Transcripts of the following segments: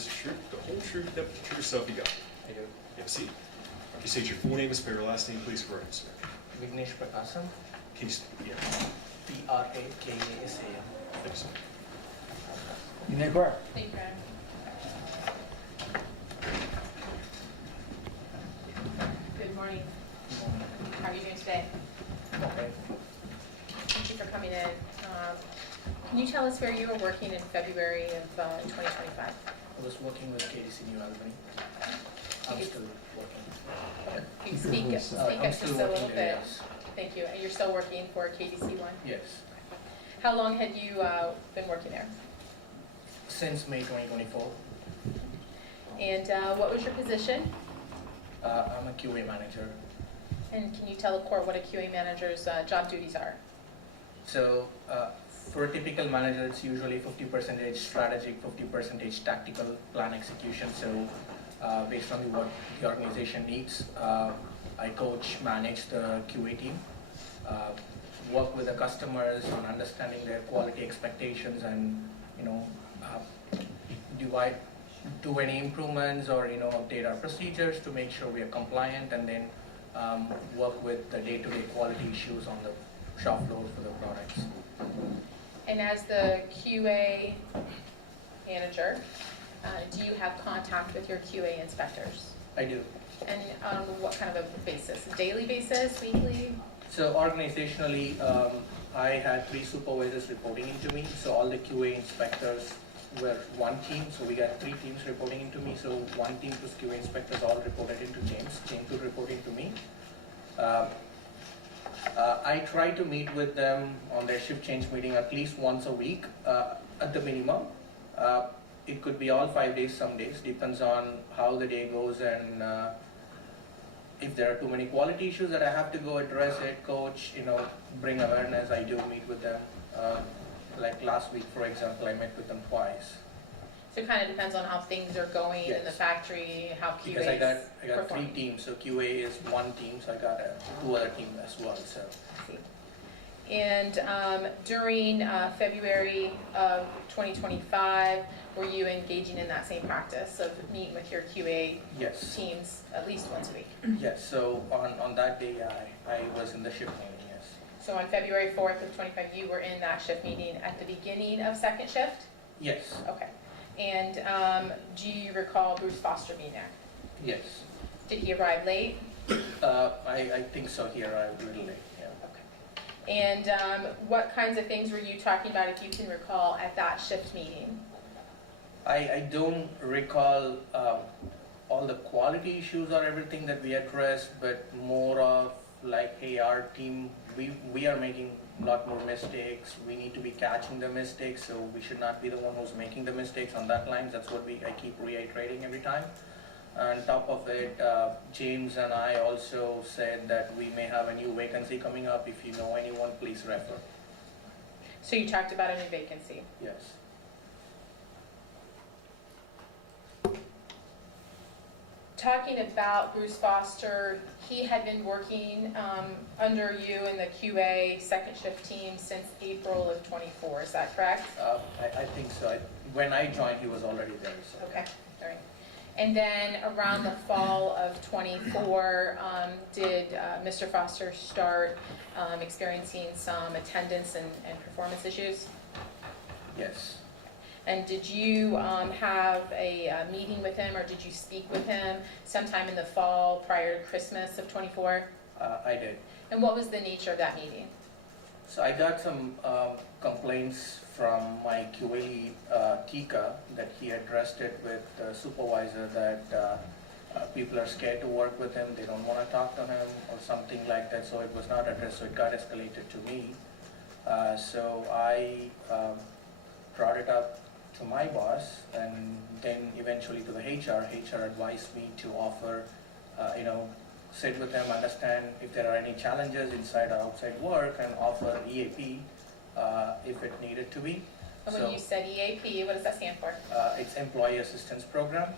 rest assured, the whole truth, the truth yourself, you got it. I do. You have a seat. You state your full name, spell your last name, please, for reference, sir. Vignesh Prakasam, Can you, yeah, Prakasam. thank you, sir. You may go. Thank you, Brian. Good morning. How are you doing today? Okay. Thank you for coming in. Can you tell us where you were working in February of 2025? I was working with KDC New Albany. I'm still working. Can you speak I'm up still just a working little there, bit? yes. Thank you. And you're still working for KDC1? Yes. How long had you been working there? Since May 2024, And what was your position? I'm a QA manager. And can you tell the court what a QA manager's job duties are? So for a typical manager, it's usually 50% strategic, 50% tactical plan execution. So based on what the organization needs, I coach, manage the QA team, work with the customers on understanding their quality expectations, and do any improvements or update our procedures to make sure we are compliant, and then work with the day-to-day quality issues on the shop floor for the products. And as the QA manager, do you have contact with your QA inspectors? I do. And on what kind of a basis? Daily basis, weekly? So organizationally, I had 3 supervisors reporting into me. So all the QA inspectors were one team. So we got 3 teams reporting into me. So one team plus QA inspectors all reported into James. James would report into me. I try to meet with them on their shift change meeting at least once a week at the minimum. It could be all 5 days, some days, depends on how the day goes, and if there are too many quality issues that I have to go address it, coach, bring awareness, I do meet with them. Like last week, for example, I met with them twice. So it kind of depends on how things are going in the Yes. factory, how QA Because I got performing. 3 teams, so QA is one team, so I got 2 other teams as well. So And during February of 2025, were you engaging in that same practice of meeting with your QA yes, teams at least once a week? yes. So on that day, I was in the shift meeting. Yes, So on February 4th of 25, you were in that shift meeting at the beginning of second shift? yes, Okay. And do you recall Bruce Foster being there? yes. Did he arrive late? I think so. He arrived a little late. Yeah. Okay. And what kinds of things were you talking about, if you can recall, at that shift meeting? I don't recall all the quality issues or everything that we addressed, but more of like, hey, our team, we are making a lot more mistakes. We need to be catching the mistakes, so we should not be the one who's making the mistakes on that line. That's what I keep reiterating every time. On top of it, James and I also said that we may have a new vacancy coming up. If you know anyone, please refer. So you talked about a new vacancy. Yes. Talking about Bruce Foster, he had been working under you in the QA second shift team since April of 24, is that correct? I think so. When I joined, he was already there. So. Okay, all right. And then around the fall of 24, did Mr. Foster start experiencing some attendance and performance issues? Yes. And did you have a meeting with him, or did you speak with him sometime in the fall prior to Christmas of 24? I did. And what was the nature of that meeting? So I got some complaints from my QA Tika that he addressed it with the supervisor that people are scared to work with him, they don't want to talk to him or something like that, so it was not addressed, so it got escalated to me. So I brought it up to my boss, and then eventually to the HR. HR advised me to offer, sit with them, understand if there are any challenges inside or outside work, and offer EAP if it needed to be. And when you said EAP, what does that stand for? It's Employee Assistance Program.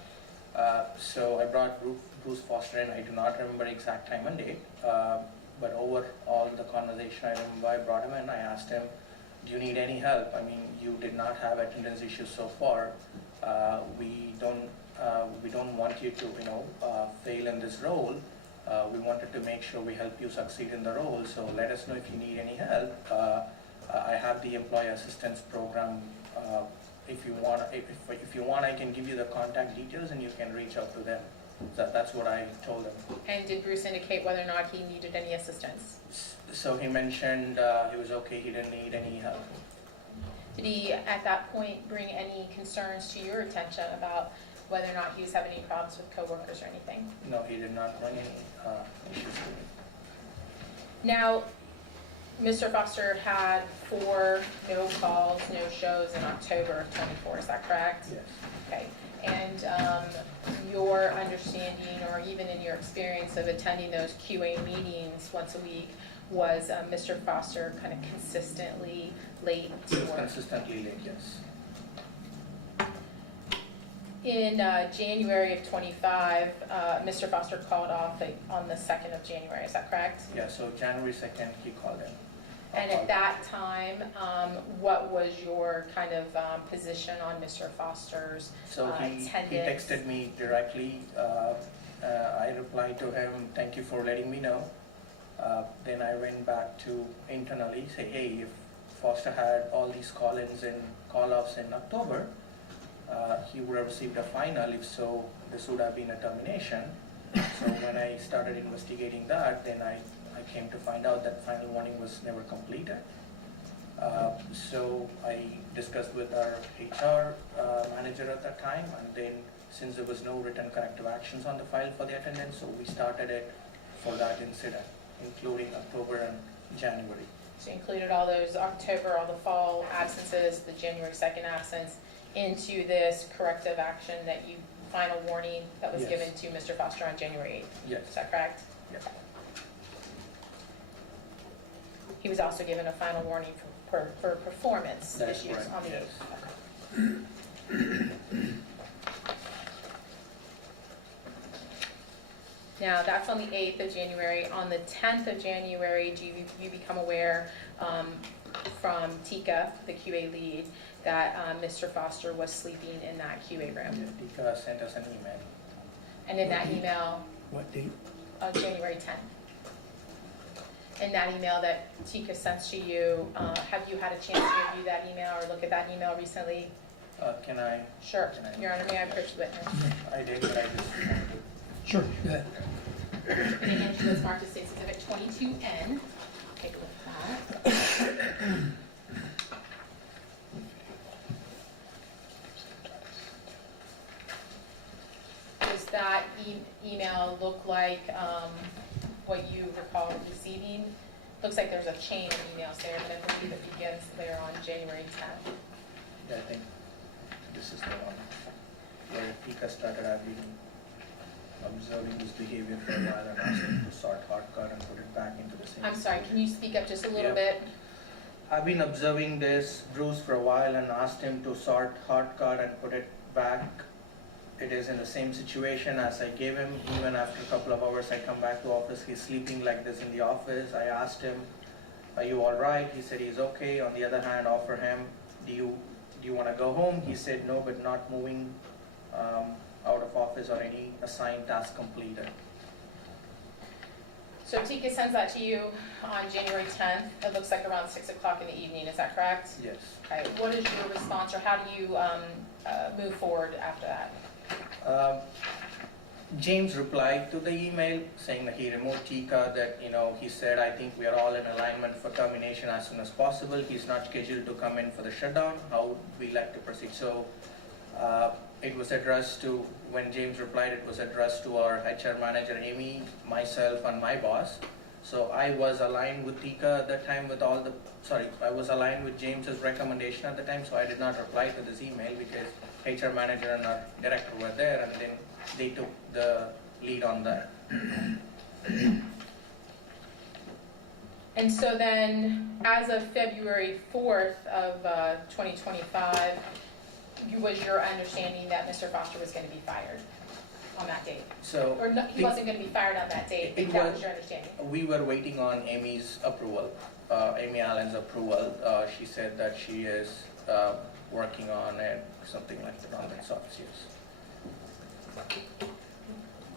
So I brought Bruce Foster in. I do not remember exact time and date, but over all the conversation, I remember I brought him in. I asked him, do you need any help? I mean, you did not have attendance issues so far. we don't want you to, fail in this role. We wanted to make sure we help you succeed in the role, so let us know if you need any help. I have the employee assistance program. If you want, I can give you the contact details and you can reach out to them. That's what I told him. And did Bruce indicate whether or not he needed any assistance? So he mentioned he was okay, he didn't need any help. Did he, at that point, bring any concerns to your attention about whether or not he was having any problems with coworkers or anything? No, he did not bring any issues to me. Now, Mr. Foster had 4 no calls, no shows in October of '24, is that correct? Yes. Okay, and your understanding, or even in your experience of attending those QA meetings once a week, was Mr. Foster kind of consistently late He to was work? consistently late, yes. In January of '25, Mr. Foster called off on the 2nd of January, is that correct? Yeah, so January 2nd, he called in. And at that time, what was your kind of position on Mr. Foster's So he attendance? texted me directly. I replied to him, thank you for letting me know. Then I went back to internally, say, hey, if Foster had all these call-ins and call-offs in October, he would have received a final. If so, this would have been a termination. So when I started investigating that, then I came to find out that final warning was never completed. So I discussed with our HR manager at that time, and then since there was no written corrective actions on the file for the attendance, so we started it for that incident, including October and January. So you included all those October, all the fall absences, the January 2nd absence, into this corrective action that you, final warning that was Yes. given to Mr. Foster on January 8th. Yes. Is that correct? Yes. He was also given a final warning for performance That is issues correct, on the yes. 8th. Now, that's on the 8th of January. On the 10th of January, do you become aware from Tika, the QA lead, that Mr. Foster was sleeping in that QA room? Tika sent us an email. And in that email, What date? January 10th. In that email that Tika sent to you, have you had a chance to review that email or look at that email recently? Can I? Sure. Can I- Your Honor, may I approach the witness? I did, but I just wanted to. Sure, go ahead. I'm going to hand you this marked as State's Exhibit 22N. Take a look at that. Does that email look like what you recall receiving? Looks like there's a chain of emails there, but I believe it begins there on January 10th. Yeah, I think this is the one where Tika started. I've been observing this behavior for a while and asked him to sort hard cut and put it back into the same. I'm sorry, can you speak up just a little Yeah. bit? I've been observing this Bruce for a while and asked him to sort hard cut and put it back. It is in the same situation as I gave him. Even after a couple of hours, I come back to office. He's sleeping like this in the office. I asked him, "Are you all right?" He said he's okay. On the other hand, offer him, "Do you want to go home?" He said no, but not moving out of office or any assigned task completed. So Tika sends that to you on January 10th. It looks like around 6 o'clock in the evening, is that correct? Yes. Okay, what is your response, or how do you move forward after that? James replied to the email saying that he removed Tika, that, he said, "I think we are all in alignment for termination as soon as possible. He's not scheduled to come in for the shutdown. How would we like to proceed?" So it was addressed to, when James replied, it was addressed to our HR manager, Amy, myself, and my boss. So I was aligned with Tika at that time with I was aligned with James's recommendation at the time, so I did not reply to this email because HR manager and our director were there, and then they took the lead on that. And so then, as of February 4th of 2025, was your understanding that Mr. Foster was going to be fired on that date? So Or no, he wasn't going to be fired on that date, It that was- was your understanding? we were waiting on Amy's approval, Amy Allen's approval. She said that she is working on it something like that on that sort, yes.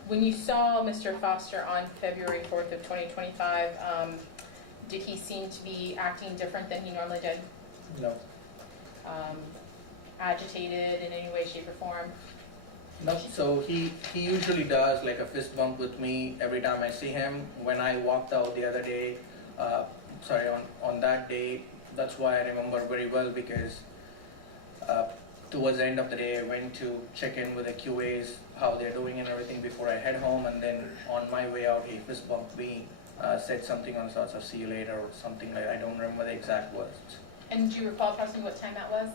When you saw Mr. Foster on February 4th of 2025, did he seem to be acting different than he normally did? No, Agitated in any way, shape, or form? no, so he usually does like a fist bump with me every time I see him. When I walked out the other day, on that day, that's why I remember very well, because towards the end of the day, I went to check in with the QAs, how they're doing and everything before I head home, and then on my way out, he fist bumped me, said something on sorts of "see you later" or something like, I don't remember the exact words. And do you recall approximately what time that was?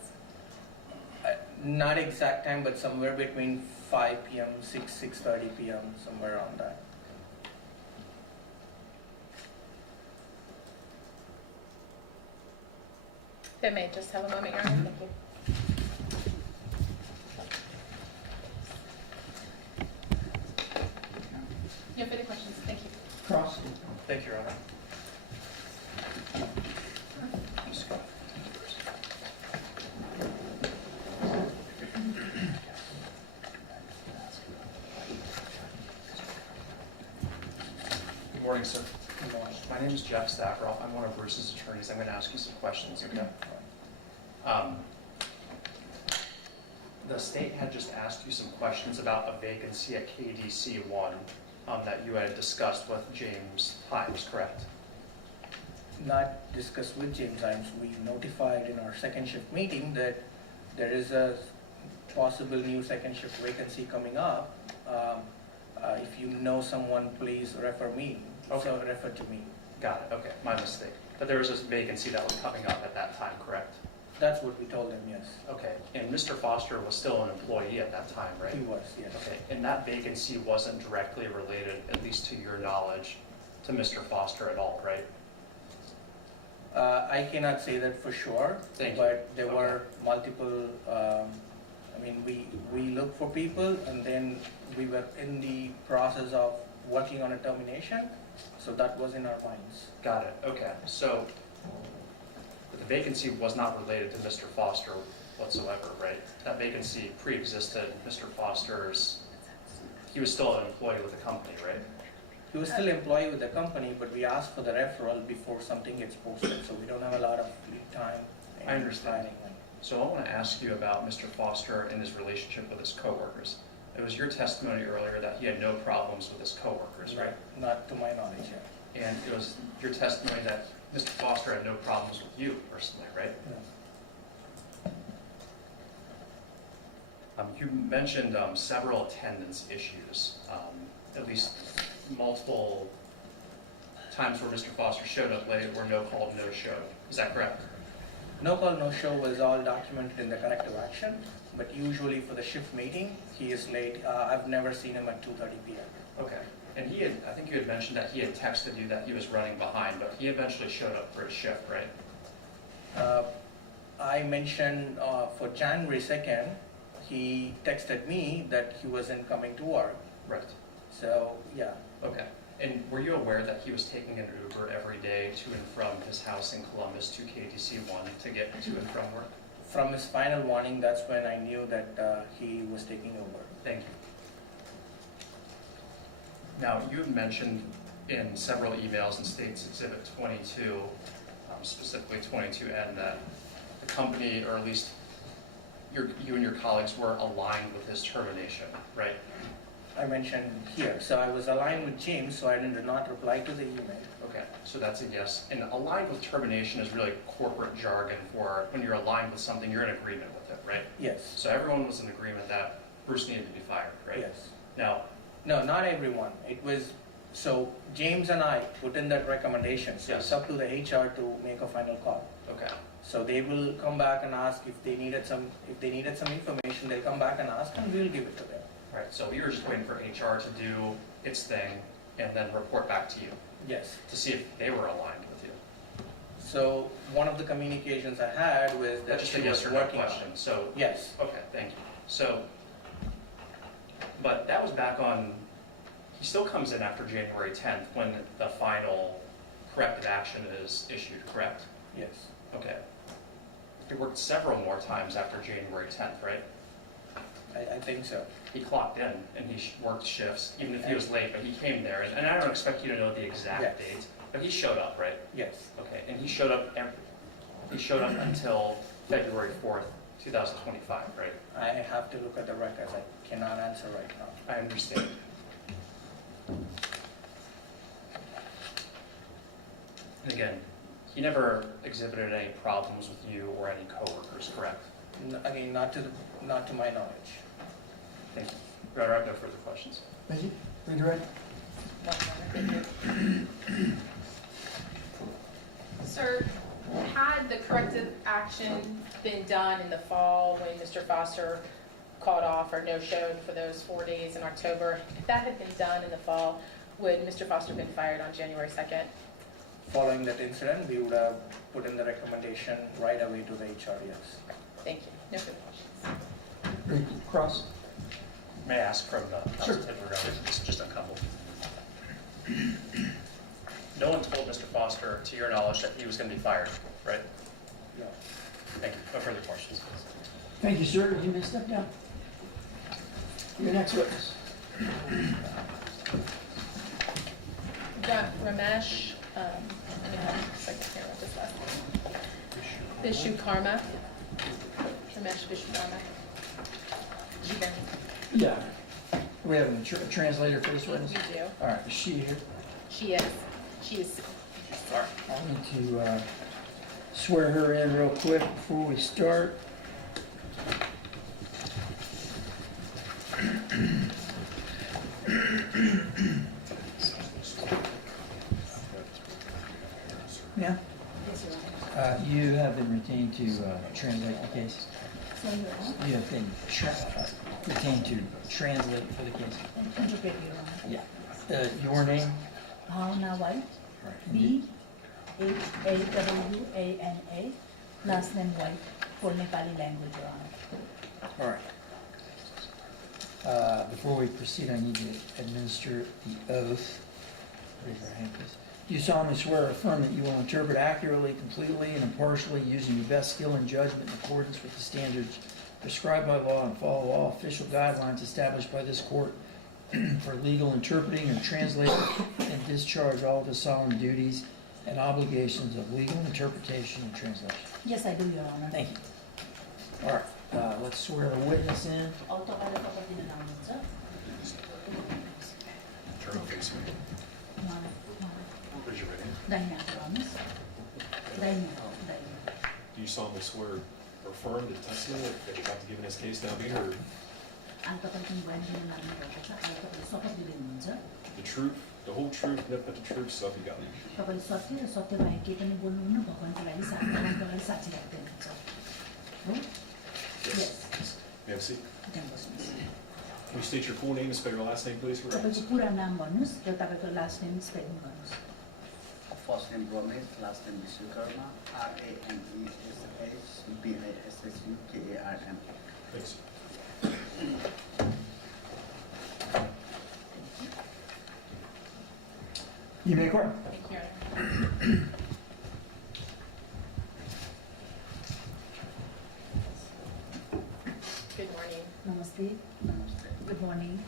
Not exact time, but somewhere between 5 p.m., 6:30 p.m., somewhere around that. If I may just have a moment, Your Honor, thank you. No further questions, thank you. Cross. Thank you, Your Honor. Good morning, sir. My name is Jeff Stavroff. I'm one of Bruce's attorneys. I'm going to ask you some questions, okay? The state had just asked you some questions about a vacancy at KDC 1 that you had discussed with James Himes, correct? Not discussed with James Himes. We notified in our second shift meeting that there is a possible new second shift vacancy coming up. If you know someone, please refer me. Okay. So refer to me. Got it, okay, my mistake. But there was this vacancy that was coming up at that time, correct? That's what we told them, yes. Okay, and Mr. Foster was still an employee at that time, right? He was, yes. Okay, and that vacancy wasn't directly related, at least to your knowledge, to Mr. Foster at all, right? I cannot say that for sure. Thank you. But there Okay. were multiple, we looked for people, and then we were in the process of working on a termination, so that was in our minds. Got it, okay. So the vacancy was not related to Mr. Foster whatsoever, right? That vacancy pre-existed Mr. Foster's, he was still an employee with the company, right? He was still employee with the company, but we asked for the referral before something gets posted, so we don't have a lot of lead time. I understand. planning. So I want to ask you about Mr. Foster and his relationship with his coworkers. It was your testimony earlier that he had no problems with his coworkers, right? Not to my knowledge, yeah. And it was your testimony that Mr. Foster had no problems with you personally, right? No. You mentioned several attendance issues, at least multiple times where Mr. Foster showed up late or no call, no show. Is that correct? No call, no show was all documented in the corrective action, but usually for the shift meeting, he is late. I've never seen him at 2:30 p.m. Okay. And he had, I think you had mentioned that he had texted you that he was running behind, but he eventually showed up for his shift, right? I mentioned for January 2nd, he texted me that he wasn't coming to work. Right. So, yeah. Okay. And were you aware that he was taking an Uber every day to and from his house in Columbus to KDC 1 to get to and from work? From his final warning, that's when I knew that he was taking over. Thank you. Now, you had mentioned in several emails in States Exhibit 22, specifically 22N, that the company, or at least you and your colleagues, were aligned with his termination, right? I mentioned here. So I was aligned with James, so I did not reply to the email. Okay, so that's a yes. And aligned with termination is really corporate jargon for when you're aligned with something, you're in agreement with it, right? Yes. So everyone was in agreement that Bruce needed to be fired, right? Yes. Now, No, not everyone. It was, so James and I put in that recommendation. So Yes. it's up to the HR to make a final call. okay, So they will come back and ask if they needed some information, they'll come back and ask, and we'll give it to them. right, so we were just waiting for HR to do its thing and then report back to you Yes. to see if they were aligned with you. So one of the communications I had was that That's just she a yes was or no working on question, it. so, Yes. okay, thank you. So, but that was back on, he still comes in after January 10th when the final corrective action is issued, correct? Yes. Okay. He worked several more times after January 10th, right? I think so. He clocked in and he worked shifts, even if he was late, but he came there. And I don't expect you to know the exact Yes. date, but he showed up, right? Yes. Okay, and he showed up until February 4th, 2025, right? I have to look at the records. I cannot answer right now. I understand. And again, he never exhibited any problems with you or any coworkers, correct? Again, not to my knowledge. Thank you. Your Honor, I have no further questions. Thank you. Redirect. Sir, had the corrective action been done in the fall when Mr. Foster called off or no-showed for those 4 days in October, if that had been done in the fall, would Mr. Foster have been fired on January 2nd? Following that incident, we would have put in the recommendation right away to the HR, yes. Thank you. No further questions. Cross. May I ask from the Sure. council table regarding just a couple? No one told Mr. Foster, to your knowledge, that he was going to be fired, right? No. Thank you. No further questions. Thank you, sir. You may step down. Your next witness. We've got Ramesh, let me have a second here with this last name. Vishwakarma. Ramesh Vishwakarma. Jivan. Yeah. We have a translator for this witness? You do. All right, is she here? She is. She is. Sorry. I need to swear her in real quick before we start. Yeah? You have been retained to translate the case. You have been retained to translate for the case. Interpret, Your Honor. Yeah. Your name? Bhavna White, B-H-A-W-A-N-A, last name White, for Nepali language, Your Honor. All right. Before we proceed, I need to administer the oath. Raise your hand, please. Do you solemnly swear or affirm that you will interpret accurately, completely, and impartially using your best skill and judgment in accordance with the standards prescribed by law and follow all official guidelines established by this court for legal interpreting and translating, and discharge all the solemn duties and obligations of legal interpretation and translation? Yes, I do, Your Honor. Thank you. All right, let's swear the witness in. Autopilot kapag tinanong, Turn and face me. Raise your right hand. Dahinya, promise. Dahinya, dahinya. Do you solemnly swear or affirm the testimony that you're about to give in this case now being heard, Ang kapag tinanong भएको छ, ang kapag शपथ दिनुहुन्छ, the truth, the whole truth, nothing but the truth, so help you God? तपाईँले सत्य र सत्य बाहेक केही पनि बोल्नुहुन्न, भगवानको लागि भगवानको लागि साक्षी राख्दै हुनुहुन्छ। हो? Yes. May I have a seat? त्यहाँ बस्नुहोस्। Can you state your full name and spell your last name, please, for reference? तपाईँको पुरा नाम भन्नुहोस् र तपाईँको लास्ट नेम स्पेलिङ गर्नुहोस्। First name Ramesh, last name Vishwakarma, R-A-M-E-S-H-B-I-S-S-U-K-A-R-M. Thanks. You may inquire. Thank you, Your Honor. Good morning. Namaste. Namaste. Good morning.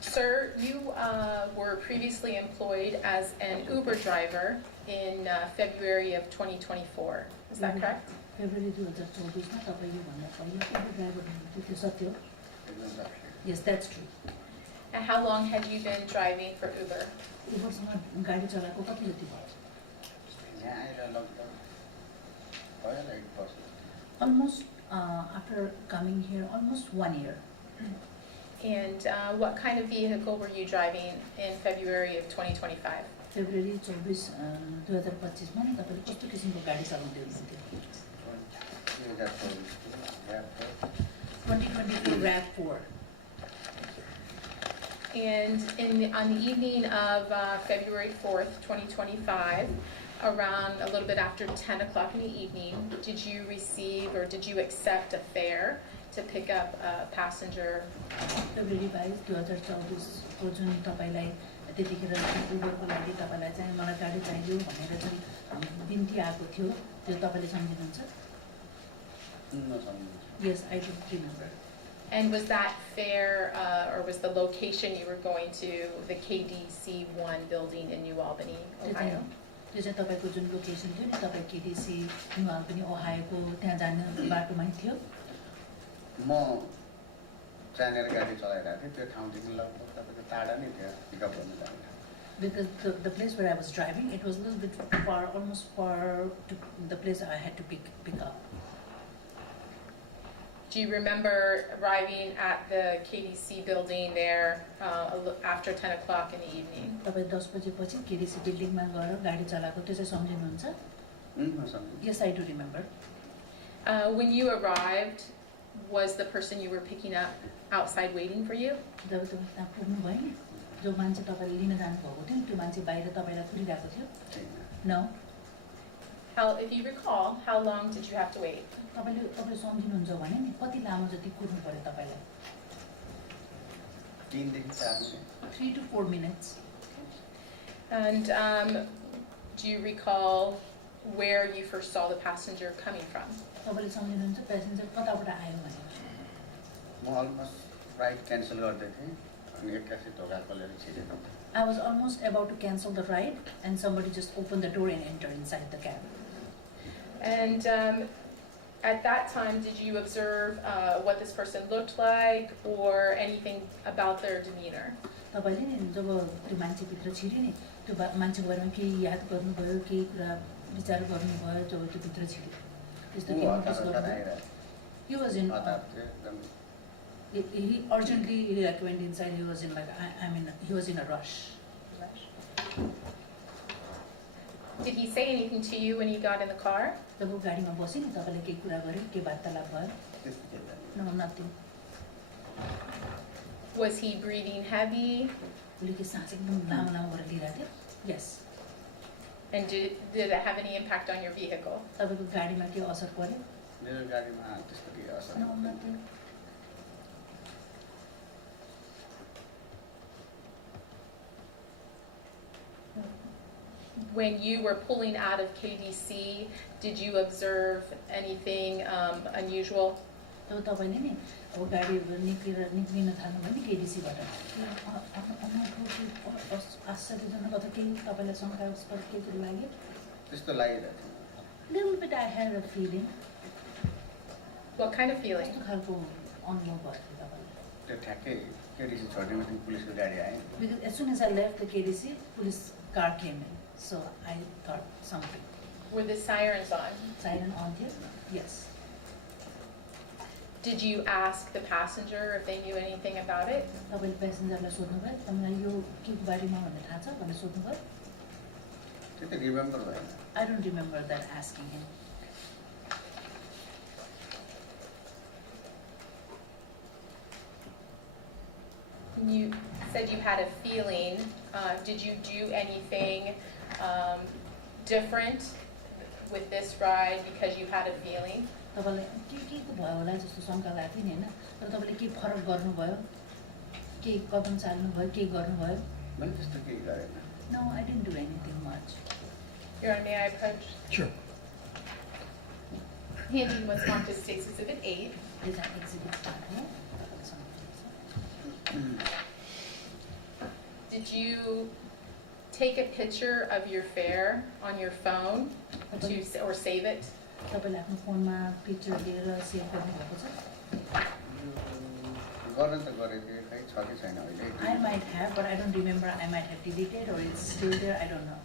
Sir, you were previously employed as an Uber driver in February of 2024. Is that correct? February 2024 मा तपाईले भन्दा पहिला उबर driver हुनुहुन्थ्यो, त्यो सत्य हो? Yes, that's true. And how long had you been driving for Uber? उबरसँग गाडी चलाएको कति जति भयो? यहाँ आएर लगभग भयो होला 8 वर्ष। Almost after coming here, almost 1 year. And what kind of vehicle were you driving in February of 2025? February 24, 2025 मा तपाईले कस्तो किसिमको गाडी चलाउँदै हुनुहुन्थ्यो? 2024 RAV4. And on the evening of February 4th, 2025, around a little bit after 10 o'clock in the evening, did you receive or did you accept a fare to pick up a passenger? February 22, 2024 को जुन तपाईलाई त्यतिखेर उबरको लागि तपाईलाई चाहिँ मलाई गाडी चाहियो भनेर जुन बिन्ती आएको थियो, त्यो तपाईले सम्झिनुहुन्छ? नसम्झिन्छ। Yes, I do remember. And was that fare, or was the location you were going to the KDC 1 building in New Albany, Ohio? त्यो चाहिँ तपाईँको जुन लोकेसन थियो नि तपाईँ केडिसी न्यू अल्बनी ओहायोको त्यहाँ जाने बाटोमै थियो। म जानेर गाडी चलाइरहेको थिएँ, त्यो ठाउँदेखि लगभग तपाईँको टाढा नै थियो पिकअप गर्नु जाने। Because the place where I was driving, it was a little bit far, almost far to the place I had to pick up. Do you remember arriving at the KDC building there after 10 o'clock in the evening? तपाईँ 10 बजेपछि केडिसी बिल्डिङमा गएर गाडी चलाएको त्यो चाहिँ सम्झिनुहुन्छ? नसम्झिन्छ। Yes, I do remember. When you arrived, was the person you were picking up outside waiting for you? जब तपाईँ त्यहाँ पुग्नु भयो नि जो मान्छे तपाईँले लिन जानुभएको थियो त्यो मान्छे बाहिर तपाईँलाई कुरिरहेको थियो? No. If you recall, how long did you have to wait? तपाईले सम्झिनुहुन्छ भने नि कति लामो जति कुर्नु पर्यो तपाईलाई? 3 देखि 4 minute. 3 to 4 minutes. And do you recall where you first saw the passenger coming from? तपाईले सम्झिनुहुन्छ प्यासेन्जर कताबाट आयो भने? म अलमोस्ट राइड क्यान्सल गर्दै थिएँ अनि एक्कासी ढोका खोलेर छिरेको थिएँ। I was almost about to cancel the ride and somebody just opened the door and entered inside the cab. And at that time, did you observe what this person looked like or anything about their demeanor? तपाईले नि जब त्यो मान्छे भित्र छिर्यो नि त्यो मान्छेको बारेमा केही याद गर्नुभयो केही कुरा विचार गर्नुभयो जब त्यो भित्र छिर्यो त्यस्तो केही नोटिस गर्नुभयो? He was in he urgently went inside. He was in he was in a rush. Did he say anything to you when you got in the car? जब गाडीमा बस्यो नि तपाईले केही कुरा गर्यो के वार्तालाप भयो? No, nothing. Was he breathing heavy? उसले के सास एकदम लामो लामो गरेर लिइरहेको थियो? Yes. And did it have any impact on your vehicle? तपाईको गाडीमा के असर पर्यो? मेरो गाडीमा त्यस्तो केही असर No, nothing. When you were pulling out of KDC, did you observe anything unusual? तब तपाईले नि अब गाडी निक्लिन थाल्नुभयो नि केडिसीबाट आश्चर्यजनक अथवा केही तपाईलाई शङ्कास्पद केही कुरो लाग्यो? त्यस्तो लागिरहेको थियो। Little bit I had a feeling. What kind of feeling? कस्तो खालको अनुभव भयो तपाईलाई? त्यो ठ्याक्कै केडिसी छोड्ने बित्तिकै पुलिसको गाडी आयो। Because as soon as I left the KDC, police car came in. So I thought something. Were the sirens on? Siren on here? Yes. Did you ask the passenger if they knew anything about it? तपाईले प्यासेन्जरलाई सोध्नुभयो तपाईलाई यो के बारेमा भन्ने थाहा छ भनेर सोध्नुभयो? त्यो त रिमेम्बर भएन। I don't remember that asking him. You said you had a feeling. Did you do anything different with this ride because you had a feeling? तपाईलाई के को भयो होला जस्तो शङ्का लाग्यो नि हैन तर तपाईले के फरक गर्नुभयो के कदम चाल्नुभयो के गर्नुभयो? मैले त्यस्तो केही गरेन। No, I didn't do anything much. Your Honor, may I approach? Sure. Handing what's marked as State's Exhibit 8. These are exhibits back here. Did you take a picture of your fare on your phone or save it? तपाईले आफ्नो फोनमा picture लिएर save गर्नुभएको छ? गर्न त गरेको खै छ कि छैन अहिले। I might have, but I don't remember. I might have deleted or it's still there. I don't know.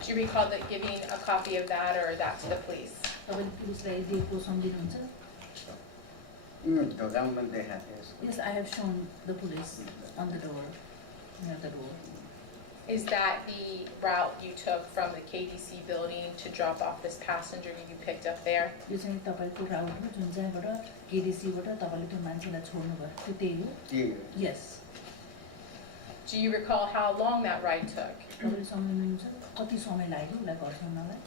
Do you recall that giving a copy of that or that to the police? तपाईले पुलिसलाई दिएको सम्झिनुहुन्छ? ढोकामा पनि देखाएको थिएँ यसको। Yes, I have shown the police on the door, near the door. Is that the route you took from the KDC building to drop off this passenger you picked up there? यो चाहिँ तपाईको राउट हो जुन चाहिँबाट केडिसीबाट तपाईले त्यो मान्छेलाई छोड्नु भयो त्यो त्यही हो? त्यही हो। Yes. Do you recall how long that ride took? तपाईले सम्झिनुहुन्छ कति समय लाग्यो उसलाई घरसम्मलाई?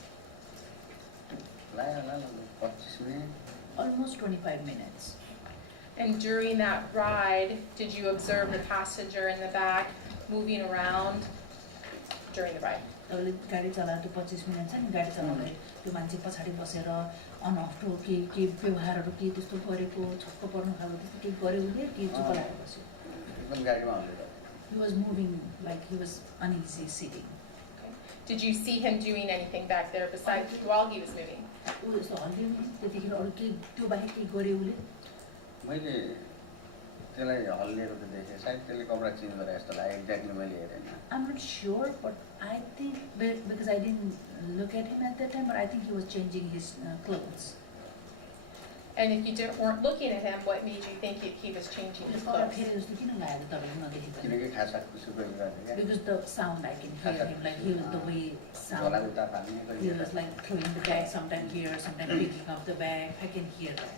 लाग्यो होला लगभग 25 minute. Almost 25 minutes. And during that ride, did you observe the passenger in the back moving around, during the ride? तपाईँले गाडी चलाएर त्यो 25 मिनट छ नि गाडी चलाउँदै त्यो मान्छे पछाडि बसेर अनअफ्ठो के व्यवहारहरू के त्यस्तो गरेको छक्क पर्नु खालको त्यस्तो केही गर्यो उसले कि चुप लागेर बस्यो एकदम गाडीमा हल्लिरहेको He was moving like he was uneasy sitting. Did you see him doing anything back there besides while he was moving? ऊ यस्तो हल्लियो नि त्यतिखेर अरू केही त्यो बाहेक केही गर्यो उसले मैले त्यसलाई हल्लिएको त देखेँ सायद त्यसले कपडा चेन्ज गरे जस्तो लाग्यो एक्ज्याक्टली मैले हेरेन I'm not sure, but I think because I didn't look at him at that time, but I think he was changing his clothes. And if you weren't looking at him, what made you think he was changing his कपडा clothes? फेरि जस्तो किन लागेको तपाईँले नदेखेको किनकि खासा खुसी गरिरहेको थियो Because the sound I can hear him, like he was the way क्या झोला sound. उता फाल्ने He गरिरहेको was like throwing the bag sometime here, sometime picking up the bag. I can hear that.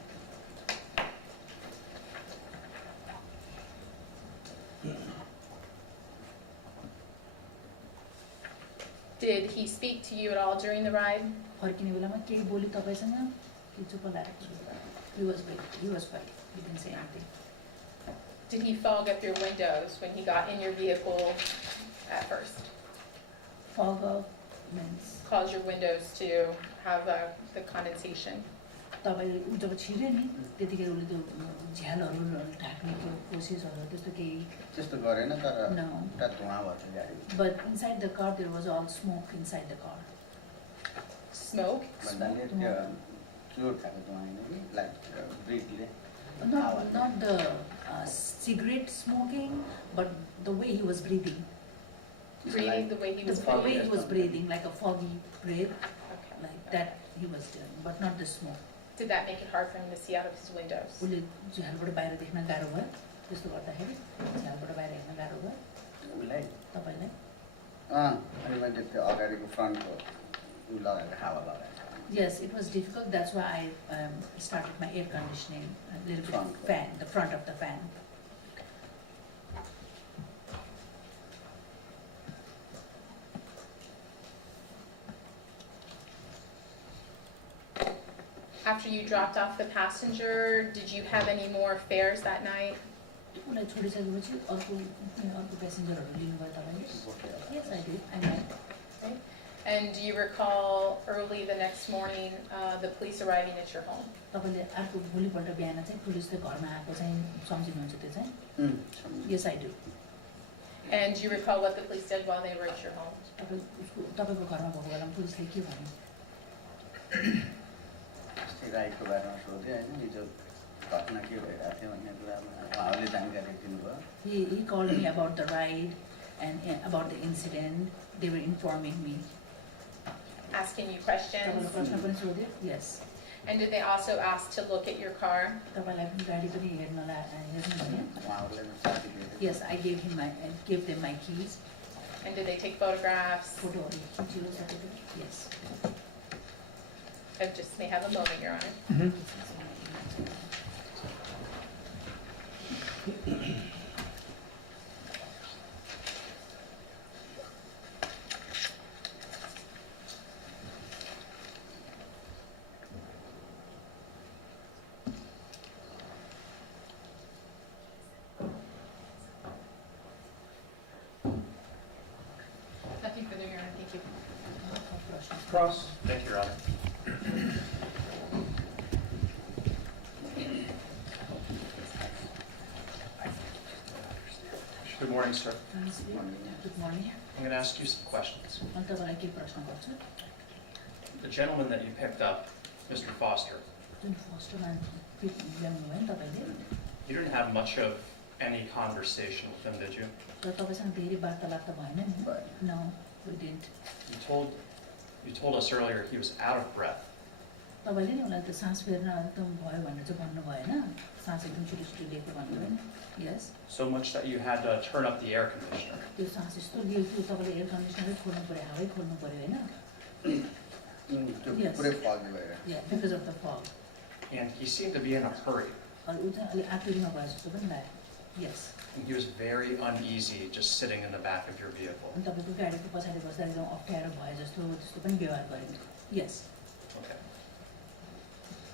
Did he speak to you at all during the ride? फर्किने बेलामा केही बोली तपाईँसँग कि चुप लागेको He was quiet. He didn't say anything. Did he fog up your windows when he got in your vehicle at first? Fog up means Cause your windows to have the condensation? तपाईँ ऊ जब छिर्यो नि त्यतिखेर उसले त्यो झ्यालहरू ढाक्ने त्यो कोसिसहरू त्यस्तो केही त्यस्तो गरेन तर No. एउटा धुवा भयो त्यो गाडी But inside the car there was all smoke inside the car. Smoke? भन्नाले त्यो चुरोट खाएको धुवा होइन कि like ब्रिकले Not the cigarette smoking, but the way he was breathing. Breathing the way he was The way breathing? he was breathing, like a foggy breath, Okay. like that he was doing, but not the smoke. Did that make it hard for him to see out of his windows? उसले झ्यालबाट बाहिर देख्न गाह्रो भयो त्यस्तो गर्दाखेरि झ्यालबाट बाहिर हेर्न गाह्रो भयो उसलाई तपाईँलाई अनि मैले त्यो अगाडिको फ्रन्टको उ लगाएर हावा लगाएर Yes, it was difficult. That's why I started my air conditioning, a little bit of Front. fan, the front of the fan. After you dropped off the passenger, did you have any more fares that night? उसलाई छोडिसकेपछि अर्को प्यासेन्जरहरू लिनुभयो तपाईँले? Yes, I did. I know. And do you recall early the next morning, the police arriving at your home? तपाईँले अर्को भोलिपल्ट बिहान चाहिँ पुलिसले घरमा आएको चाहिँ सम्झिनुहुन्छ त्यो चाहिँ? Yes, I do. And do you recall what the police did while they were at your home? तपाईँको घरमा भएको बेलामा पुलिसले के भन्यो? अस्ति राइडको बारेमा सोध्यो होइन हिजो घटना के भइरहेको थियो भन्ने कुरामा उहाँहरूले जानकारी दिनुभयो He called me about the ride and about the incident. They were informing me. Asking you questions? तपाईँलाई प्रश्न पनि सोध्यो? Yes. And did they also ask to look at your car? तपाईँलाई पनि गाडी पनि हेर्नु भन्यो? उहाँहरूले चाबी दिएको Yes, I gave them my keys. And did they take photographs? फोटोहरू खिचियो सबैले? Yes. I just may have a moment, Your Honor. Nothing further, Your Honor. Thank you. Cross. Thank you, Your Honor. Good morning, sir. Good morning. I'm going to ask you some questions. अनि तपाईँलाई के प्रश्न गर्छु? The gentleman that you picked up, Mr. Foster, जुन फर्स्टमा ल्याउनुभयो नि तपाईँले you didn't have much of any conversation with him, did you? र तपाईँसँग धेरै वार्तालाप त भएन नि? No, we didn't. You told us earlier he was out of breath. तपाईँले नि उसलाई त सास फेर्न एकदम भयो भनेर चाहिँ भन्नु भएन? सास एकदम छिटो छिटो लिएको भन्नुभयो नि? Yes. So much that you had to turn up the air conditioner. त्यो सास यस्तो लियो कि तपाईँले एयर कन्डिसनरै खोल्नु पऱ्यो, हावै खोल्नु पऱ्यो होइन? त्यो Yes. पुरै फगी भएर Yeah, because of the fog. And he seemed to be in a hurry. अनि ऊ चाहिँ अलिक आतुरीमा भयो जस्तो पनि लाग्यो. Yes. And he was very uneasy just sitting in the back of your vehicle. अनि तपाईँको गाडीको पछाडि बस्दा एकदम अप्ठ्यारो भयो जस्तो त्यस्तो पनि व्यवहार गरेको. Yes. Okay.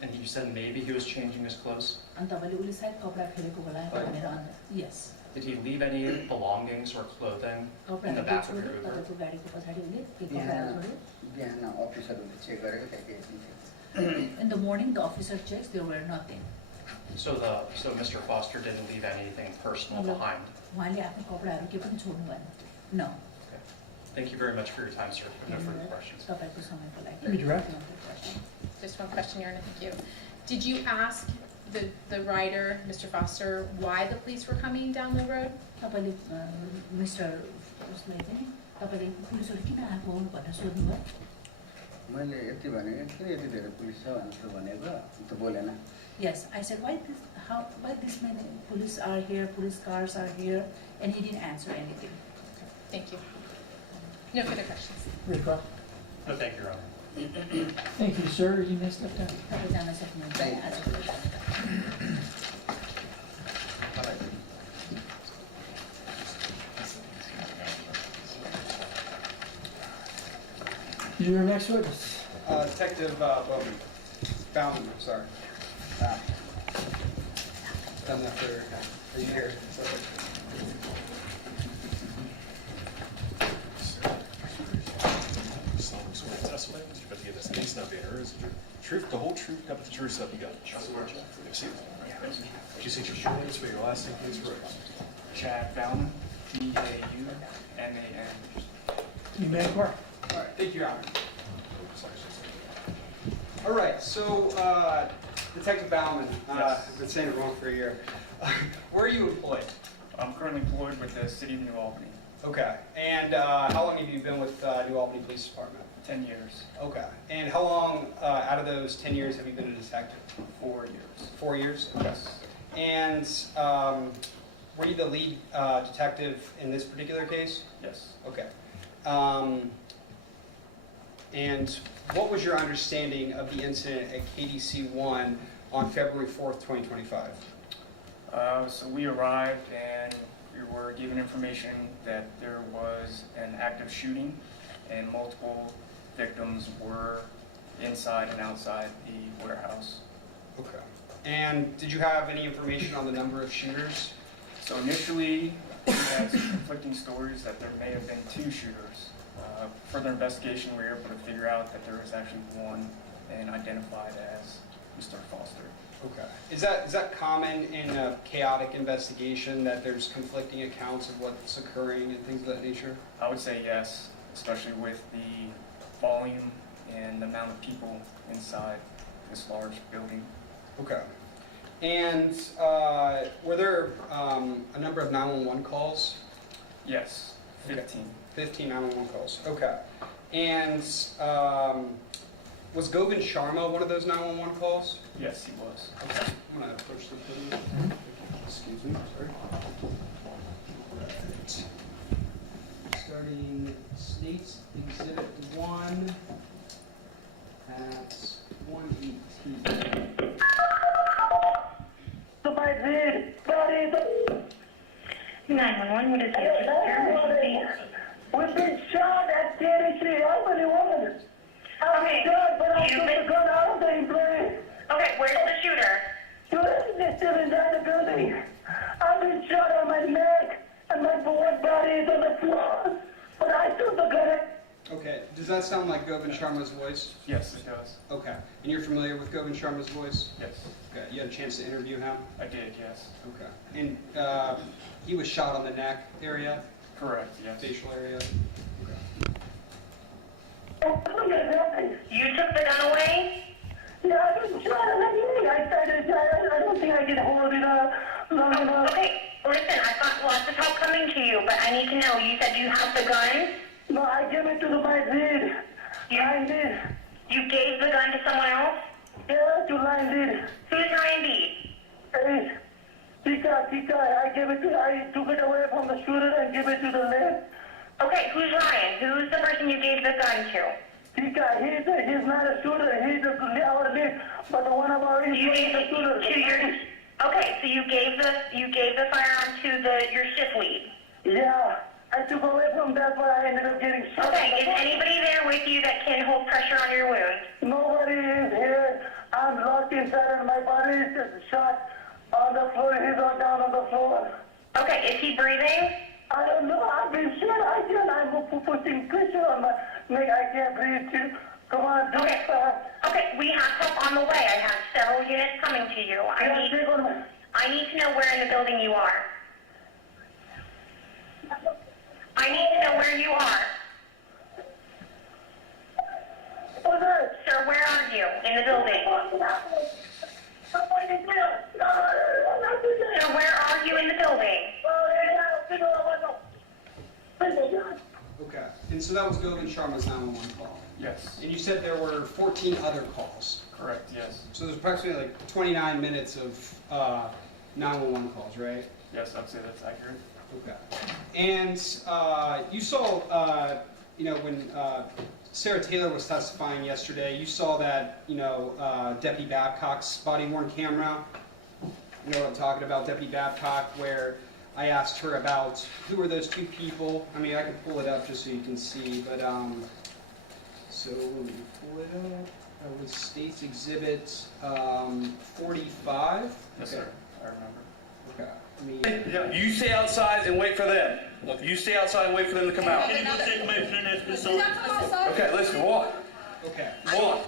And you said maybe he was changing his clothes? अनि तपाईँले उसले सायद कपडा फेरेको होला भनेर अन्त. Yes. Did he leave any belongings or clothing in the कपडाहरू back of your छोड्यो Uber? तपाईँको गाडीको पछाडि उसले के कपडाहरू छोड्यो बिहान अफिसरहरूले चेक गरेको त्यहाँ केही पनि थिएन। In the morning, the officer checks, there were nothing. So Mr. Foster didn't leave anything personal No. behind? उहाँले आफ्नो कपडाहरू केही पनि छोड्नु भएन। No. Okay. Thank you very much for your time, sir. No further questions. तपाईँको समयको लागि Redirect. Just one question, Your Honor, thank you. Did you ask the rider, Mr. Foster, why the police were coming down the road? तपाईँले mister उसलाई चाहिँ तपाईँले पुलिसहरू किन आएको हुन् भनेर सोध्नुभयो? मैले यति भने किन यति धेरै पुलिस छ भनेर भनेको त बोलेन। Yes, I said, why this many police are here, police cars are here, and he didn't answer anything. Thank you. No further questions. Recall. No, thank you, Your Honor. Thank you, sir. You may step down. तपाईँ जान सक्नुहुन्छ आजको लागि। Your next witness. Detective Bauman, I'm sorry. Done that for a year. So. Solemnly swear to testify that you're about to give this case, not being errors, the truth, the whole truth, nothing but the truth, so help you God. See, would you say your full name, spell your last name, please, for us? Chad Bauman, B-A-U-M-A-N. You may inquire. All right, thank you, Your Honor. All right, so Detective Bauman, Yes. I've been saying it wrong for a year. Where are you employed? I'm currently employed with the City of New Albany, Okay, and how long have you been with New Albany Police Department? 10 years, Okay, and how long out of those 10 years have you been a detective? 4 years. 4 years? Yes. And were you the lead detective in this particular case? Yes. Okay. And what was your understanding of the incident at KDC 1 on February 4th, 2025? So we arrived and we were given information that there was an active shooting and multiple victims were inside and outside the warehouse. Okay. And did you have any information on the number of shooters? So initially, we had some conflicting stories that there may have been 2 shooters. Further investigation, we were able to figure out that there was actually one and identified as Mr. Foster. Okay. Is that common in a chaotic investigation that there's conflicting accounts of what's occurring and things of that nature? I would say yes, especially with the volume and the amount of people inside this large building. Okay. And were there a number of 911 calls? Yes, 15. 15 911 calls. Okay. And was Govind Sharma one of those 911 calls? Yes, he was. Okay. I'm going to approach the podium. Excuse me. Sorry. Right. Starting States Exhibit 1 at 118. So my dude, buddy, 911, what is your emergency? we've been shot at KDC Albany woman. I'm Okay, shot, but I you've took been- the gun out of the place. Okay, where's the shooter? Shooting is still inside the building. I've been shot on my neck, and my boy body is on the floor. But I took the gun. Okay. Does that sound like Govind Sharma's voice? Yes, it does. Okay. And you're familiar with Govind Sharma's voice? Yes, Okay. You had a chance to interview him? I did, yes. Okay. And he was shot on the neck area, Correct, yes. facial area? Look at that. You took the gun away? Yeah, I've been shot on the neck. I don't think I can hold it up long enough. Okay, listen, I've got lots of help coming to you, but I need to know, you said you have the gun? No, I gave it to my did. Line did. You gave the gun to someone else? Yeah, to line did. Who's Randy? Hey, Tika, I took it away from the shooter and gave it to the left. Okay, who's Ryan? Who's the person you gave the gun to? Tika, he's not a shooter, he's our lead, but one of our You employees gave is a shooter. to your, okay, so you gave the firearm to your shift lead. Yeah, I took away from that, but I ended up getting shot. Okay, is anybody there with you that can hold pressure on your wound? Nobody is here. I'm locked inside and my body is just shot on the floor. He's on down on the floor. Okay, is he breathing? I don't know. I've been shot. I'm putting pressure on my neck. I can't breathe too. Come on, do Okay. it. Okay, we have help on the way. I have several units coming to you. I need to know where in the building you are. I need to know where you are. Sir, where are you in the building? Sir, where are you in the building? Okay, and so that was Govind Sharma's 911 call. Yes, And you said there were 14 other calls. correct, yes. So there's approximately like 29 minutes of 911 calls, right? Yes, I'd say that's accurate. Okay. And you saw, when Sarah Taylor was testifying yesterday, you saw that, Deputy Babcock's body-worn camera. You know what I'm talking about, Deputy Babcock, where I asked her about who are those two people. I mean, I can pull it up just so you can see, but, so let me pull it up. That was State's Exhibit 45. Yes, Okay. sir, I remember. Okay. Let me, You stay outside and wait for them. You stay outside and wait for them to come out. Okay, listen, go on. okay. Go on.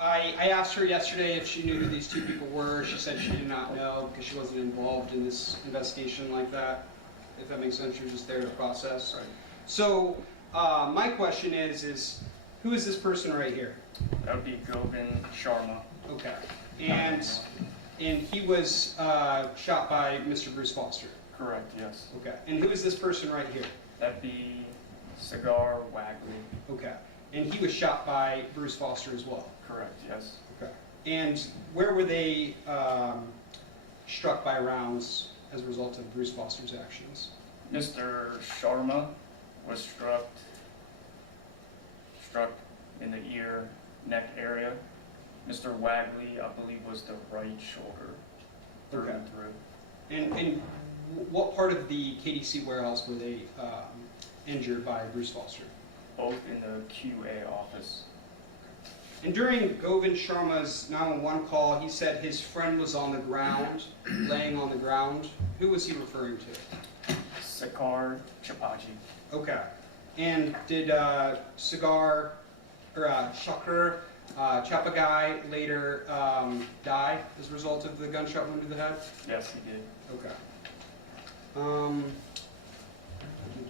I asked her yesterday if she knew who these two people were. She said she did not know because she wasn't involved in this investigation like that. If that makes sense, she was just there to process. Right. So my question is who is this person right here? That would be Govind Sharma. Okay. And he was shot by Mr. Bruce Foster. Correct, yes. Okay. And who is this person right here? That'd be Cigar Wagley. Okay. And he was shot by Bruce Foster as well. Correct, yes. Okay. And where were they struck by rounds as a result of Bruce Foster's actions? Mr. Sharma was struck in the ear, neck area. Mr. Wagley, I believe, was the right shoulder, through and through. And what part of the KDC warehouse were they injured by Bruce Foster? Both in the QA office. And during Govind Sharma's 911 call, he said his friend was on the ground, laying on the ground. Who was he referring to? Sakar Chapachi. Okay. And did Shakar Chapagai later die as a result of the gunshot wound to the head? Yes, he did. Okay. Let me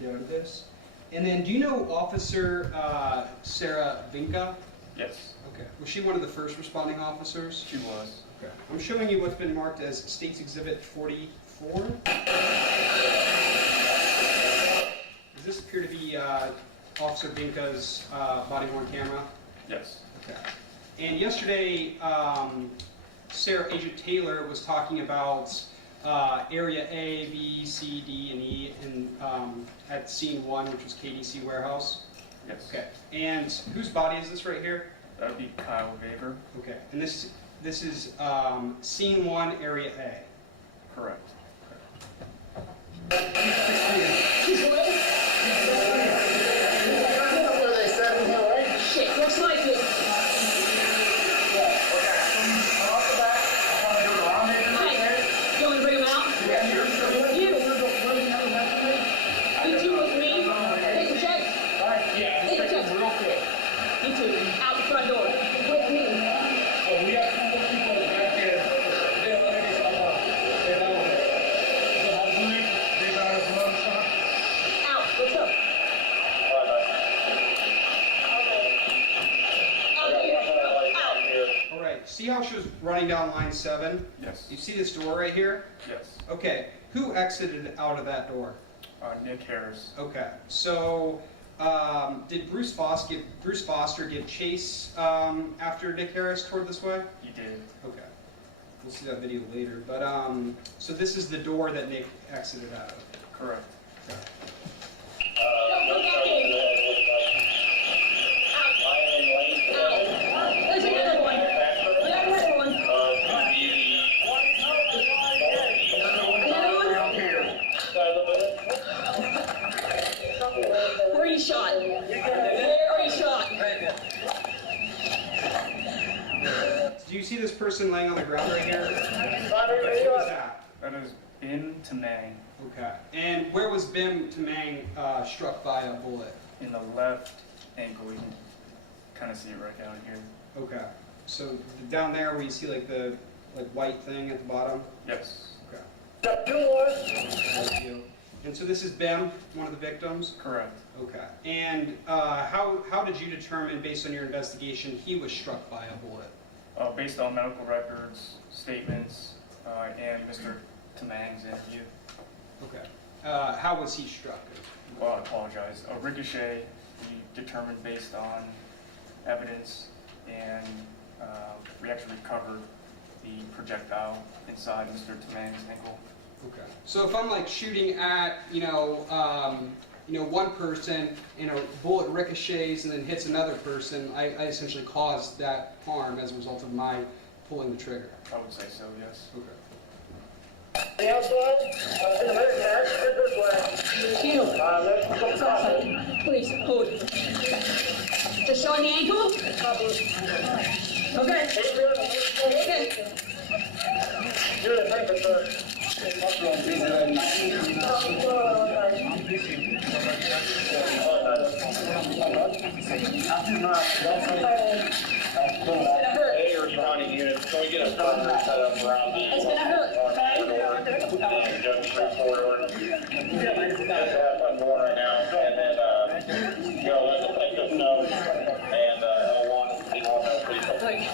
get out of this. And then, do you know Officer Sarah Vinca? Yes, Okay. Was she one of the first responding officers? she was. Okay. I'm showing you what's been marked as State's Exhibit 44. Does this appear to be Officer Vinca's body-worn camera? Yes. Okay. And yesterday, Agent Taylor was talking about Area A, B, C, D, and E at Scene 1, which was KDC Warehouse. Yes. Okay. And whose body is this right here? That would be Kyle Weber. Okay. And this is Scene 1, Area A. Correct. Shit, looks like it. Hey, you want to bring him out? You. You two with me. Take a check. Take a check. You two, out the front door. With me. Out. What's up? All right. See how she was running down line 7? Yes. You see this door right here? Yes. Okay. Who exited out of that door? Nick Harris. Okay. So, did Bruce Foster give chase after Nick Harris toward this way? He did. Okay. We'll see that video later. But so this is the door that Nick exited out of. Correct. Don't go back in. Out. There's another one. Another one. Where are you shot? Where are you shot? Do you see this person laying on the ground right here? Who is that? That is Bim Tamang Okay. And where was Bim Tamang struck by a bullet? in the left ankle. You can kind of see it right down here. Okay. So down there where you see like the white thing at the bottom? Yes, Okay. Got 2 more. Thank you. And so this is Bim, one of the victims? correct. Okay. And how did you determine, based on your investigation, he was struck by a bullet? Based on medical records, statements, and Mr. Tamang's interview. Okay. How was he struck? Well, I apologize. A ricochet, we determined based on evidence, and we actually recovered the projectile inside Mr. Tamang's ankle. Okay. So if I'm like shooting at, one person and a bullet ricochets and then hits another person, I essentially caused that harm as a result of my pulling the trigger. I would say so, yes. Okay. The outside, in the minute, man. This way. Let's go. Please, hold. Just showing the ankle? Okay. Okay. Good, thank you, sir. Hey, responding units, can we get a phone set up around the... It's gonna hurt, okay? Judge Street corridor? Just have fun going right now, and then, let the detectives know, and, L1 and C1 know, please.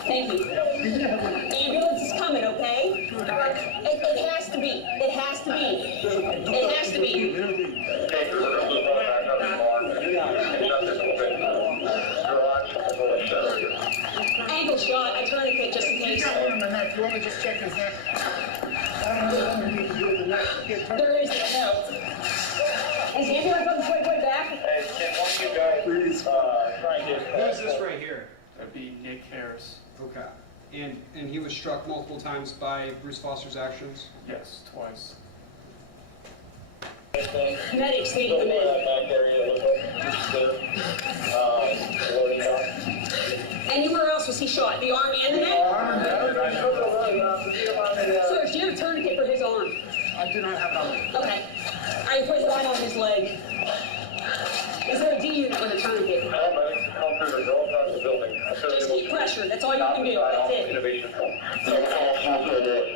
Thank you. Ambulance is coming, okay? It has to be. It has to be. It has to be. Okay, we're going to go back up the bar. Shut this open. Garage, Ankle shot. I tourniquet just in case. You want to just check his neck? There is no. Is the ambulance on its way back? Hey, can one of you guys, try and get... Who's this right here? That'd be Nick Harris. Okay. And he was struck multiple times by Bruce Foster's actions? Yes, twice. Medics need to come in. Back area, look loading up. Anywhere else was he shot? The arm and the neck? Sir, do you have a tourniquet for his arm? I do not have that. Okay. I put one on his leg. Is there a D unit with a tourniquet? Come through the door across the building. Just keep pressure. That's all you can do. That's it.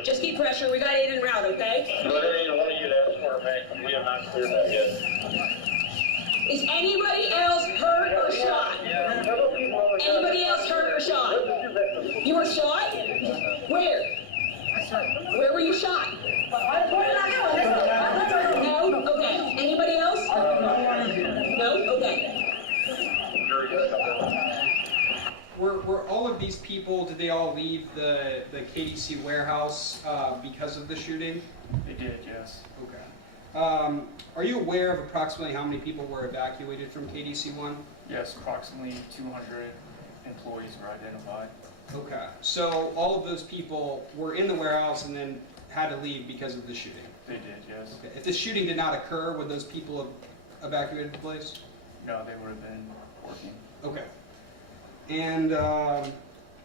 Just keep pressure. We got aid en route, okay? Whatever you want you to ask for, man. We have not cleared that yet. Is anybody else hurt or shot? Anybody else hurt or shot? You were shot? Where? Where were you shot? No? Okay. Anybody else? No? Okay. Were all of these people, did they all leave the KDC warehouse because of the shooting? They did, yes. Okay. Are you aware of approximately how many people were evacuated from KDC-1? Yes, approximately 200 employees were identified. Okay. So all of those people were in the warehouse and then had to leave because of the shooting? They did, yes. Okay. If this shooting did not occur, would those people have evacuated the place? No, they would have been working. Okay. And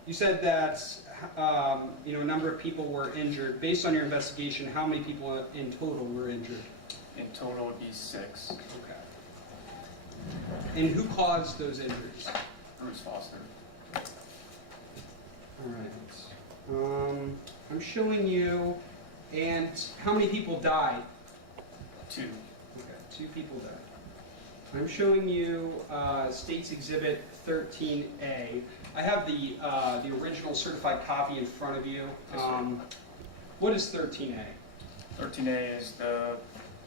you said that a number of people were injured. Based on your investigation, how many people in total were injured? In total, it would be 6. Okay. And who caused those injuries? Bruce Foster. All right. I'm showing you, and how many people died? 2. Okay, 2 people died. I'm showing you State's Exhibit 13A. I have the original certified copy in front of you. Yes, sir. What is 13A? 13A is the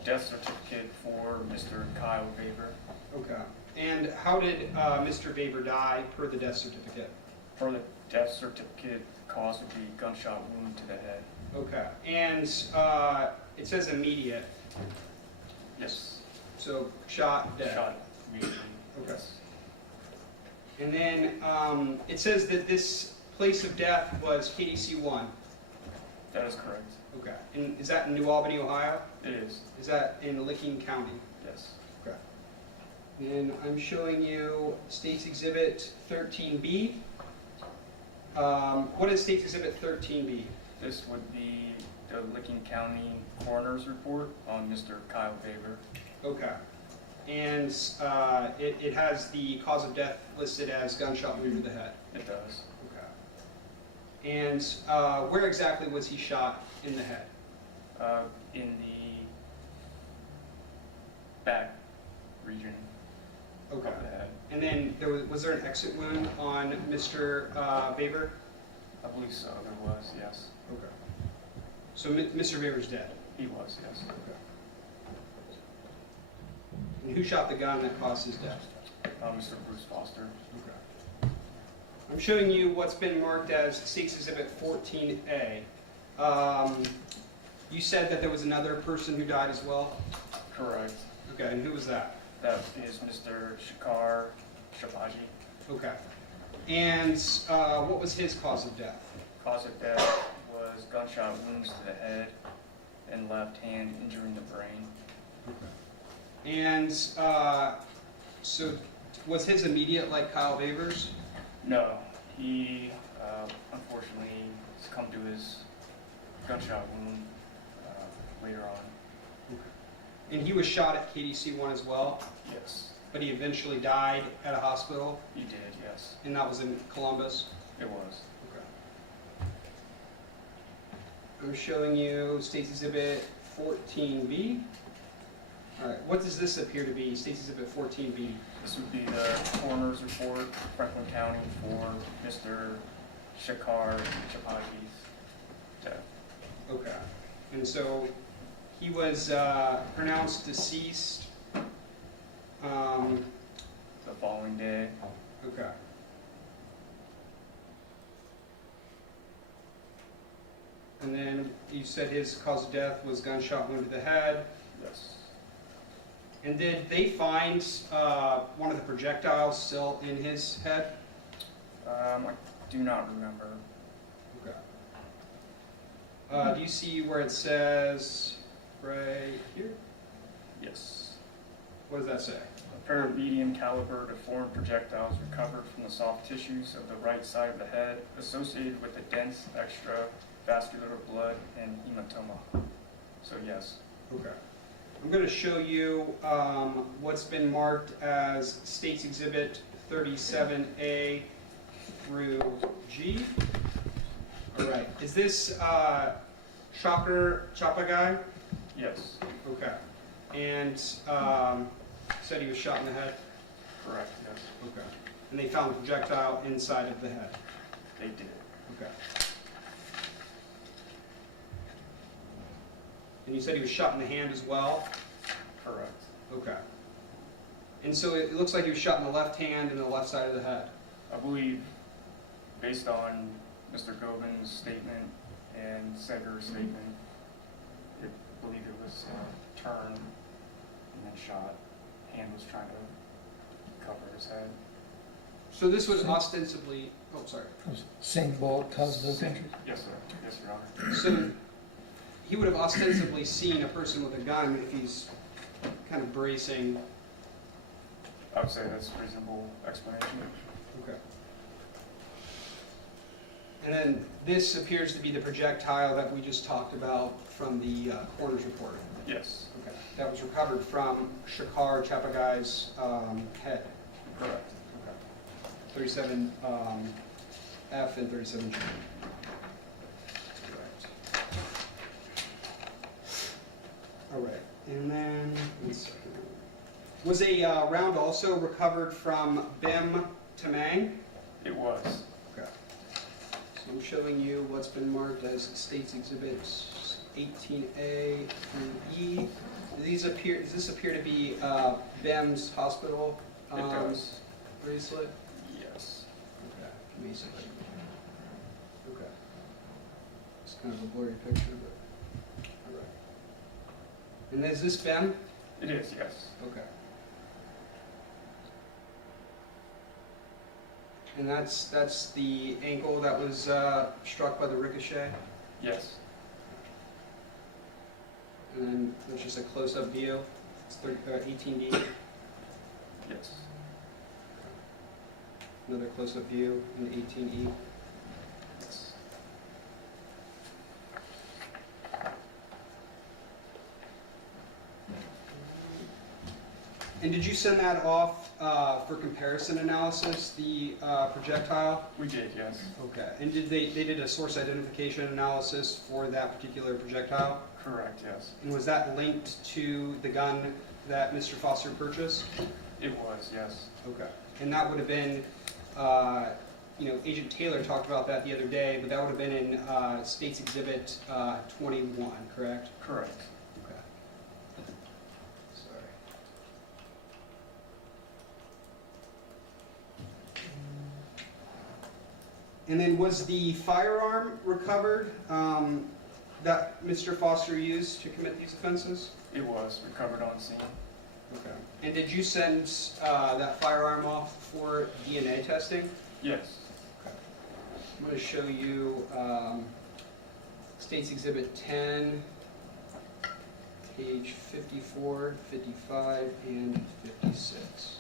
death certificate for Mr. Kyle Weber. Okay. And how did Mr. Weber die per the death certificate? For the death certificate, the cause would be gunshot wound to the head. Okay. And it says immediate. Yes. So shot, dead. Shot immediately. Okay. And then it says that this place of death was KDC-1. That is correct. Okay. And is that in New Albany, Ohio? It is. Is that in Licking County? Yes. Okay. And I'm showing you State's Exhibit 13B. What is State's Exhibit 13B? This would be the Licking County Coroner's report on Mr. Kyle Baber. Okay. And it has the cause of death listed as gunshot wound to the head. It does. Okay. And where exactly was he shot in the head? In the back region Okay. of the head. And then was there an exit wound on Mr. Baber? I believe so, there was, yes. Okay. So Mr. Baber's dead? He was, yes. Okay. And who shot the gun that caused his death? Mr. Bruce Foster. Okay. I'm showing you what's been marked as State's Exhibit 14A. You said that there was another person who died as well? Correct. Okay, and who was that? That is Mr. Shakar Shabaji. Okay. And what was his cause of death? Cause of death was gunshot wounds to the head and left hand injuring the brain. And so was his immediate like Kyle Baber's? No, he unfortunately succumbed to his gunshot wound later on. And he was shot at KDC 1 as well, Yes, but he eventually died at a hospital, he did, yes. and that was in Columbus. It was. Okay. I'm showing you State's Exhibit 14B. All right, what does this appear to be, State's Exhibit 14B? This would be the coroner's report, Franklin County, for Mr. Shakar Shabaji's death. Okay. And so he was pronounced deceased. The following day. Okay. And then you said his cause of death was gunshot wound to the head. Yes. And did they find one of the projectiles still in his head? I do not remember. Okay. Do you see where it says right here? Yes. What does that say? A pair of medium caliber deformed projectiles recovered from the soft tissues of the right side of the head associated with a dense extravascular blood and hematoma. So yes. Okay. I'm going to show you what's been marked as State's Exhibit 37A through G. All right. Is this Shocker Chapa guy? Yes. Okay. And said he was shot in the head? Correct, yes. Okay. And they found a projectile inside of the head? They did. Okay. And you said he was shot in the hand as well? Correct. Okay. And so it looks like he was shot in the left hand and the left side of the head? I believe, based on Mr. Govan's statement and Seger's statement, I believe it was turned and then shot. Hand was trying to cover his head. So this would ostensibly, oh, sorry. Same bullet caused both injuries? Yes, sir. Yes, Your Honor. So he would have ostensibly seen a person with a gun if he's kind of bracing. I would say that's a reasonable explanation. Okay. And then this appears to be the projectile that we just talked about from the coroner's report. Yes. Okay. That was recovered from Shakar Chapagai's head. Correct. Okay. 37F and 37G. Correct. All right. And then, let's see. Was a round also recovered from Bim Tamang? It was. Okay. So I'm showing you what's been marked as State's Exhibits 18A through E. Does this appear to be Bim's hospital It does. bracelet? Yes. Okay. Amazing. Okay. It's kind of a blurry picture, but all right. And is this Bim? It is, yes. Okay. And that's the ankle that was struck by the ricochet? Yes. And then there's just a close-up view. It's 18D. Yes. Another close-up view in 18E. Yes. did you send that off for comparison analysis, the projectile? We did, yes. Okay. And did they did a source identification analysis for that particular projectile? Correct, yes. And was that linked to the gun that Mr. Foster purchased? It was, yes. Okay. And that would have been, Agent Taylor talked about that the other day, but that would have been in State's Exhibit 21, correct? Correct. Okay. Sorry. And then was the firearm recovered that Mr. Foster used to commit these offenses? It was recovered on scene. Okay. And did you send that firearm off for DNA testing? Yes. Okay. I'm going to show you State's Exhibit 10, page 54, 55, and 56.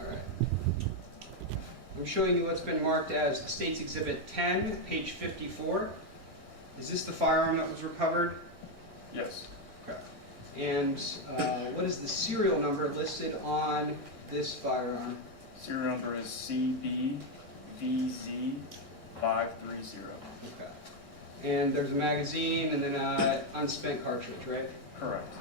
All right. I'm showing you what's been marked as State's Exhibit 10, page 54. Is this the firearm that was recovered? Yes. Okay. And what is the serial number listed on this firearm? Serial number is CBVZ530. Okay. And there's a magazine and then an unspent cartridge, right? Correct.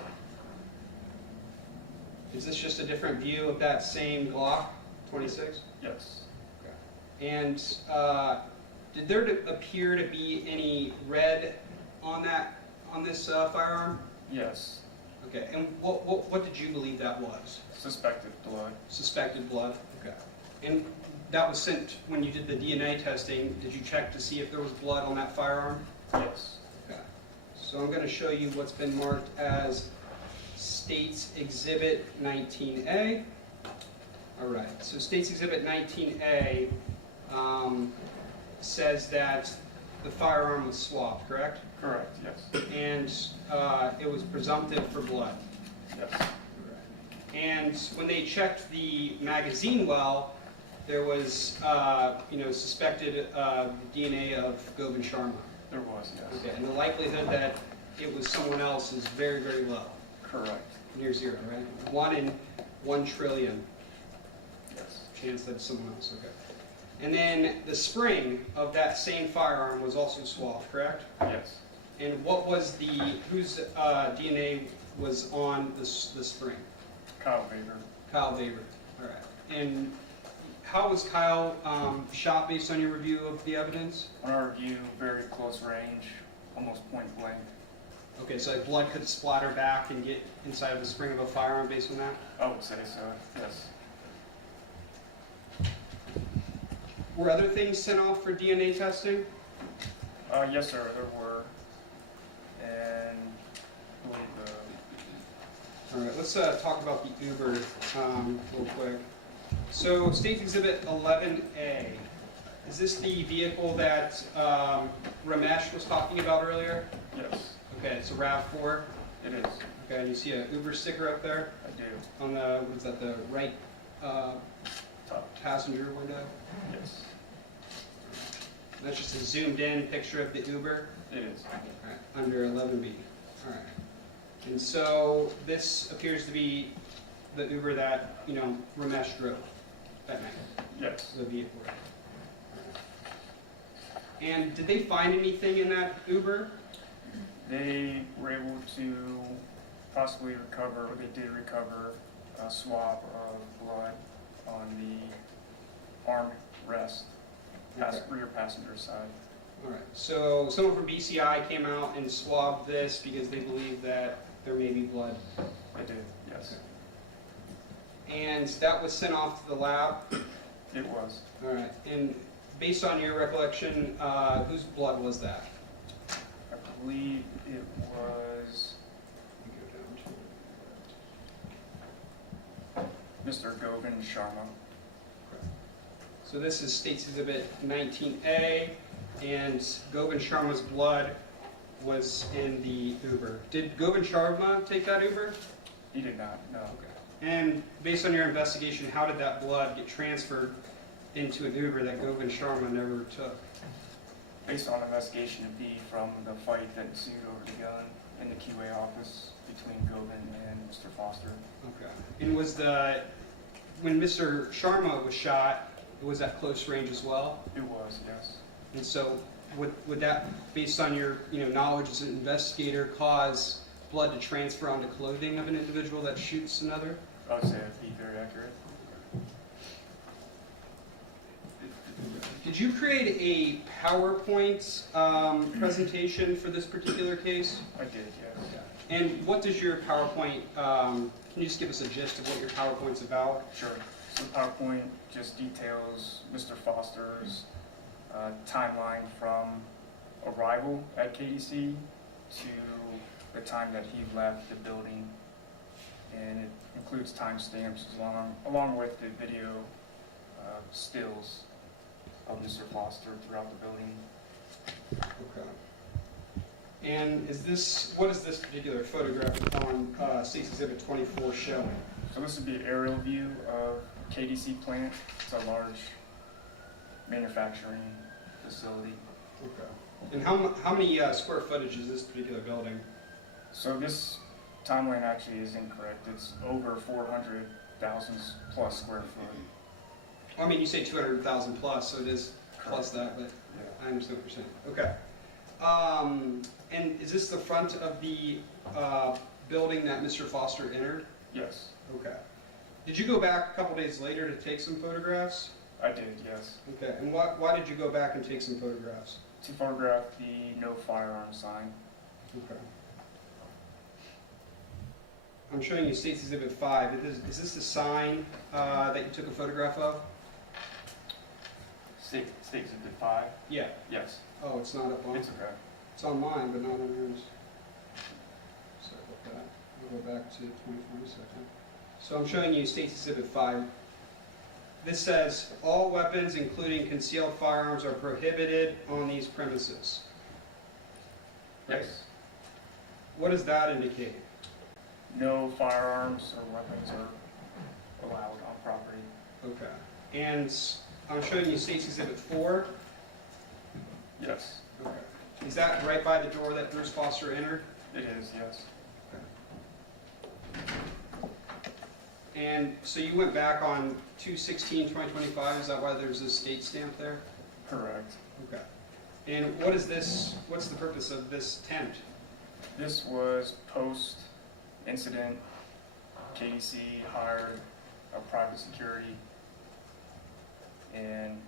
Is this just a different view of that same Glock 26? Yes. Okay. And did there appear to be any red on this firearm? Yes. Okay. And what did you believe that was? Suspected blood. Suspected blood. Okay. And that was sent when you did the DNA testing. Did you check to see if there was blood on that firearm? Yes. Okay. So I'm going to show you what's been marked as State's Exhibit 19A. All right. So State's Exhibit 19A says that the firearm was swabbed, correct? Correct, yes. And it was presumptive for blood. Yes. And when they checked the magazine well, there was, suspected DNA of Govind Sharma. There was, yes. Okay, and the likelihood that it was someone else is very, very low. Correct. Near zero, right? 1 in 1 trillion Yes. chance that it's someone else. Okay. And then the spring of that same firearm was also swabbed, correct? Yes. And what was whose DNA was on the spring? Kyle Weber. Kyle Weber. All right. And how was Kyle shot based on your review of the evidence? On our review, very close range, almost point blank. Okay, so blood could splatter back and get inside of the spring of a firearm based on that? I would say so, yes. Were other things sent off for DNA testing? Yes, sir, there were. And I believe All right, let's talk about the Uber real quick. So, State's Exhibit 11A. Is this the vehicle that Ramesh was talking about earlier? yes, Okay, it's a RAV4. it is. Okay, and you see an Uber sticker up there I do. on the, what is that, the right Top. passenger window? Yes, That's just a zoomed in picture of the Uber. it is. Alright, under 11B. All right. And so this appears to be the Uber that, Ramesh drove that night, Yes. the vehicle. And did they find anything in that Uber? They were able to possibly recover, or they did recover, a swab of blood on the armrest, rear passenger side. All right. So someone from BCI came out and swabbed this because they believe that there may be blood. They did, yes. And that was sent off to the lab? It was. All right. And based on your recollection, whose blood was that? I believe it was Mr. Govind Sharma. So this is State's Exhibit 19A, and Govind Sharma's blood was in the Uber. Did Govind Sharma take that Uber? He did not, no. Okay. And based on your investigation, how did that blood get transferred into an Uber that Govind Sharma never took? Based on investigation, it'd be from the fight that ensued over the gun in the QA office between Govan and Mr. Foster. Okay. And when Mr. Sharma was shot, was at close range as well? It was, yes. And so would that, based on your knowledge as an investigator, cause blood to transfer onto clothing of an individual that shoots another? I would say it'd be very accurate. Did you create a PowerPoint presentation for this particular case? I did, yes. And what does your PowerPoint, can you just give us a gist of what your PowerPoint's about? Sure. So PowerPoint just details Mr. Foster's timeline from arrival at KDC to the time that he left the building, and it includes timestamps along with the video stills of Mr. Foster throughout the building. Okay. And what is this particular photograph on State's Exhibit 24 showing? So this would be an aerial view of KDC plant. It's a large manufacturing facility. Okay. And how many square footage is this particular building? So this timeline actually is incorrect. It's over 400,000 plus square foot. I mean, you say 200,000 plus, so it is plus that, but yeah, I understand what you're saying. Okay. And is this the front of the building that Mr. Foster entered? Yes, Okay. Did you go back a couple days later to take some photographs? I did, yes. Okay. And why did you go back and take some photographs? To photograph the no firearm sign. Okay. I'm showing you State's Exhibit 5. Is this the sign that you took a photograph of? State Exhibit 5? Yeah. Yes. Oh, it's not up on. It's okay. It's on mine, but not on yours. Sorry about that. We'll go back to 24 in a second. So I'm showing you State's Exhibit 5. This says, all weapons, including concealed firearms, are prohibited on these premises. Yes. What does that indicate? No firearms or weapons are allowed on property. Okay. And I'm showing you State's Exhibit 4. Yes. Okay. Is that right by the door that Bruce Foster entered? It is, yes. And so you went back on 2/16/2025, is that why there's this state stamp there? Correct. Okay. And what is this, what's the purpose of this tent? This was post-incident. KDC hired a private security and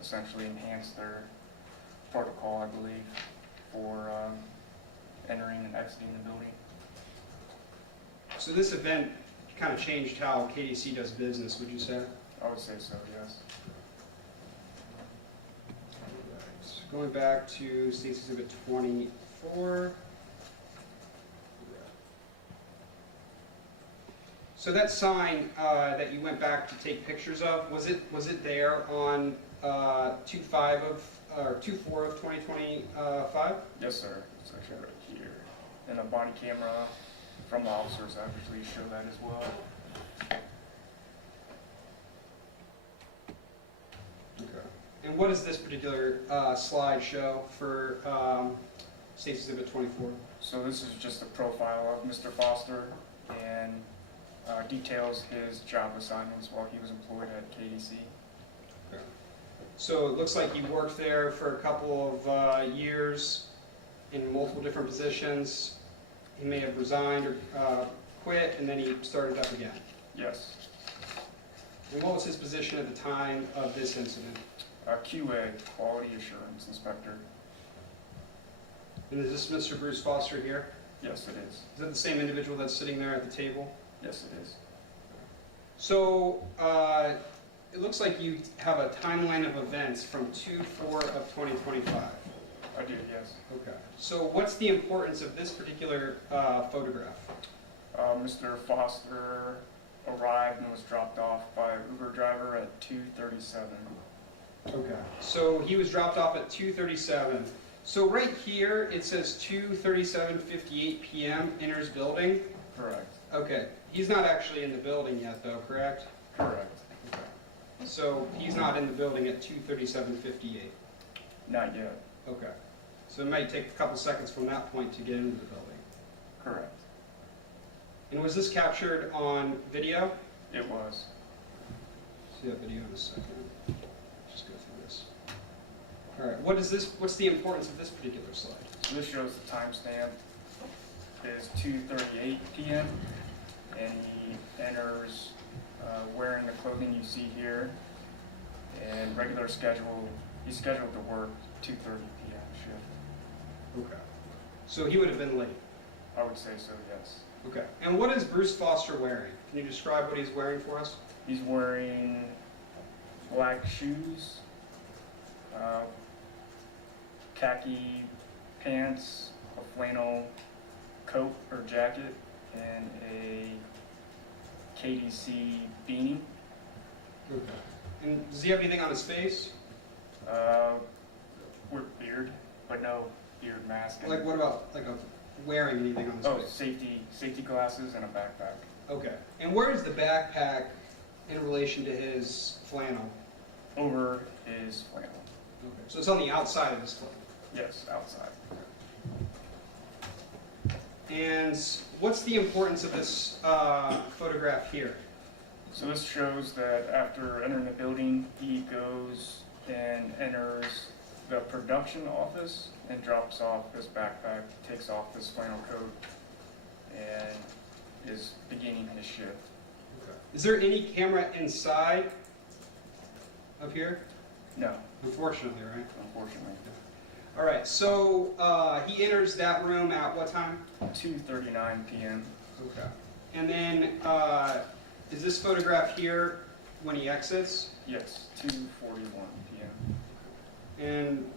essentially enhanced their protocol, I believe, for entering and exiting the building. So this event kind of changed how KDC does business, would you say? I would say so, yes. Right. Going back to State's Exhibit 24. So that sign that you went back to take pictures of, was it there on 2/4 of 2025? Yes, sir. It's actually right here. And a body camera from the officers actually show that as well. Okay. And what does this particular slide show for State's Exhibit 24? So this is just a profile of Mr. Foster and details his job assignments while he was employed at KDC. Okay. So it looks like you worked there for a couple of years in multiple different positions. He may have resigned or quit, and then he started up again. Yes. And what was his position at the time of this incident? QA, Quality Assurance Inspector. And is this Mr. Bruce Foster here? Yes, it is. Is that the same individual that's sitting there at the table? Yes, it is. So it looks like you have a timeline of events from 2/4 of 2025. I do, yes. Okay. So what's the importance of this particular photograph? Mr. Foster arrived and was dropped off by an Uber driver at 2:37. Okay. So he was dropped off at 2:37. So right here it says 2:37:58 p.m. enters building. Correct. Okay. He's not actually in the building yet, though, correct? Correct. Okay. So he's not in the building at 2:37:58. Not yet. Okay. So it might take a couple seconds from that point to get into the building. Correct. And was this captured on video? It was. See that video in a second. Just go through this. All right. What's the importance of this particular slide? So this shows the timestamp is 2:38 p.m. and he enters wearing the clothing you see here. And regular schedule, he's scheduled to work 2:30 p.m. shift. Okay. So he would have been late. I would say so, yes. Okay. And what is Bruce Foster wearing? Can you describe what he's wearing for us? He's wearing black shoes, khaki pants, a flannel coat or jacket, and a KDC beanie. Okay. And does he have anything on his face? With beard, but no beard mask. Like what about wearing anything on his Oh, face? safety glasses and a backpack. Okay. And where is the backpack in relation to his flannel? Over his flannel. Okay. So it's on the outside of his flannel. Yes, outside. And what's the importance of this photograph here? So this shows that after entering the building, he goes and enters the production office and drops off this backpack, takes off this flannel coat, and is beginning his shift. Okay. Is there any camera inside of here? No, Unfortunately, right? unfortunately. All right, so he enters that room at what time? 2:39 p.m. Okay. And then, is this photograph here when he exits? Yes, 2:41 p.m. And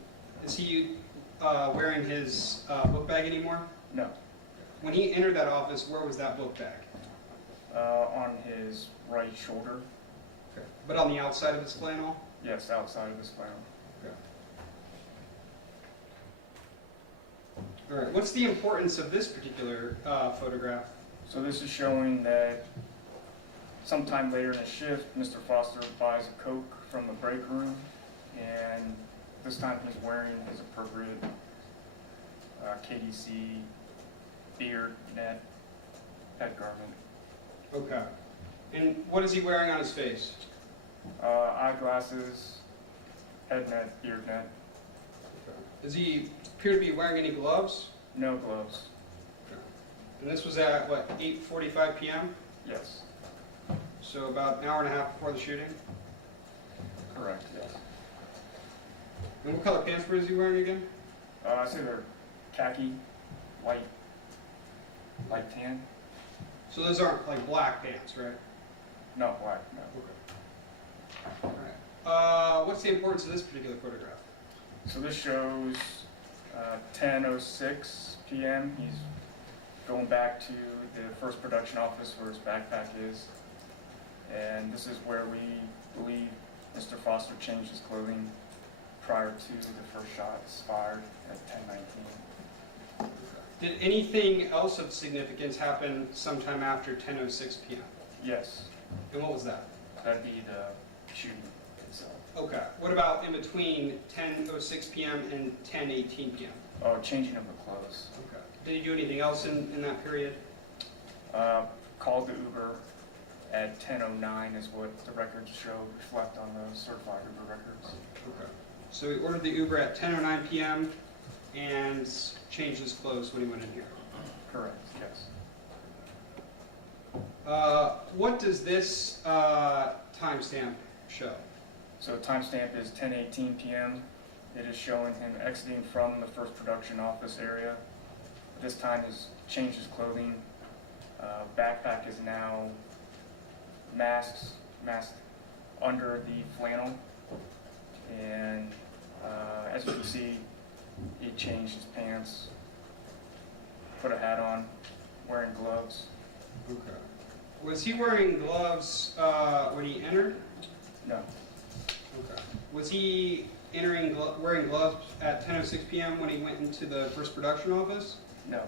is he wearing his book bag anymore? No, When he entered that office, where was that book bag? on his right shoulder. Okay. But on the outside of his flannel? Yes, outside of his flannel. Okay. All right, what's the importance of this particular photograph? So this is showing that sometime later in the shift, Mr. Foster buys a Coke from the break room, and this time he's wearing his appropriate KDC beard net head garment. Okay. And what is he wearing on his face? Eyeglasses, head net, beard net, Does he appear to be wearing any gloves? no gloves. And this was at, what, 8:45 p.m.? Yes, So about an hour and a half before the shooting? correct, yes. And what color pants is he wearing again? I say they're khaki, light tan, So those aren't like black pants, right? not black, no. Okay. All right. What's the importance of this particular photograph? So this shows 10:06 p.m. He's going back to the first production office where his backpack is. And this is where we believe Mr. Foster changed his clothing prior to the first shots fired at 10:19. Did anything else of significance happen sometime after 10:06 p.m.? Yes, And what was that? that'd be the shooting itself. Okay. What about in between 10:06 p.m. and 10:18 p.m.? Oh, changing of the clothes. Okay. Did he do anything else in that period? Called the Uber at 10:09 is what the records show, reflect on the certified Uber records. Okay. So he ordered the Uber at 10:09 p.m. and changed his clothes when he went in here. Correct, yes. What does this timestamp show? So timestamp is 10:18 p.m. It is showing him exiting from the first production office area. This time he's changed his clothing. Backpack is now masked under the flannel. And as you can see, he changed his pants, put a hat on, wearing gloves. Okay. Was he wearing gloves when he entered? No, Okay. Was he wearing gloves at 10:06 p.m. when he went into the first production office? no.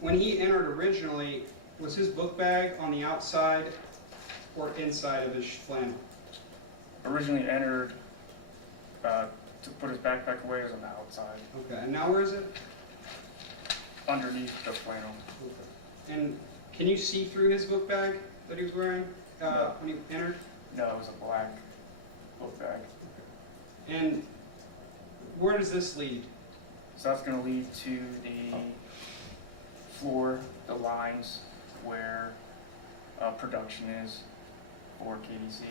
When he entered originally, was his book bag on the outside or inside of his flannel? Originally entered to put his backpack away was on the outside, Okay, and now where is it? underneath the flannel. Okay. And can you see through his book bag that he was wearing No. when he entered? No, it was a black book bag. And where does this lead? So that's going to lead to the floor, the lines where production is for KDC.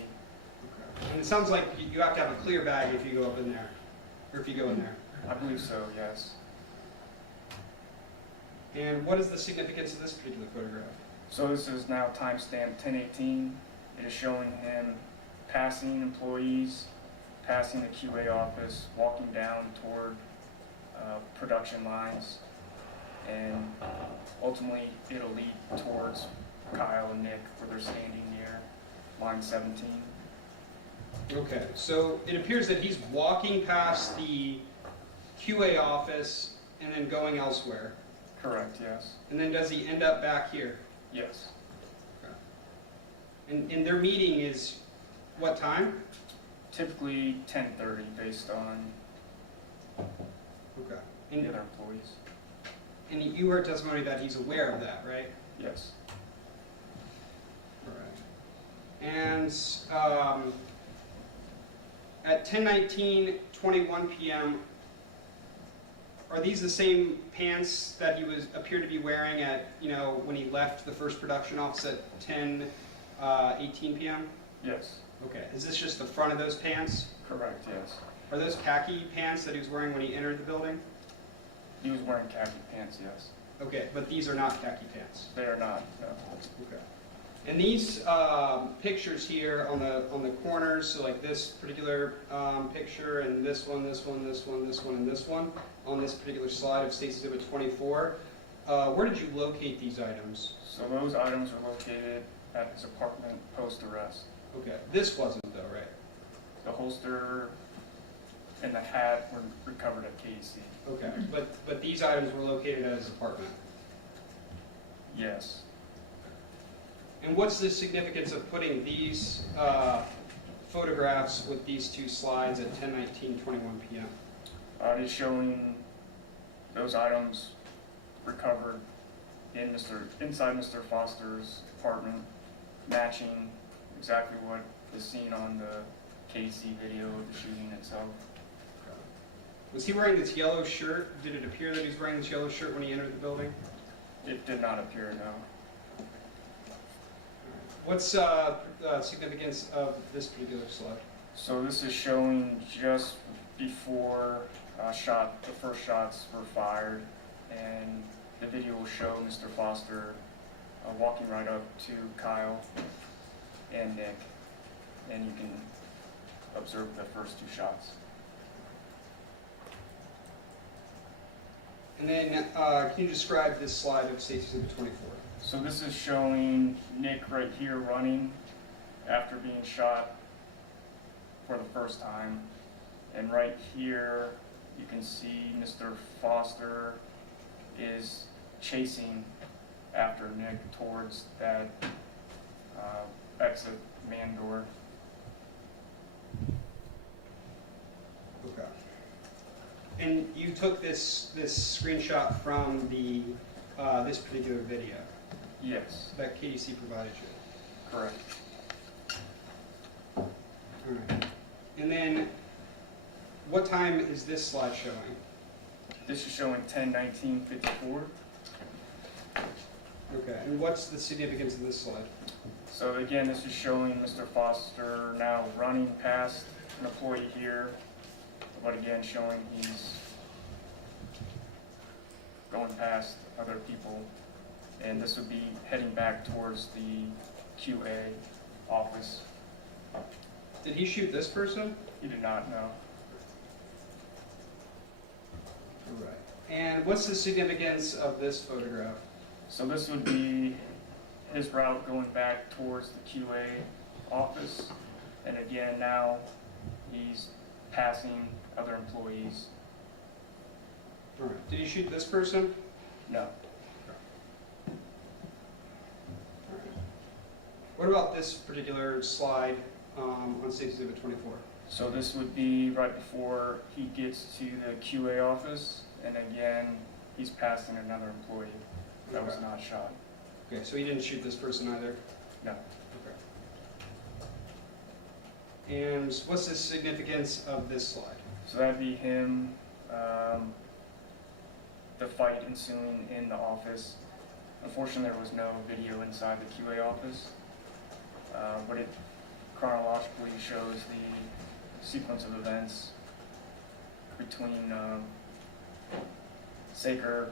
And it sounds like you have to have a clear bag if you go up in there, or if you go in there. I believe so, yes. And what is the significance of this particular photograph? So this is now timestamp 10/18. It is showing him passing employees, passing the QA office, walking down toward production lines, and ultimately it'll lead towards Kyle and Nick where they're standing near line 17. Okay, so it appears that he's walking past the QA office and then going elsewhere. Correct, yes. And then does he end up back here? Yes. And their meeting is what time? Typically 10:30 based on Okay. the other employees. And you heard testimony that he's aware of that, right? Yes. All right. And at 10:19:21 p.m., are these the same pants that he appeared to be wearing at, when he left the first production office at 10:18 p.m.? Yes. Okay. Is this just the front of those pants? Correct, yes. Are those khaki pants that he was wearing when he entered the building? He was wearing khaki pants, yes. Okay, but these are not khaki pants. They are not, no. Okay. And these pictures here on the corners, so like this particular picture and this one, this one, this one, this one, and this one, on this particular slide of State's Exhibit 24, where did you locate these items? So those items were located at his apartment post-arrest. Okay, this wasn't though, right? The holster and the hat were recovered at KDC. Okay, but these items were located at his apartment. Yes. And what's the significance of putting these photographs with these two slides at 10:19:21 p.m.? It is showing those items recovered inside Mr. Foster's apartment, matching exactly what is seen on the KDC video of the shooting itself. Was he wearing this yellow shirt? Did it appear that he was wearing this yellow shirt when he entered the building? It did not appear, no. What's significance of this particular slide? So this is showing just before the first shots were fired, and the video will show Mr. Foster walking right up to Kyle and Nick, and you can observe the first two shots. And then, can you describe this slide of State's Exhibit 24? So this is showing Nick right here running after being shot for the first time. And right here, you can see Mr. Foster is chasing after Nick towards that exit man door. Okay. And you took this screenshot from the this particular video Yes, that KDC provided you? correct. All right. And then, what time is this slide showing? This is showing 10:19:54. Okay. And what's the significance of this slide? So again, this is showing Mr. Foster now running past an employee here, but again showing he's going past other people. And this would be heading back towards the QA office. Did he shoot this person? He did not know. Right. And what's the significance of this photograph? So this would be his route going back towards the QA office. And again, now he's passing other employees. All right. Did he shoot this person? No. What about this particular slide on State's Exhibit 24? So this would be right before he gets to the QA office, and again, he's passing another employee that was Okay. not shot. Okay, so he didn't shoot this person either? No. Okay. And what's the significance of this slide? So that'd be him, the fight ensuing in the office. Unfortunately, there was no video inside the QA office, but it chronologically shows the sequence of events between Saker,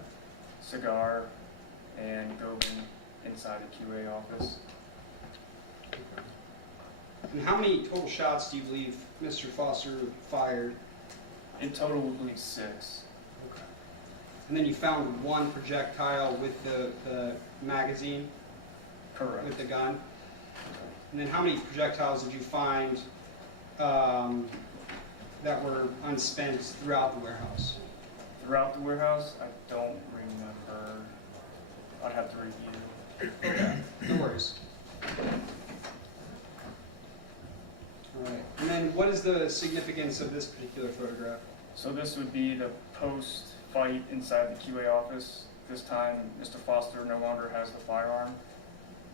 Cigar, and Govan inside the QA office. And how many total shots do you believe Mr. Foster fired? In total, we believe 6. Okay. And then you found one projectile with the magazine, Correct. with the gun? And then how many projectiles did you find that were unspent throughout the warehouse? Throughout the warehouse, I don't remember. I'd have to review. Okay, no worries. All right, and then what is the significance of this particular photograph? So this would be the post-fight inside the QA office. This time, Mr. Foster no longer has the firearm,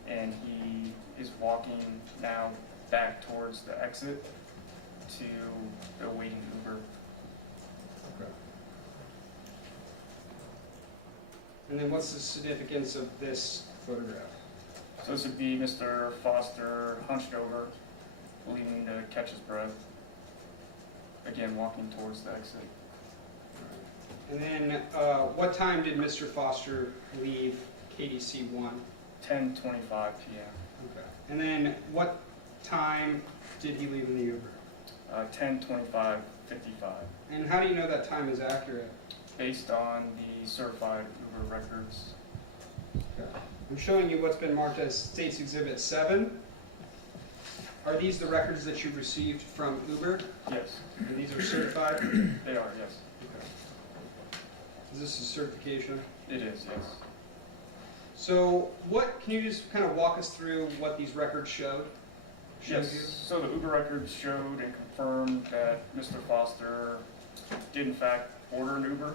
and he is walking now back towards the exit to the waiting Uber. Okay. And then what's the significance of this photograph? So this would be Mr. Foster hunched over, leaving to catch his breath. Again, walking towards the exit. And then what time did Mr. Foster leave KDC 1? 10:25 p.m. Okay. And then what time did he leave in the Uber? 10:25:55. And how do you know that time is accurate? Based on the certified Uber records. Okay. I'm showing you what's been marked as States Exhibit 7. Are these the records that you received from Uber? Yes. And these are certified? They are, yes. Okay. Is this a certification? It is, yes. So can you just kind of walk us through what these records showed? Yes, so the Uber records showed and confirmed that Mr. Foster did in fact order an Uber.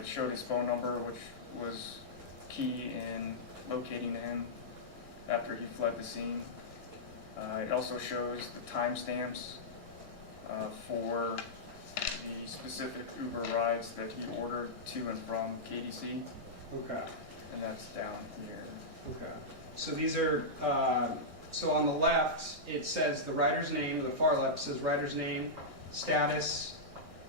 It showed his phone number, which was key in locating him after he fled the scene. It also shows the timestamps for the specific Uber rides that he ordered to and from KDC, Okay. and that's down here. Okay. So these are, so on the left, it says the rider's name, the far left says rider's name, status,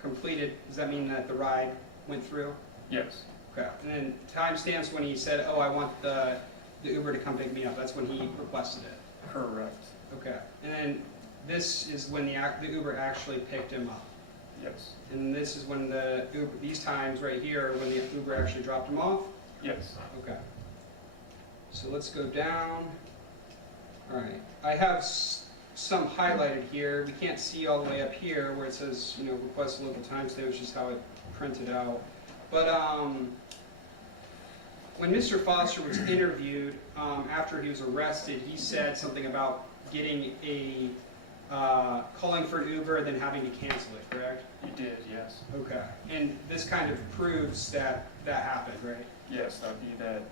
completed. Does that mean that the ride went through? Yes, Okay. And then timestamps when he said, oh, I want the Uber to come pick me up. That's when he requested it. correct. Okay. And then this is when the Uber actually picked him up. Yes, And this is when the Uber, these times right here, when the Uber actually dropped him off? yes. Okay. So let's go down. All right. I have some highlighted here. We can't see all the way up here where it says, request local timestamp, which is how it printed out. But when Mr. Foster was interviewed after he was arrested, he said something about getting calling for an Uber and then having to cancel it, correct? He did, yes. Okay. And this kind of proves that happened, right? Yes, that'd be that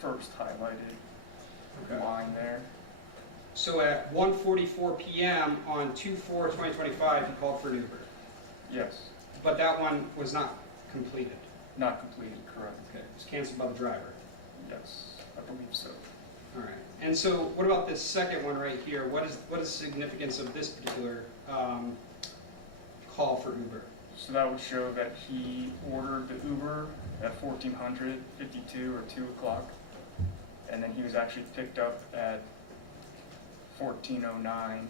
first highlighted line there. So at 1:44 p.m. on 2/4/2025, he called for an Uber, Yes, but that one was not completed. not completed, correct. Okay, it was canceled by the driver. Yes, I believe so. All right. And so, what about this second one right here? What is the significance of this particular call for Uber? So that would show that he ordered the Uber at 14:52 or 2 o'clock, and then he was actually picked up at 14:09,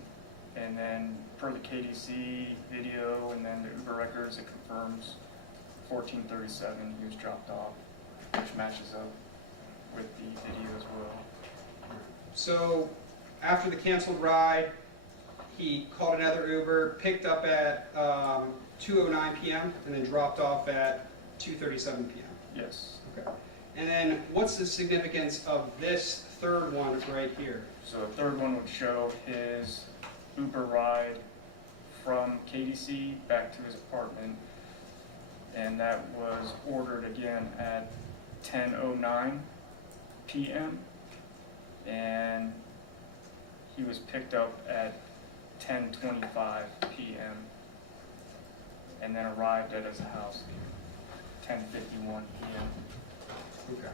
and then per the KDC video and then the Uber records, it confirms 14:37 he was dropped off, which matches up with the video as well. So, after the canceled ride, he called another Uber, picked up at 2:09 p.m. and then dropped off at 2:37 p.m. Yes. Okay. And then, what's the significance of this third one right here? So the third one would show his Uber ride from KDC back to his apartment, and that was ordered again at 10:09 p.m. and he was picked up at 10:25 p.m. and then arrived at his house 10:51 p.m. Okay.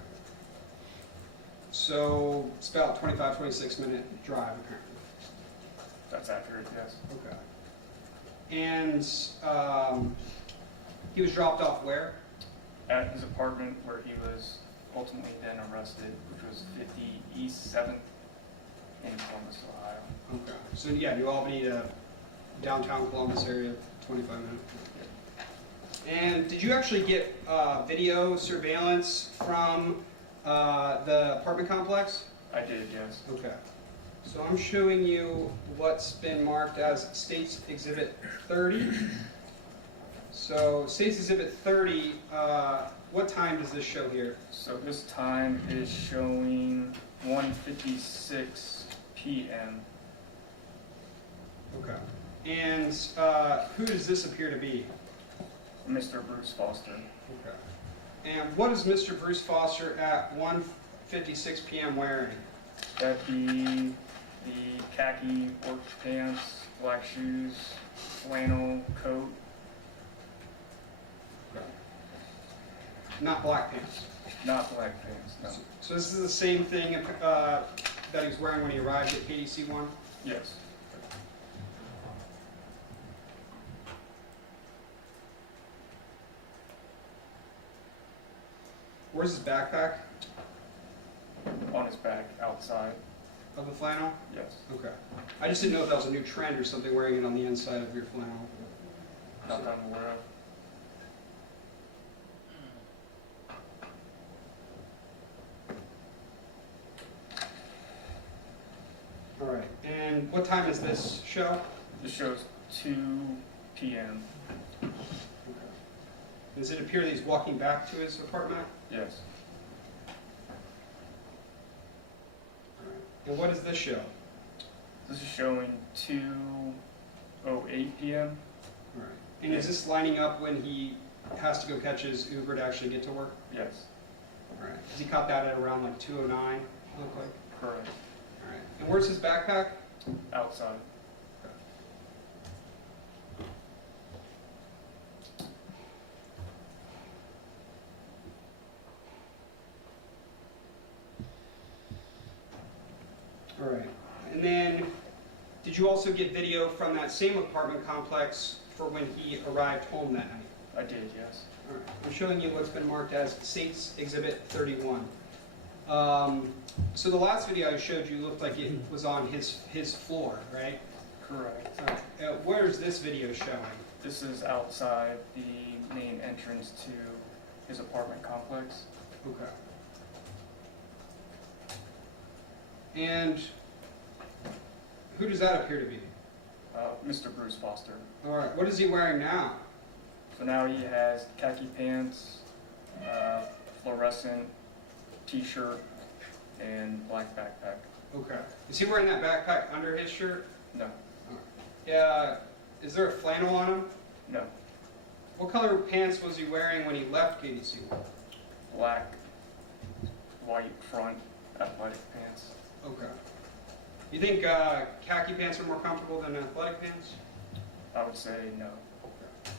So it's about 25, 26-minute drive apparently. That's accurate, yes. Okay. And he was dropped off where? At his apartment where he was ultimately then arrested, which was 50 East 7th in Columbus, Ohio. Okay. So yeah, New Albany to downtown Columbus area, 25 minutes. And did you actually get video surveillance from the apartment complex? I did, yes. Okay. So I'm showing you what's been marked as State's Exhibit 30. So State's Exhibit 30, what time does this show here? So this time is showing 1:56 p.m. Okay. And who does this appear to be? Mr. Bruce Foster. Okay. And what is Mr. Bruce Foster at 1:56 p.m. wearing? That'd be the khaki work pants, black shoes, flannel coat. Okay. Not black pants. Not black pants, no. So this is the same thing that he was wearing when he arrived at KDC 1? Yes. Where's his backpack? On his back, outside. Of the flannel? Yes. Okay. I just didn't know if that was a new trend or something, wearing it on the inside of your flannel. Not that I'm aware of. All right. And what time is this show? This shows 2 p.m. Okay. Does it appear that he's walking back to his apartment? Yes. All right. And what does this show? This is showing 2:08 p.m. All right. And is this lining up when he has to go catch his Uber to actually get to work? Yes. All right. Has he caught that at around like 2:09? Look like. Correct. All right. And where's his backpack? Outside. All right. And then, did you also get video from that same apartment complex for when he arrived home that night? I did, yes. All right. I'm showing you what's been marked as State's Exhibit 31. So the last video I showed you looked like it was on his floor, right? Correct. All right. Where's this video showing? This is outside the main entrance to his apartment complex. Okay. And who does that appear to be? Mr. Bruce Foster. All right. What is he wearing now? So now he has khaki pants, fluorescent t-shirt, and black backpack. Okay. Is he wearing that backpack under his shirt? No. Yeah. Is there a flannel on him? No. What color pants was he wearing when he left KDC? Black, white front, athletic pants. Okay. You think khaki pants are more comfortable than athletic pants? I would say no. Okay.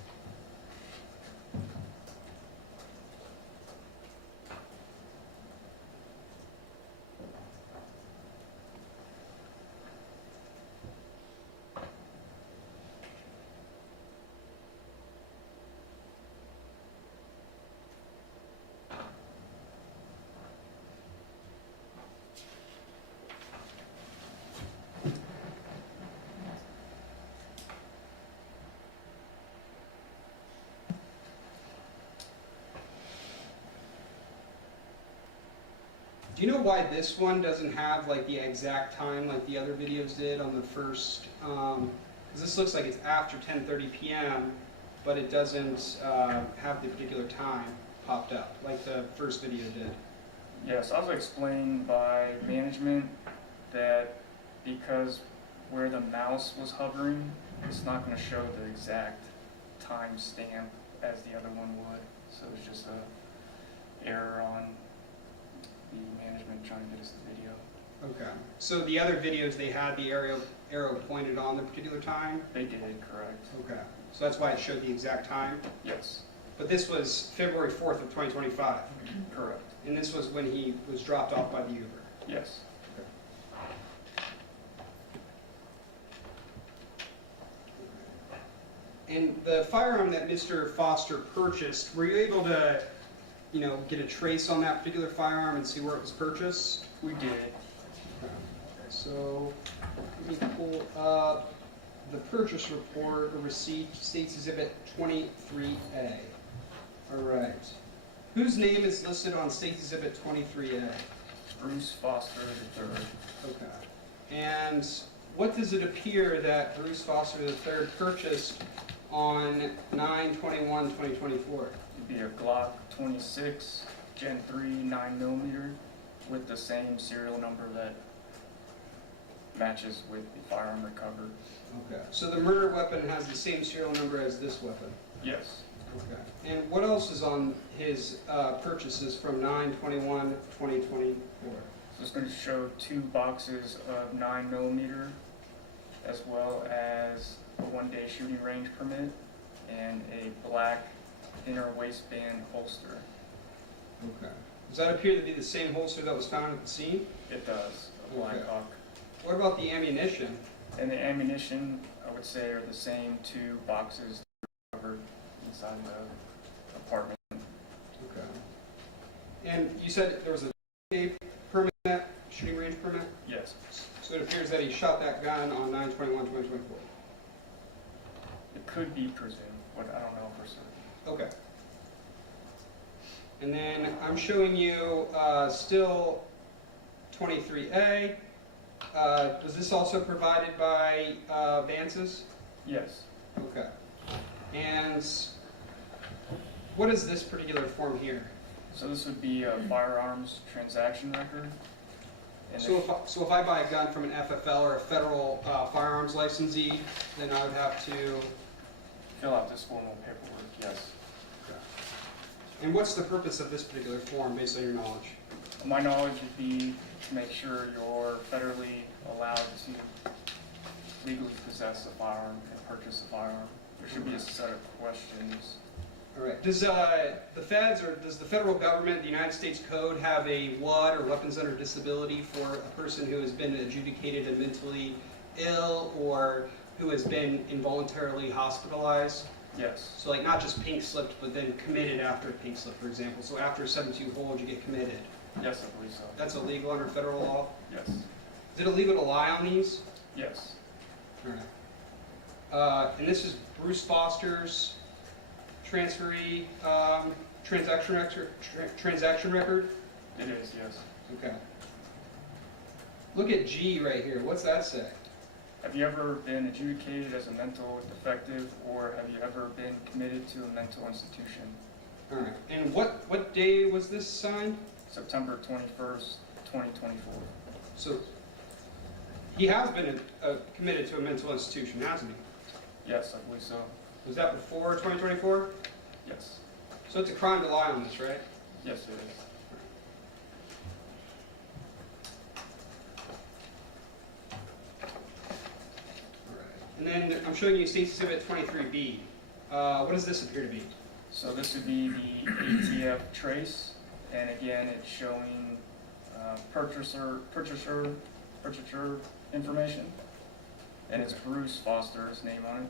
Do you know why this one doesn't have like the exact time like the other videos did on the first? Because this looks like it's after 10:30 p.m., but it doesn't have the particular time popped up like the first video did. Yes, I was explained by management that because where the mouse was hovering, it's not going to show the exact time stamp as the other one would. So it's just a error on the management trying to get us the video. Okay. So the other videos, they had the arrow pointed on the particular time? They did, correct. Okay. So that's why it showed the exact time? Yes. But this was February 4th of 2025? Correct. And this was when he was dropped off by the Uber? Yes. And the firearm that Mr. Foster purchased, were you able to, get a trace on that particular firearm and see where it was purchased? We did. Okay. So let me pull up the purchase report or receipt, States Exhibit 23A. All right. Whose name is listed on States Exhibit 23A? Bruce Foster III. Okay. And what does it appear that Bruce Foster III purchased on 9/21/2024? It'd be a Glock 26 Gen 3 9mm with the same serial number that matches with the firearm recovered. Okay. So the murder weapon has the same serial number as this weapon? Yes. Okay. And what else is on his purchases from 9/21/2024? So it's going to show 2 boxes of 9mm as well as a 1-day shooting range permit and a black inner waistband holster. Okay. Does that appear to be the same holster that was found at the scene? It does, a Blackhawk. What about the ammunition? And the ammunition, I would say, are the same 2 boxes covered inside the apartment. Okay. And you said there was a permit, shooting range permit? Yes. So it appears that he shot that gun on 9/21/2024. It could be presumed, but I don't know for certain. Okay. And then I'm showing you still 23A. Was this also provided by Vance's? Yes. Okay. And what is this particular form here? So this would be a firearms transaction record. And So if I buy a gun from an FFL or a federal firearms licensee, then I would have to... fill out this formal paperwork, yes. Okay. And what's the purpose of this particular form, based on your knowledge? My knowledge would be to make sure you're federally allowed to legally possess a firearm and purchase a firearm. There should be a set of questions. All right. Does the feds or does the federal government, the United States Code, have a WUD or weapons under disability for a person who has been adjudicated as mentally ill or who has been involuntarily hospitalized? Yes. So like not just pink slipped, but then committed after a pink slip, for example. So after a 7-2 hold, you get committed. Yes, I believe so. That's illegal under federal law? Yes. Is it illegal to lie on these? Yes. All right. And this is Bruce Foster's transferee transaction record? It is, yes. Okay. Look at G right here. What's that say? Have you ever been adjudicated as a mental defective, or have you ever been committed to a mental institution? All right. And what day was this signed? September 21st, 2024. So he has been committed to a mental institution, hasn't he? Yes, I believe so. Was that before 2024? Yes. So it's a crime to lie on this, right? Yes, it is. All right. And then I'm showing you States Exhibit 23B. What does this appear to be? So this would be the ATF trace, and again, it's showing purchaser information, and it's Bruce Foster's name on it.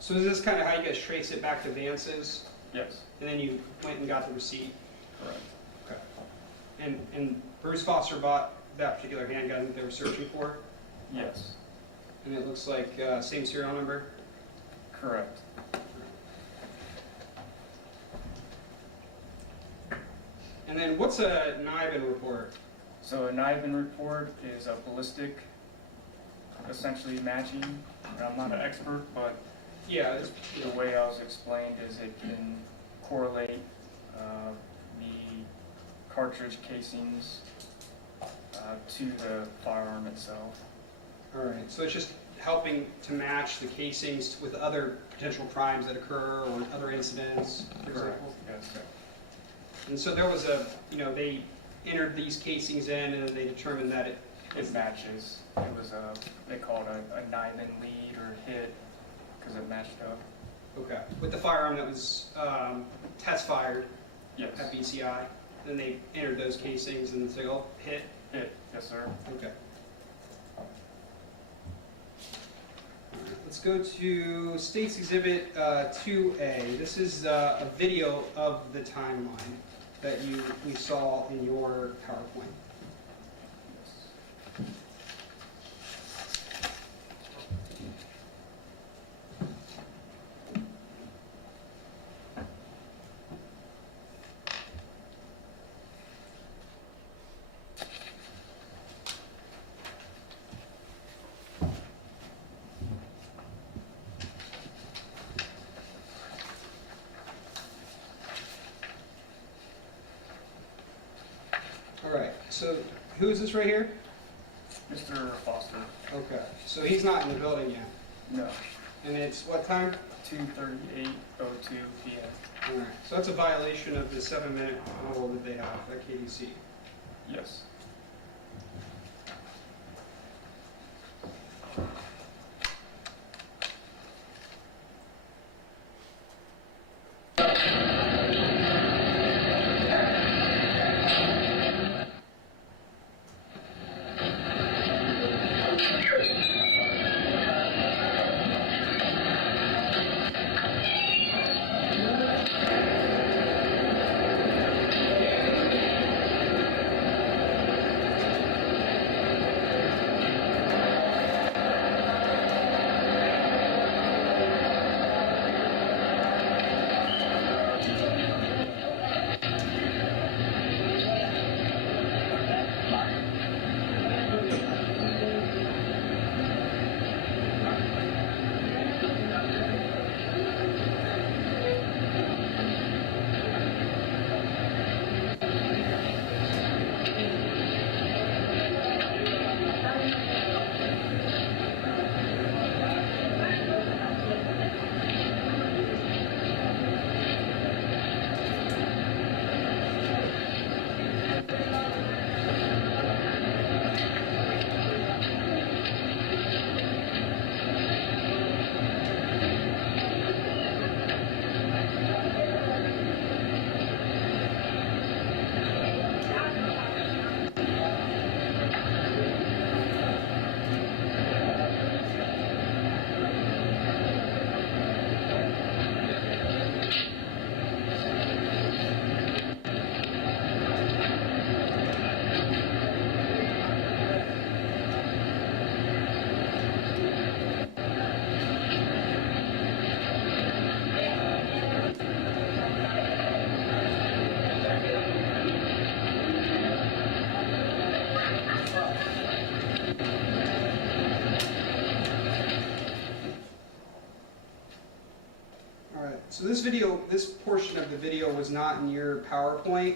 So is this kind of how you guys trace it back to Vance's? Yes. And then you went and got the receipt? Correct. Okay. And Bruce Foster bought that particular handgun that they were searching for? Yes. And it looks like same serial number? Correct. And then what's a NIBIN report? So a NIBIN report is a ballistic, essentially matching. And I'm not an expert, but yeah, the way I was explained is it can correlate the cartridge casings to the firearm itself. All right, so it's just helping to match the casings with other potential crimes that occur or other incidents, for example? Yes, sir. And so there was a, they entered these casings in and they determined that it Matches. It was they called a knife lead or hit because it matched up. Okay. With the firearm that was test fired Yes. at BCI, then they entered those casings and say, oh, hit. Hit. Yes, sir. Okay. Let's go to State's Exhibit 2A. This is a video of the timeline that we saw in your PowerPoint. All right, so who is this right here? Mr. Foster. Okay, so he's not in the building yet. No. And it's what time? 2:38:02 p.m. All right, so that's a violation of the 7-minute rule that they have at KDC. Yes. So this portion of the video was not in your PowerPoint.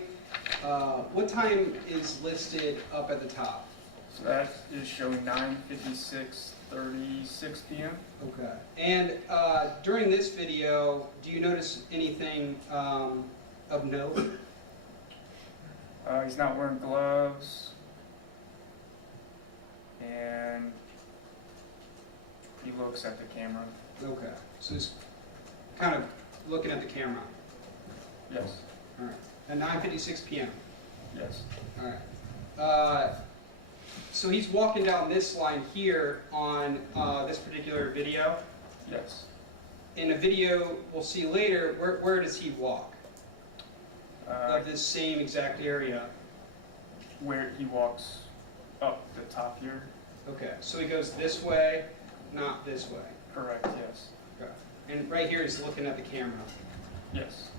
What time is listed up at the top? So that is showing 9:56:36 p.m. Okay. And during this video, do you notice anything of note? He's not wearing gloves, and he looks at the camera. Okay. So he's kind of looking at the camera. Yes. All right. At 9:56 p.m. Yes. All right. So he's walking down this line here on this particular video. Yes. In a video we'll see later, where does he walk? Of this same exact area. Where he walks up the top here. Okay, so he goes this way, not this way. Correct, yes. Okay. And right here he's looking at the camera. Yes.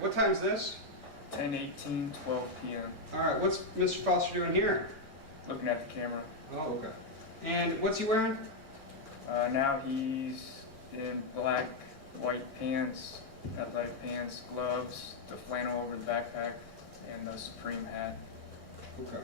What time is this? 10:18, 12 p.m. All right, what's Mr. Foster doing here? Looking at the camera. Oh, okay. And what's he wearing? Now he's in black, white pants, athletic pants, gloves, the flannel over the backpack, and the Supreme hat. Okay.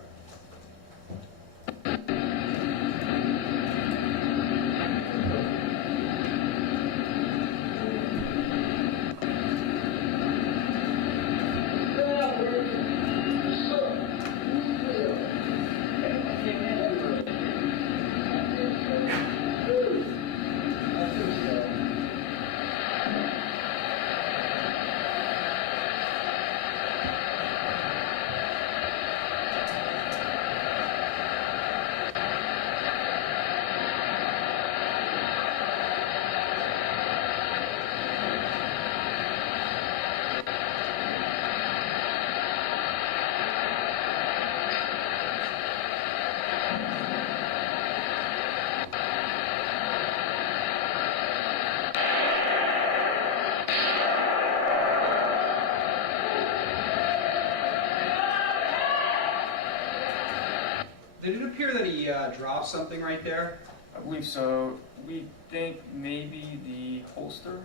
Did it appear that he dropped something right there? I believe so. We think maybe the holster.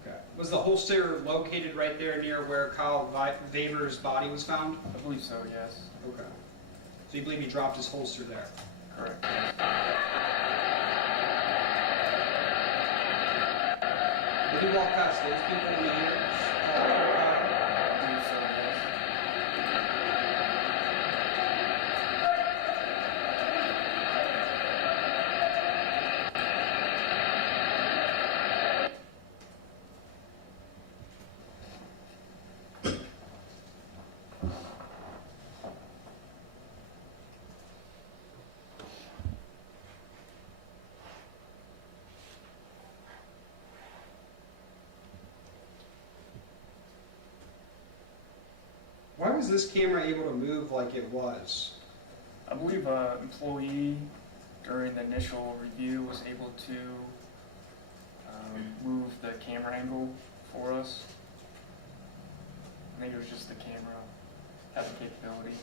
Okay. Was the holster located right there near where Kyle Vaver's body was found? I believe so, yes. Okay. So you believe he dropped his holster there? Correct. Did he walk past those people in the years? I believe so, yes. Why was this camera able to move like it was? I believe an employee during the initial review was able to move the camera angle for us. I think it was just the camera had the capability.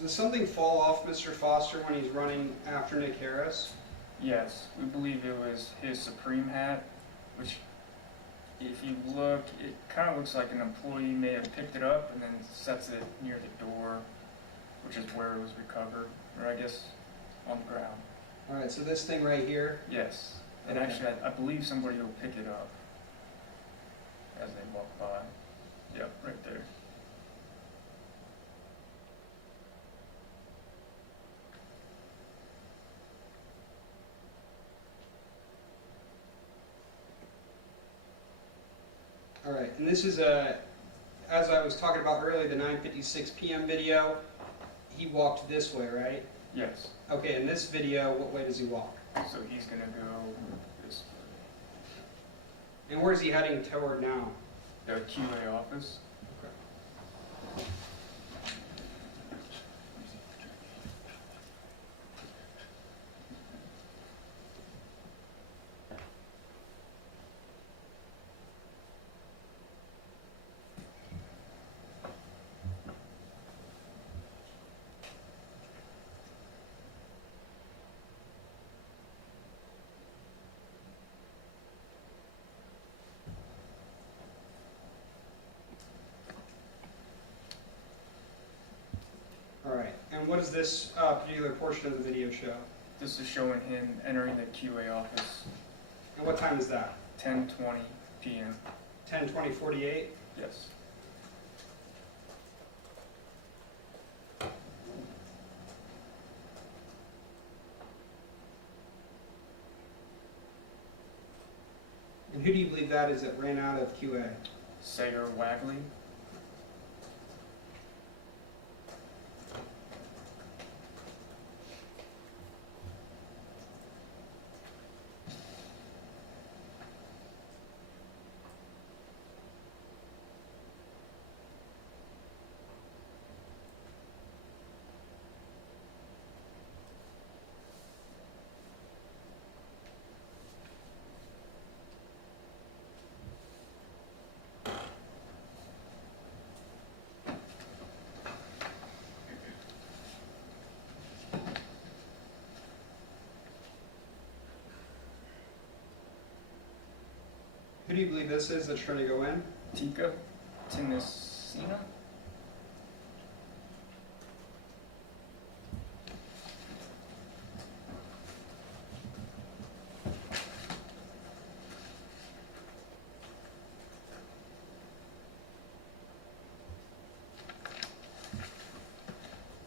Does something fall off Mr. Foster when he's running after Nick Harris? Yes, we believe it was his Supreme hat, which, if you look, it kind of looks like an employee may have picked it up and then sets it near the door, which is where it was recovered, or I guess on the ground. All right, so this thing right here? Yes, and Okay. actually, I believe somebody will pick it up as they walk by. Yep, right there. All right, and this is as I was talking about earlier, the 9:56 p.m. video. He walked this way, right? Yes, Okay, in this video, what way does he walk? so he's gonna go this way. And where's he heading toward now? The QA office. All right, and what does this particular portion of the video show? This is showing him entering the QA office, And what time is that? 10:20 p.m. 10:20:48? Yes. And who do you believe that is that ran out of QA? Sager Wagley. Who do you believe this is that's trying to go in? Tika Tinesina?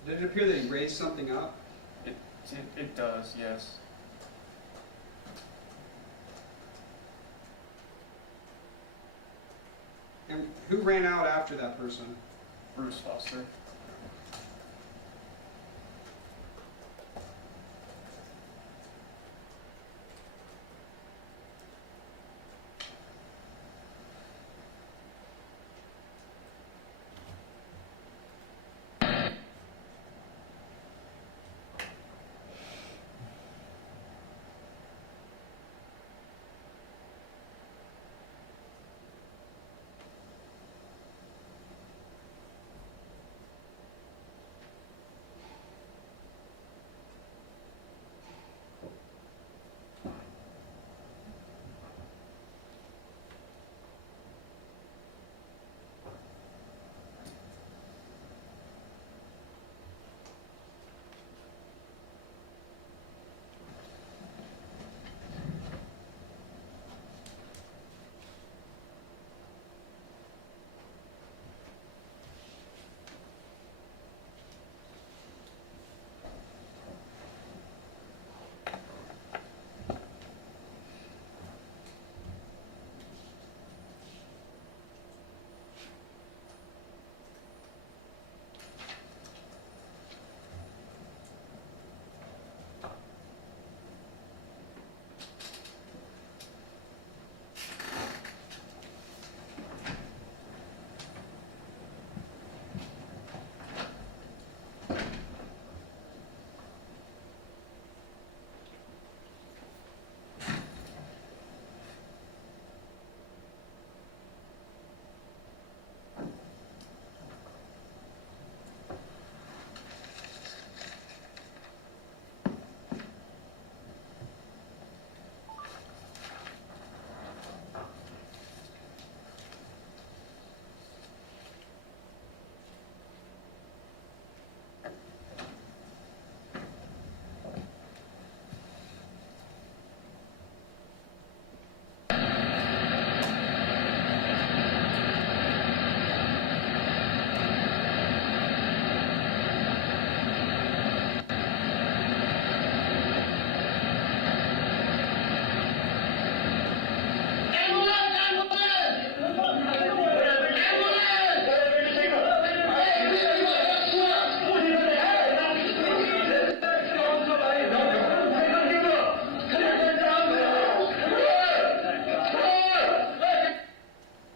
Did it appear that he raised something up? It does, yes. And who ran out after that person? Bruce Foster.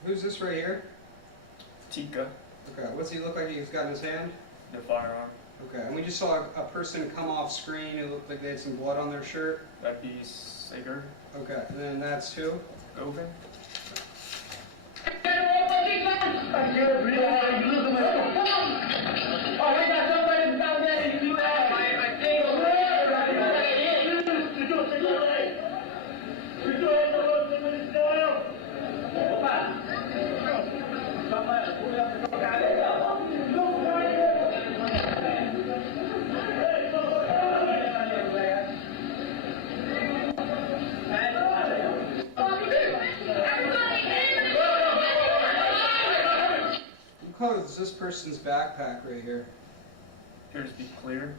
Who's this right here? Tika, Okay, what's he look like he's got in his hand? the firearm. Okay, and we just saw a person come off screen who looked like they had some blood on their shirt. That'd be Sager Okay, and then that's who? Govan. What color is this person's backpack right here? Appears to be clear.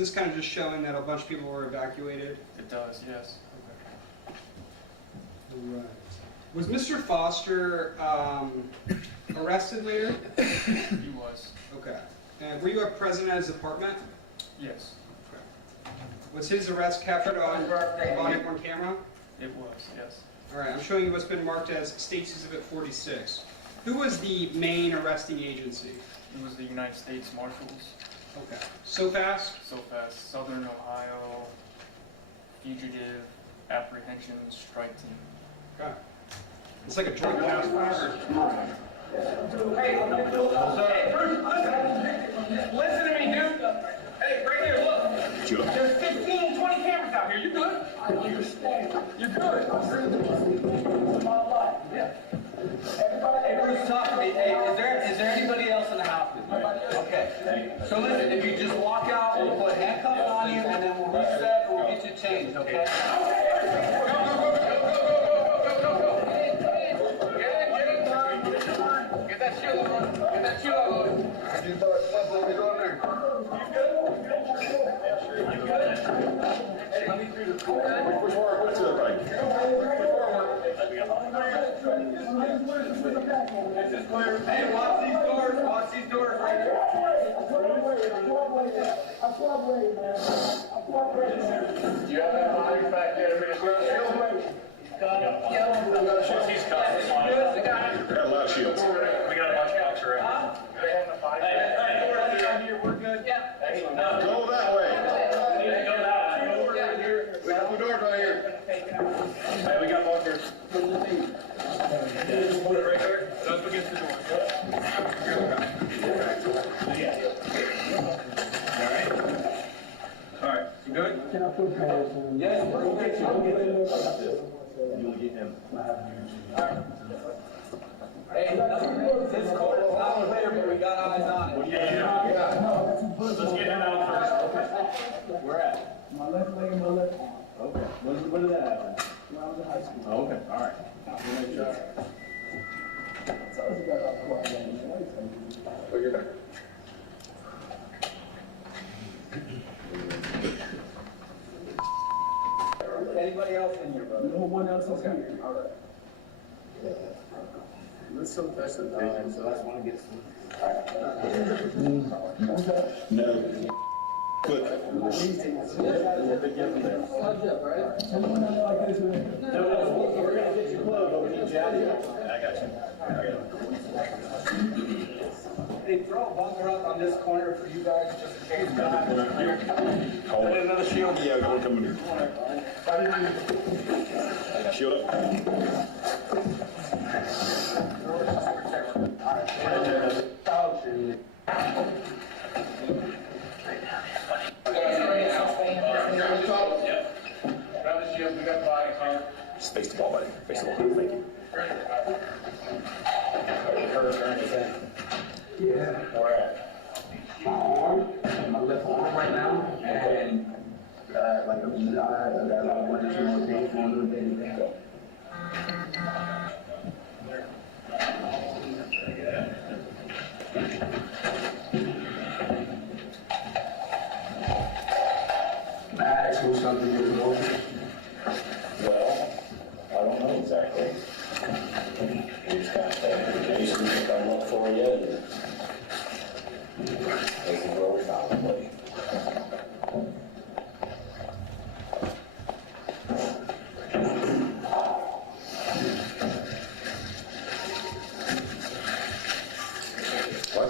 this kind of just showing that a bunch of people were evacuated? It does, yes. Right. Was Mr. Foster arrested later? He was, Okay. And were you present at his apartment? yes. Was his arrest captured on body-worn camera? It was, yes. All right, I'm showing you what's been marked as State's Exhibit 46. Who was the main arresting agency? It was the United States Marshals, Okay. So fast? so fast, Southern Ohio, Fugitive Apprehension Strike Team. Okay. It's like a joint task force. Hey, listen to me, dude. Hey, right here, look. There's 15, 20 cameras out here. You good? You're good. Hey, Bruce, talk to me. Hey, is there anybody else in the house with you? Okay. So listen, if you just walk out, we'll put handcuffs on you, and then we'll reset, and we'll get you changed, okay? Get that shoe on. Get that shoe on. Hey, watch these doors. Watch these doors right here. Do you have that body back there? He's got a lot of shields. We got a bunch of boxer around. We're good. Yeah. Go that way. Go that way. We got two doors right here. Hey, we got one here. Put it right there. Up against the door. All right. You good? Yes, we'll get you. You'll get him. Hey, this court is not clear, but we got eyes on it. Yeah. Let's get him out first. Where at? My left leg and my left arm. Okay. When did that happen? When I was in high school. Oh, okay, all right. We'll make sure. So I was got off court again. Oh, you're there. Anybody else in here, brother? No one else is here. All right. Let's so that's the thing. So that's one gets. No. Good. We're gonna get you clothes, but we need you out here. I got you. Hey, throw a bunker up on this corner for you guys, just in case. Put in another shield. Yeah, we're coming in. Shield Face the ball, buddy. Face the ball. Thank you. Yeah. Where at? My arm, my left arm right now, and like I got like one or two more things going on today. Can I ask you something you know? Well, I don't know exactly. He's got applications that I look for yet. This is where we found the plate.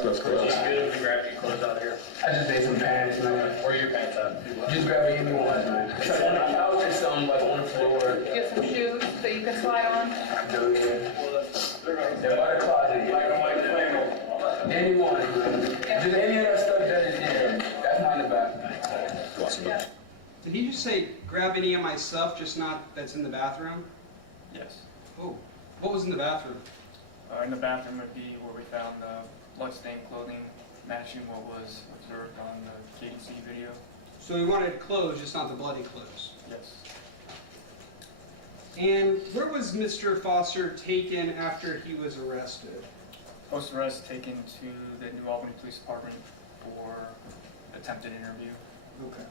That's crazy. Good, we grabbed your clothes out of here. I just made some pants, man. Where are your pants at? Just grab any one, man. So on the couch or something, like on the floor. Get some shoes that you can slide on. Do it. They're by the closet. Any one, man. Just any other stuff that is in. That's not in the bathroom. Awesome. Did he just say grab any of my stuff, just not that's in the bathroom? Yes. Oh, what was in the bathroom? In the bathroom would be where we found the bloodstained clothing matching what was observed on the KDC video. So he wanted clothes, just not the bloody clothes. Yes. And where was Mr. Foster taken after he was arrested? Post-arrest taken to the New Albany Police Department for attempted interview. Okay.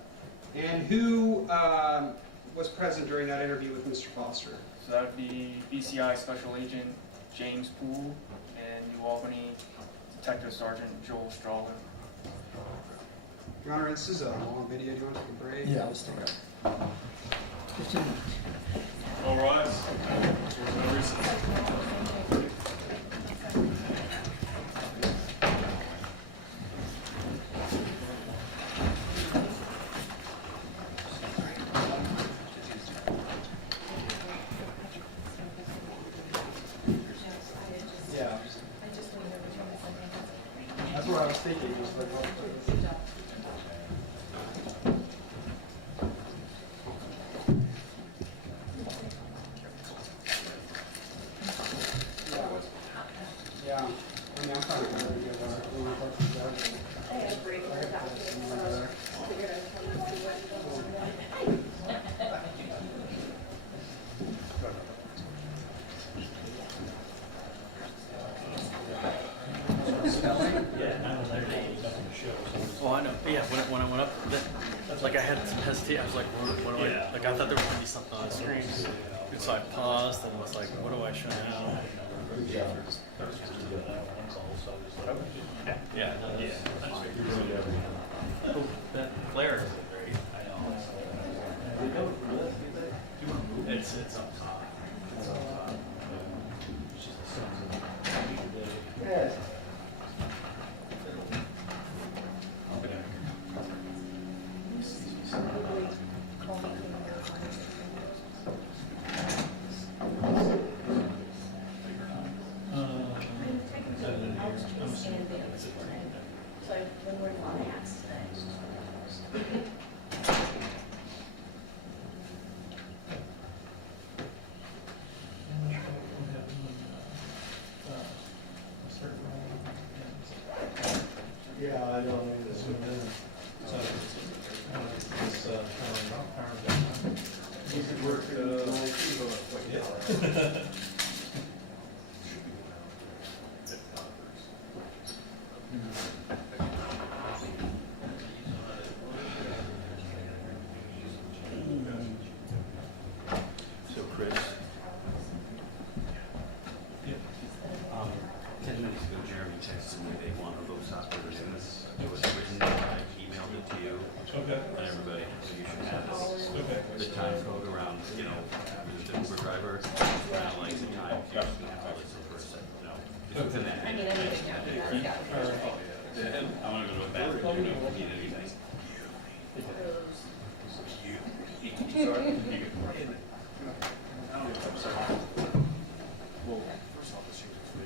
And who was present during that interview with Mr. Foster? So that would be BCI Special Agent James Poole and New Albany Detective Sergeant Joel Strawler. Your Honor, this is a long video. Do you want to take a break? Yeah, let's take a 15 minutes. All rise. There's no recess. Yeah. That's what I was thinking. Was like, yeah. I mean, I'm trying to remember the Oh, I know. Yeah, when I went up, like I had some hesitation. I was like, what do I? Like I thought there was gonna be something on the screen. And so I paused and was like, what do I show now? Yeah. Oh, that flare is great. I know. It's up top. It's up top. Yes. Yeah, I don't know this one. You could work So Chris, 10 minutes ago, Jeremy texted me they want a vote stop for the news. It was written, I emailed it to you. Okay. And everybody, so you should have this. Okay. The time code around, the Uber driver, kind of like the time, so you just have to listen for a second, It's within that. I want to go to a bathroom, you don't need anything. Well, first off, let's change it for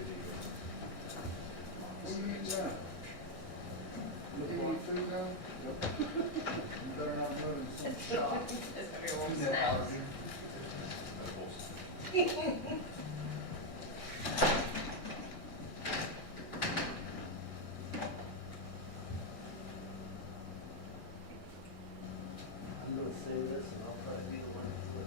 I'm gonna say this and I'll probably be the one who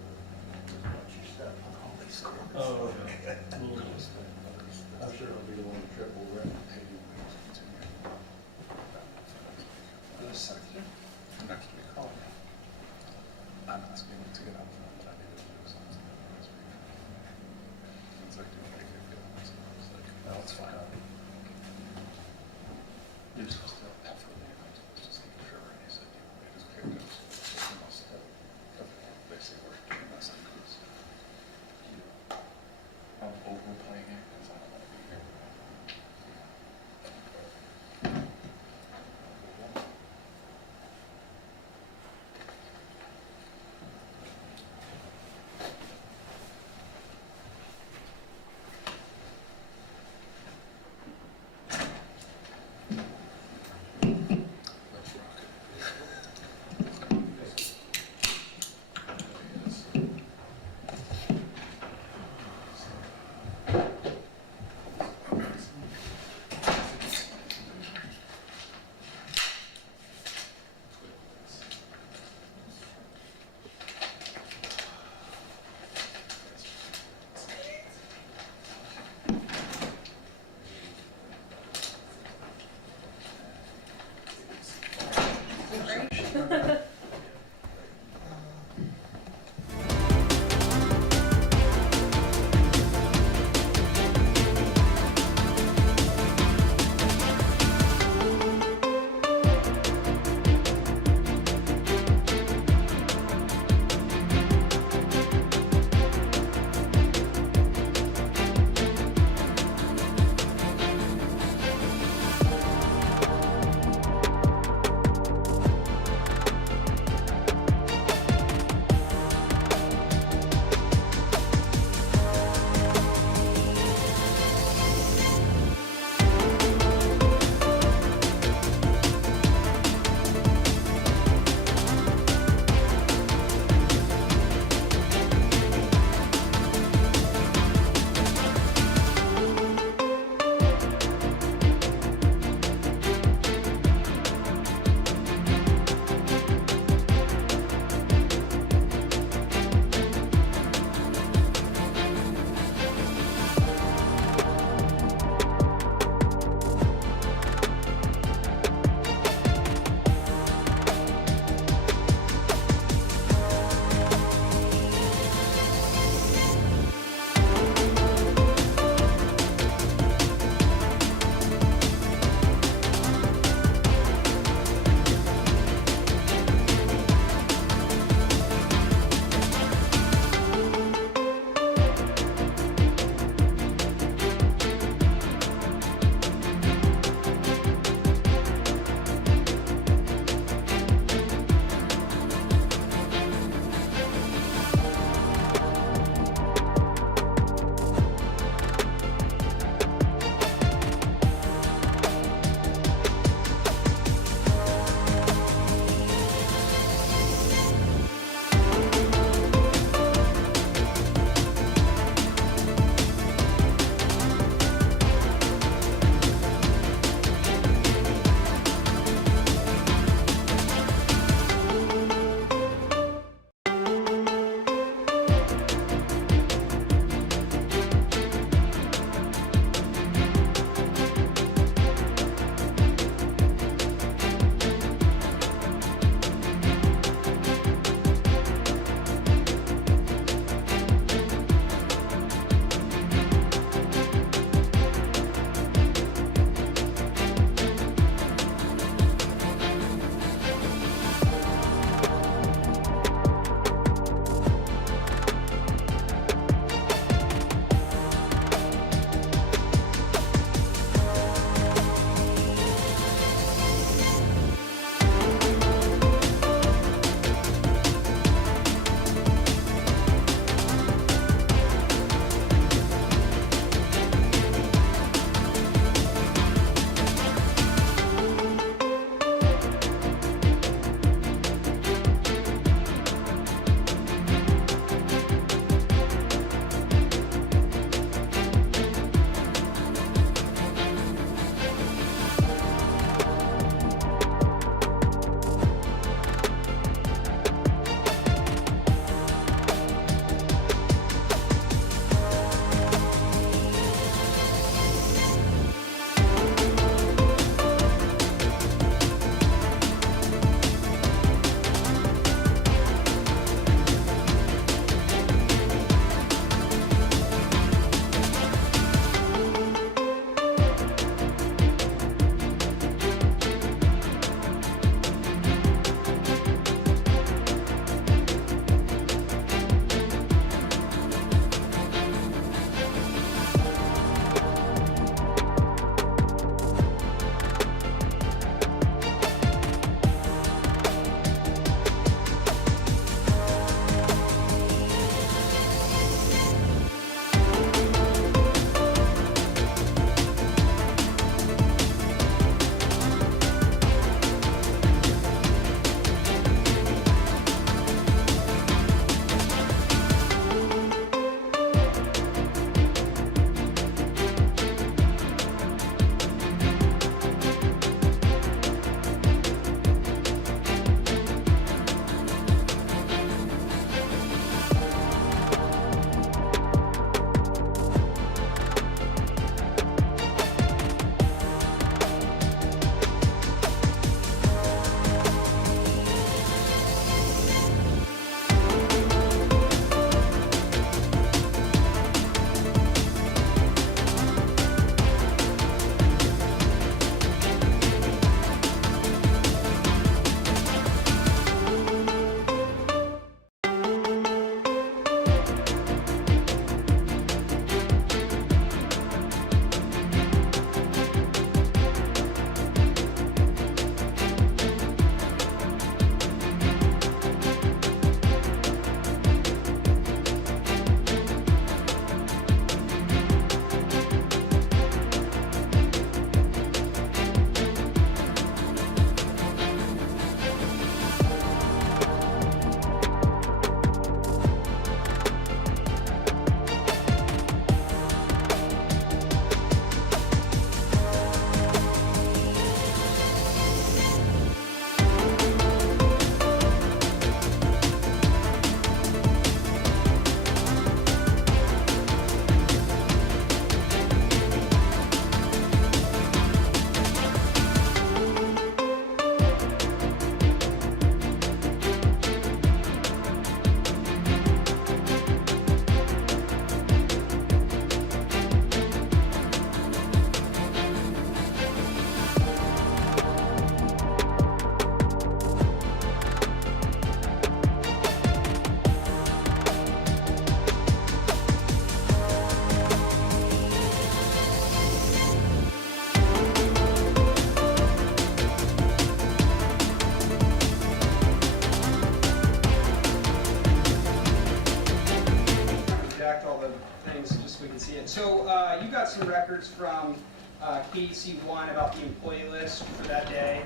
can see it. So you got some records from KDC 1 about the employee list for that day.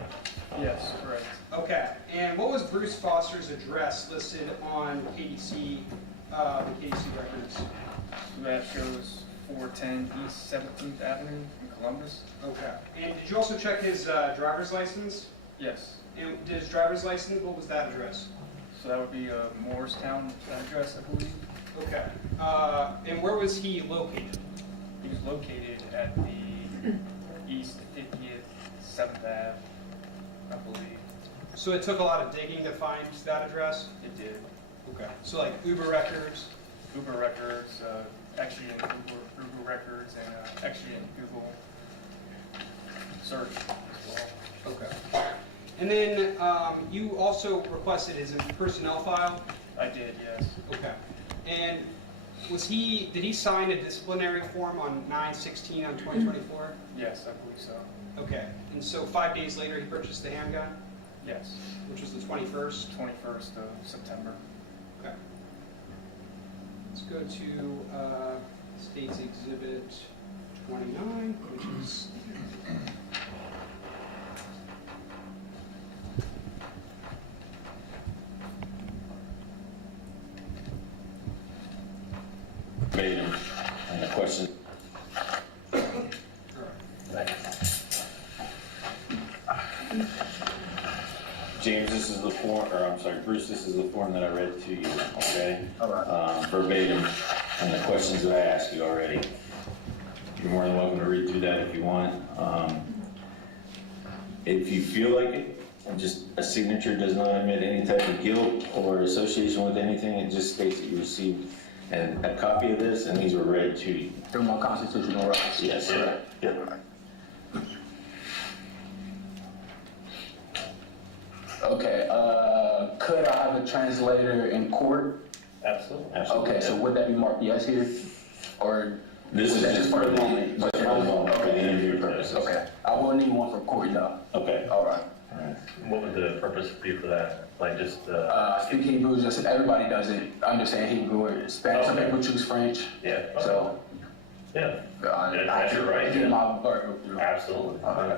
Yes, correct. Okay, and what was Bruce Foster's address listed on KDC, the KDC records? So that shows 410 East 17th Avenue in Columbus. Okay, and did you also check his driver's license? Yes. And his driver's license, what was that address? So that would be a Morristown address, I believe. Okay, and where was he located? He was located at the East 50th 7th Ave, I believe. So it took a lot of digging to find that address? It did. Okay. So like Uber records? Uber records, actually in Uber records, and actually in Google search as well. Okay. And then you also requested his personnel file? I did, yes. Okay. And did he sign a disciplinary form on 9/16 on 2024? Yes, I believe so. Okay. And so 5 days later he purchased the handgun? Yes. Which was the 21st? 21st of September. Okay. Let's go to State's Exhibit 29, which is verbatim, and the question. James, this is the form, or I'm sorry, Bruce, this is the form that I read to you, okay? All right. Verbatim, and the questions that I asked you already. You're more than welcome to read through that if you want. If you feel like it, and just a signature does not admit any type of guilt or association with anything, it just states that you received a copy of this, and these were read to you. Through my constitutional rights. Yes, sir. Yep. Okay, could I have a translator in court? Absolutely. Okay, so would that be marked yes here? Or This is that just for for the moment? just for the moment, for the interview purposes. Okay, I will need one for court though. Okay. All right. What would the purpose be for that? Like just, Speak Hebrew, just everybody doesn't understand Hebrew or Spanish. Some people choose French. yeah. Okay. So, Yeah. I That's your right. get Yeah. my birth through. Absolutely. Okay.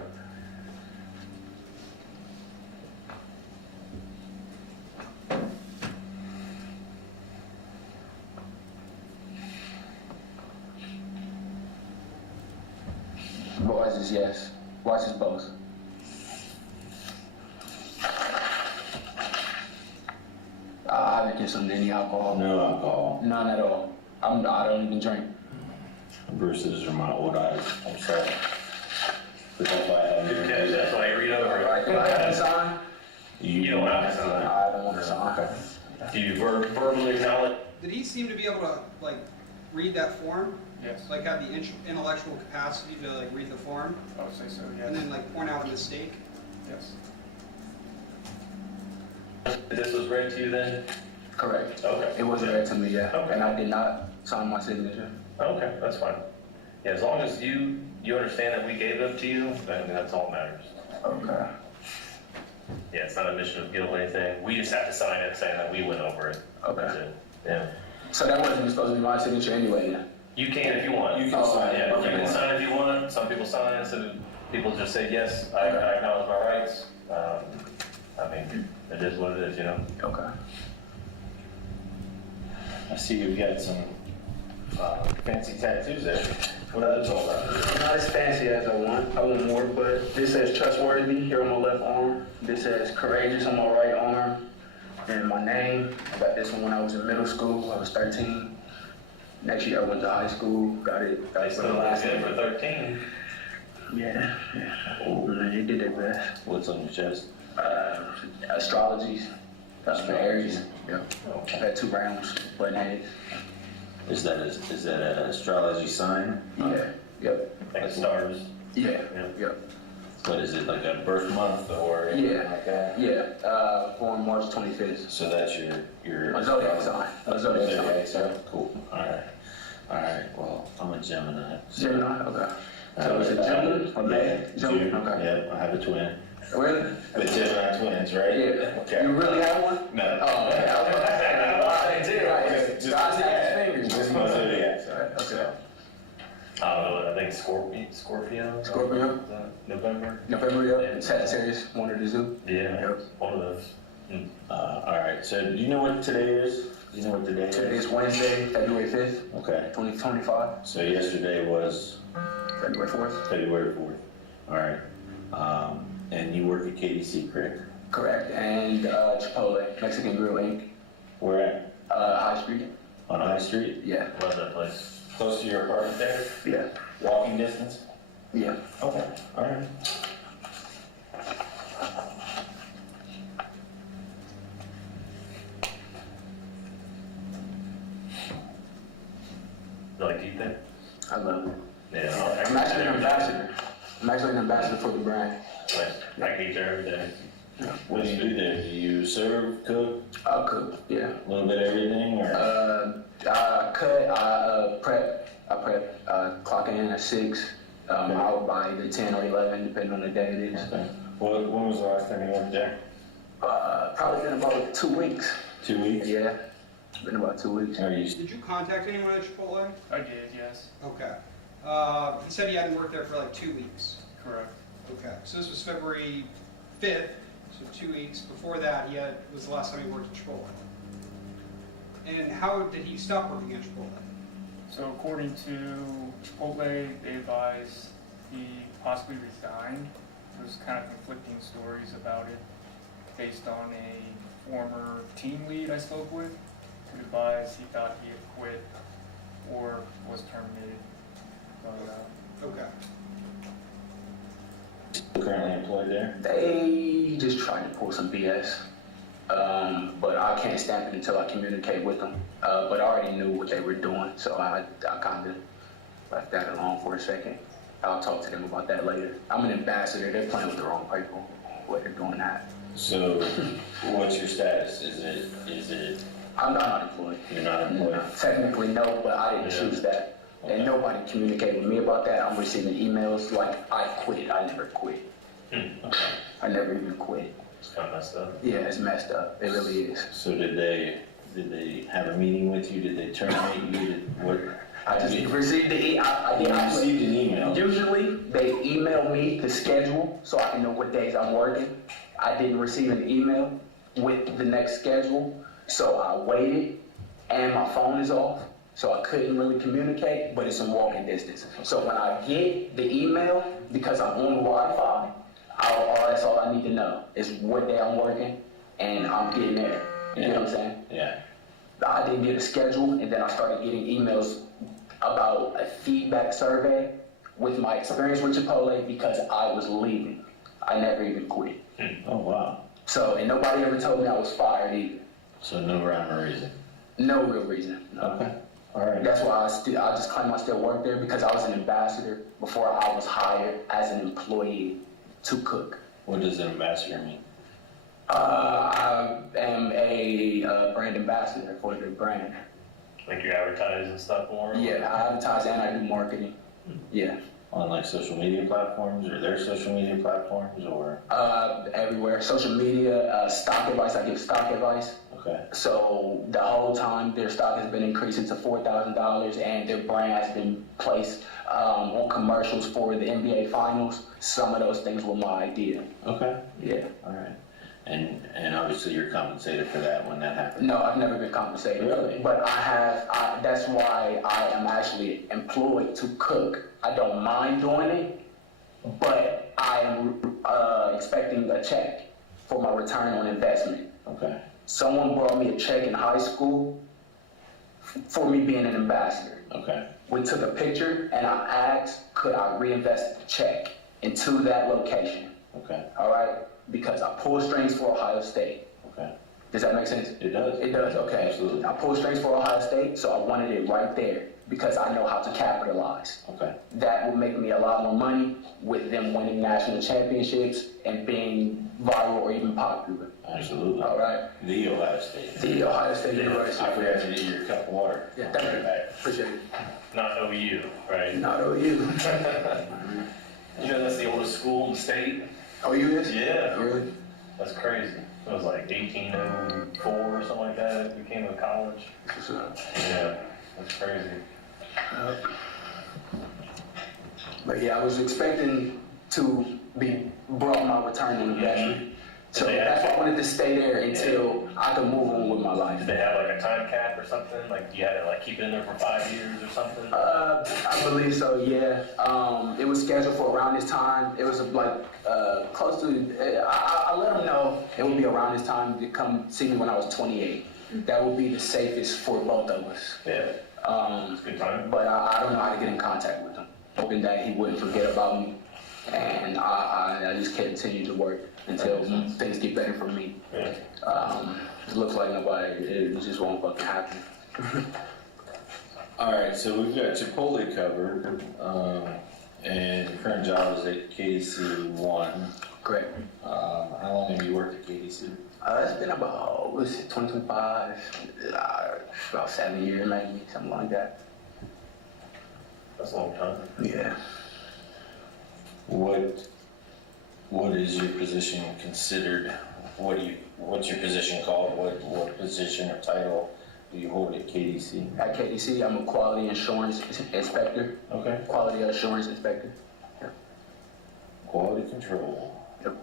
Why is this yes? Why is this both? I haven't consumed any alcohol. No alcohol. None at all. I don't even drink. Bruce, these are my old eyes. I'm sorry. But that's why I have Good catch. That's why I read over it. Can I have to sign? You don't have to sign. I don't want to sign. Okay. Do you verbally acknowledge? Did he seem to be able to like read that form? Yes. Like have the intellectual capacity to like read the form I would say so, and yes. then like point out a mistake? Yes. This was read to you then? Correct. Okay. It wasn't read to me yet, Okay. and I did not sign my signature. Okay, that's fine. Yeah, as long as you understand that we gave them to you, then that's all that matters. Okay. Yeah, it's not a mission of guilt or anything. We just have to sign it saying that we went over it. Okay. That's it. Yeah. So that wasn't supposed to be my signature anyway then? You can if you want. You can sign it. Yeah, you can sign if you want. Some people sign, so people just say, yes, I acknowledge my rights. I mean, it is what it is, you know? Okay. I see you've got some fancy tattoos there. What are those all about? Not as fancy as I want. I want more, but this says trustworthy here on my left arm. This says courageous on my right arm. And my name, I got this one when I was in middle school. I was 13. Next year I went to high school. Got it They for still the look last good year. for 13. Yeah. Oh, man, they did their best. What's on your chest? Astrologies. That's for Aries. Yeah. I had 2 rounds, button heads. Is that an astrology sign? Yeah. Yep. Like stars. Yeah. Yep. What is it, like a birth month or anything Yeah. like that? Yeah. Born March 25th. So that's your A zodiac sign. A zodiac sign. Cool. All right. Well, I'm a Gemini. So Gemini. Okay. So is it June or May? June. Okay. Yeah, I have a twin. Really? The Gemini twins, right? Yeah. Okay. You really have one? No. Oh, okay. I was I do. Right. Just- God's got his fingers. Just my zodiac sign. Okay. So, I don't know, I think Scorpio? Scorpio? November? November, yeah. Sagittarius, one of the zoo. Yeah, Yep. one of those. All right, so do you know what today is? Do you know what today is? Today is Wednesday, February 5th, Okay, 2025. so yesterday was February 4th. February 4th. All right. And you work at KDC, correct? Correct. And Chipotle, Mexican Grill Inc. Where at? High Street. On High Street? Yeah. Love that place. Close to your apartment there? Yeah. Walking distance? Yeah. Okay, all right. You like Ethan? I love it. Yeah. I'm actually an ambassador. I'm actually an ambassador for the brand. I can eat there every day. What do you do there? Do you serve, cook? I'll cook, yeah. A little bit of everything, or? I cut, I prep, clock in at 6, out by either 10 or 11, depending on the day it is. Okay. When was the last time you worked there? Probably been about 2 weeks. 2 weeks? Yeah, been about 2 weeks. Did you contact anyone at Chipotle? I did, yes. Okay. He said he hadn't worked there for like 2 weeks. Correct. Okay, so this was February 5th, so 2 weeks. Before that, was the last time he worked at Chipotle. And how did he stop working at Chipotle? So according to Chipotle, they advised he possibly resigned. There's kind of conflicting stories about it based on a former team lead I spoke with, who advised he thought he had quit or was terminated. But, Okay. Currently employed there? They just trying to pull some BS. But I can't stamp it until I communicate with them. But I already knew what they were doing, so I kind of left that alone for a second. I'll talk to them about that later. I'm an ambassador. They're playing with the wrong people. What they're doing that. So, what's your status? Is it? I'm not employed. You're not employed? Technically, no, but I didn't choose that. Okay. And nobody communicated with me about that. I'm receiving emails like, I quit. I never quit. Okay. I never even quit. It's kind of messed up. Yeah, it's messed up. It really is. So did they have a meeting with you? Did they terminate you? What? I just received the I received an email. Usually, they email me the schedule so I can know what days I'm working. I didn't receive an email with the next schedule, so I waited, and my phone is off, so I couldn't really communicate, but it's in walking distance. So when I get the email, because I'm on Wi-Fi, that's all I need to know is what day I'm working, and I'm getting there. You know what I'm saying? Yeah. I didn't get a schedule, and then I started getting emails about a feedback survey with my experience with Chipotle because I was leaving. I never even quit. Oh, wow. So, and nobody ever told me I was fired either. So no rhyme or reason? No real reason. No. Okay. All right. That's why I just claim I still work there because I was an ambassador before I was hired as an employee to cook. What does an ambassador mean? I am a brand ambassador for the brand. Like you advertise and stuff for them? Yeah, I advertise and I do marketing. Yeah. On like social media platforms or their social media platforms or? Everywhere. Social media, stock advice. I give stock advice. Okay. So the whole time their stock has been increasing to $4,000 and their brand has been placed on commercials for the NBA finals. Some of those things were my idea. Okay. Yeah. All right. And obviously you're compensated for that when that happens? No, I've never been compensated. Really? But that's why I am actually employed to cook. I don't mind doing it, but I am expecting a check for my return on investment. Okay. Someone brought me a check in high school for me being an ambassador. Okay. We took a picture and I asked, could I reinvest the check into that location? Okay. All right? Because I pull strings for Ohio State. Okay. Does that make sense? It does. It does, okay. Absolutely. I pull strings for Ohio State, so I wanted it right there because I know how to capitalize. Okay. That will make me a lot more money with them winning national championships and being viral or even popular. Absolutely. All right? The Ohio State. The Ohio State University. I forgot to get your cup of water. Yeah, thank you. Appreciate it. Not OU, right? Not OU. You know that's the oldest school in the state? OU is? Yeah. Really? That's crazy. It was like 1804 or something like that. It became a college. Yeah, that's crazy. But yeah, I was expecting to be brought my return on investment. So that's why I wanted to stay there until I could move on with my life. Did they have like a time cap or something? Like you had to like keep it in there for 5 years or something? I believe so, yeah. It was scheduled for around this time. It was like close to, I let them know it would be around this time to come see me when I was 28. That would be the safest for both of us. Yeah. It's a good time. But I don't know how to get in contact with him. Hoping that he wouldn't forget about me. And I just continued to work until things get better for me. Yeah. It looks like it just won't fucking happen. All right, so we've got Chipotle covered, and your current job is at KDC 1. Correct. How long have you worked at KDC? It's been about, 2025, about 7 years maybe, something like that. That's a long time. Yeah. What is your position considered? What's your position called? What position or title do you hold at KDC? At KDC, I'm a quality assurance inspector. Okay. Quality assurance inspector. Yeah. Quality control. Yep.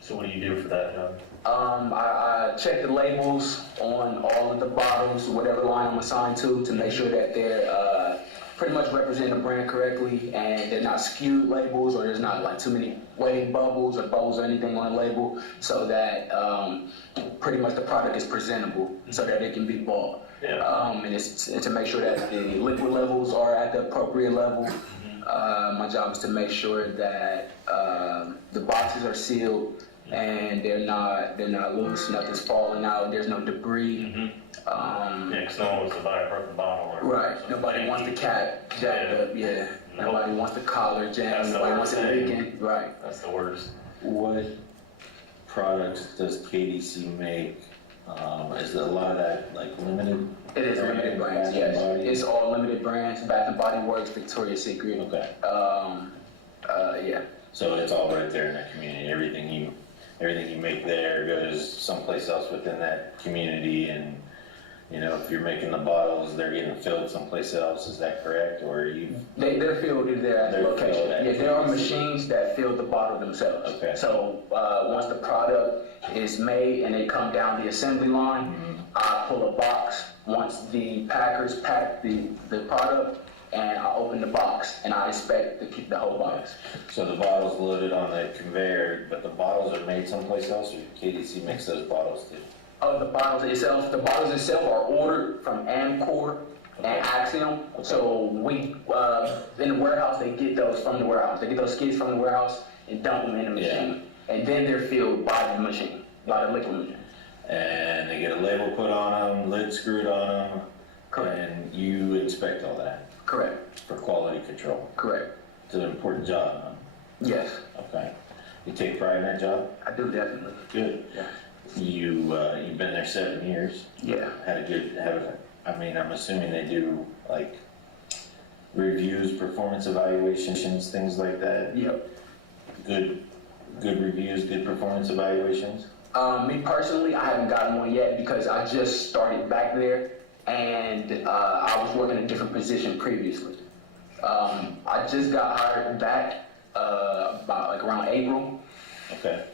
So what do you do for that job? I check the labels on all of the bottles, whatever line I'm assigned to make sure that they're pretty much represent the brand correctly and they're not skewed labels or there's not like too many wedding bubbles or anything on the label, so that pretty much the product is presentable so that it can be bought. Yeah. And it's to make sure that the liquid levels are at the appropriate level. My job is to make sure that the boxes are sealed and they're not loose, nothing's falling out, there's no debris. Yeah, because no one wants to buy a broken bottle. Or Right, nobody wants the cap jacked up, yeah. Nobody wants the collar jammed, nobody wants it leaking, right. That's the worst. What products does KDC make? Is a lot of that like limited? It is limited brands, yes. It's all limited brands, Bath and Body Works, Victoria's Secret. Okay. Yeah. So it's all right there in that community. Everything you make there goes someplace else within that community, and you know, if you're making the bottles, they're getting filled someplace else. Is that correct, or are you? They're filled there at the location. Yeah, there are machines that fill the bottle themselves. Okay. So once the product is made and they come down the assembly line, I pull a box. Once the packers pack the product, and I open the box and I inspect the whole box. So the bottle's loaded on the conveyor, but the bottles are made someplace else, or KDC makes those bottles too? The bottles itself are ordered from Amcor and Axiom. So we, in the warehouse, they get those from the warehouse. They get those skids from the warehouse and dump them in the machine. Yeah. And then they're filled by the machine, by the liquid machine. And they get a label put on them, lid screwed on them. Correct. And you inspect all that? Correct. For quality control? Correct. It's an important job, huh? Yes. Okay. You take pride in that job? I do, definitely. Good. Yeah. You've been there 7 years. Yeah. I'm assuming they do like reviews, performance evaluations, things like that. Yep. Good reviews, good performance evaluations. Me personally, I haven't gotten one yet because I just started back there and I was working a different position previously. I just got hired back about like around April. Okay.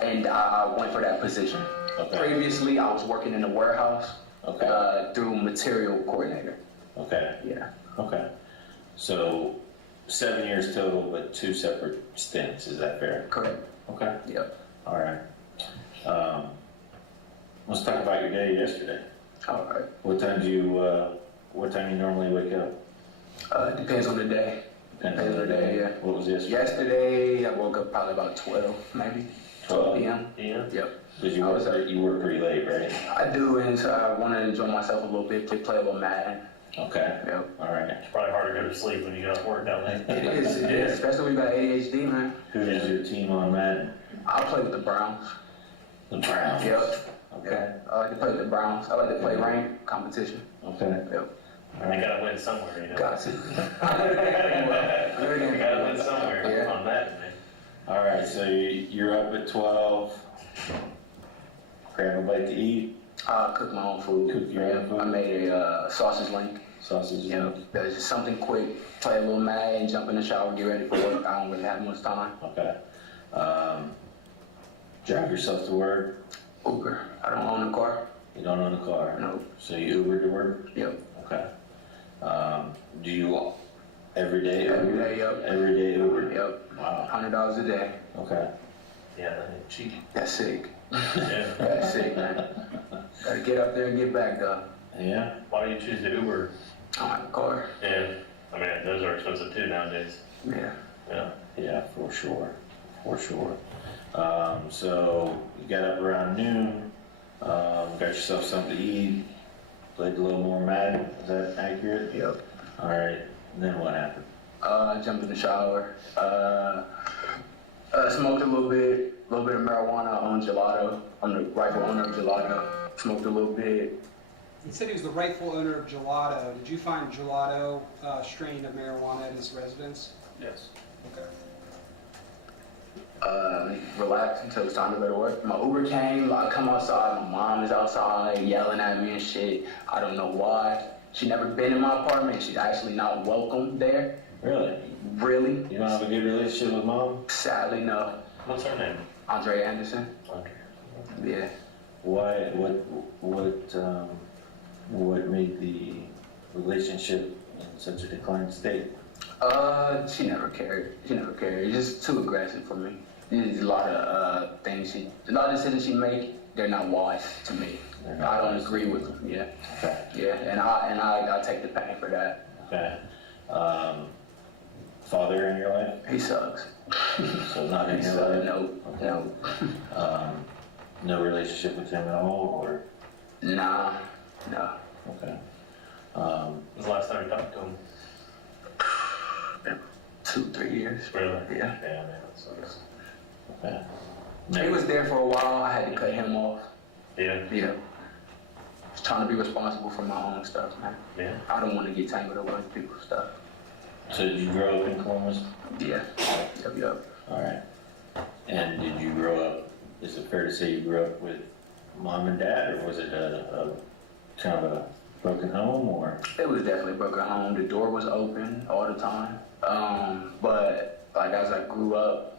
And I went for that position. Okay. Previously, I was working in the warehouse. Okay. Through material coordinator. Okay. Yeah. Okay. So 7 years total, but 2 separate stints. Is that fair? Correct. Okay. Yep. All right. Let's talk about your day yesterday. All right. What time you normally wake up? Depends on the day. Depends on the day, yeah. What was yesterday? Yesterday, I woke up probably about 12, maybe. 12 p.m. Yeah. Yep. Because you work pretty late, right? I do, and so I want to enjoy myself a little bit, to play a little Madden. Okay. Yep. All right. It's probably hard to go to sleep when you get off work down there. It is, especially when you got ADHD, man. Who is your team on Madden? I play with the Browns. The Browns? Yep. Okay. Yeah. I like to play with the Browns. I like to play ranked competition. Okay. Yep. You gotta win somewhere, you know? Got to. I know the game well. You gotta win somewhere on that, man. All right, so you're up at 12. Grab a bite to eat. I cook my own food. Cook your own food? I made a sausage link. You know, there's just something quick, play a little Madden, jump in the shower, get ready for work. I don't really have much time. Okay. Drive yourself to work? Uber. I don't own a car. You don't own a car? No. So you Uber to work? Yep. Okay. Do you every day Uber? Every day, yep. Every day Uber? Yep. Wow. $100 a day. Okay. Yeah, that ain't cheap. That's sick. Yeah. That's sick, man. Gotta get up there and get back, though. Yeah. Why do you choose the Uber? I don't have a car. Yeah, I mean, those are expensive too nowadays. Yeah. Yeah. Yeah, for sure. For sure. So you got up around noon, got yourself something to eat, played a little more Madden. Is that accurate? Yep. All right. Then what happened? I jumped in the shower. Smoked a little bit of marijuana on gelato. I'm the rightful owner of gelato. Smoked a little bit. He said he was the rightful owner of gelato. Did you find gelato strain of marijuana at his residence? Yes. Okay. Relaxed until it's time to go to work. My Uber came, I come outside, my mom is outside yelling at me and shit. I don't know why. She never been in my apartment. She's actually not welcome there. Really? Really? You don't have a good relationship with mom? Sadly, no. What's her name? Andre Anderson. Andre. Yeah. Why? What made the relationship in such a declined state? She never cared. It's just too aggressive for me. There's a lot of a lot of decisions she make, they're not wise to me. I don't agree with them. Yeah. Okay. Yeah, and I take the pain for that. Okay. Father in your life? He sucks. So not in your life? No. Okay. No. No relationship with him at all, or? Nah. No. Okay. When's the last time you talked to him? 2-3 years. Really? Yeah. Yeah, man, that sucks. Okay. He was there for a while. I had to cut him off. Yeah. Yeah. Just trying to be responsible for my own stuff, man. Yeah. I don't want to get tangled up with people's stuff. So did you grow up in Columbus? Yeah. Yep. All right. And did you grow up, is it fair to say you grew up with mom and dad, or was it a kind of a broken home, or? It was definitely a broken home. The door was open all the time. But like as I grew up,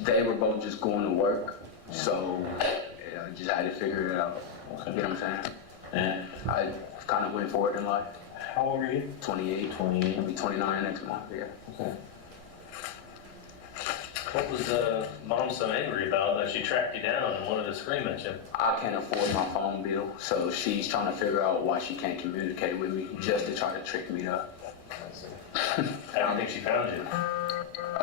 they were both just going to work. So yeah, I just had to figure it out. Okay. You know what I'm saying? And I kind of went forward in life. how old were you? 28. 28. I'll be 29 next month, yeah. Okay. What was mom so angry about that she tracked you down and wanted to scream at you? I can't afford my phone bill, so she's trying to figure out why she can't communicate with me just to try to trick me up. How do you think she found you?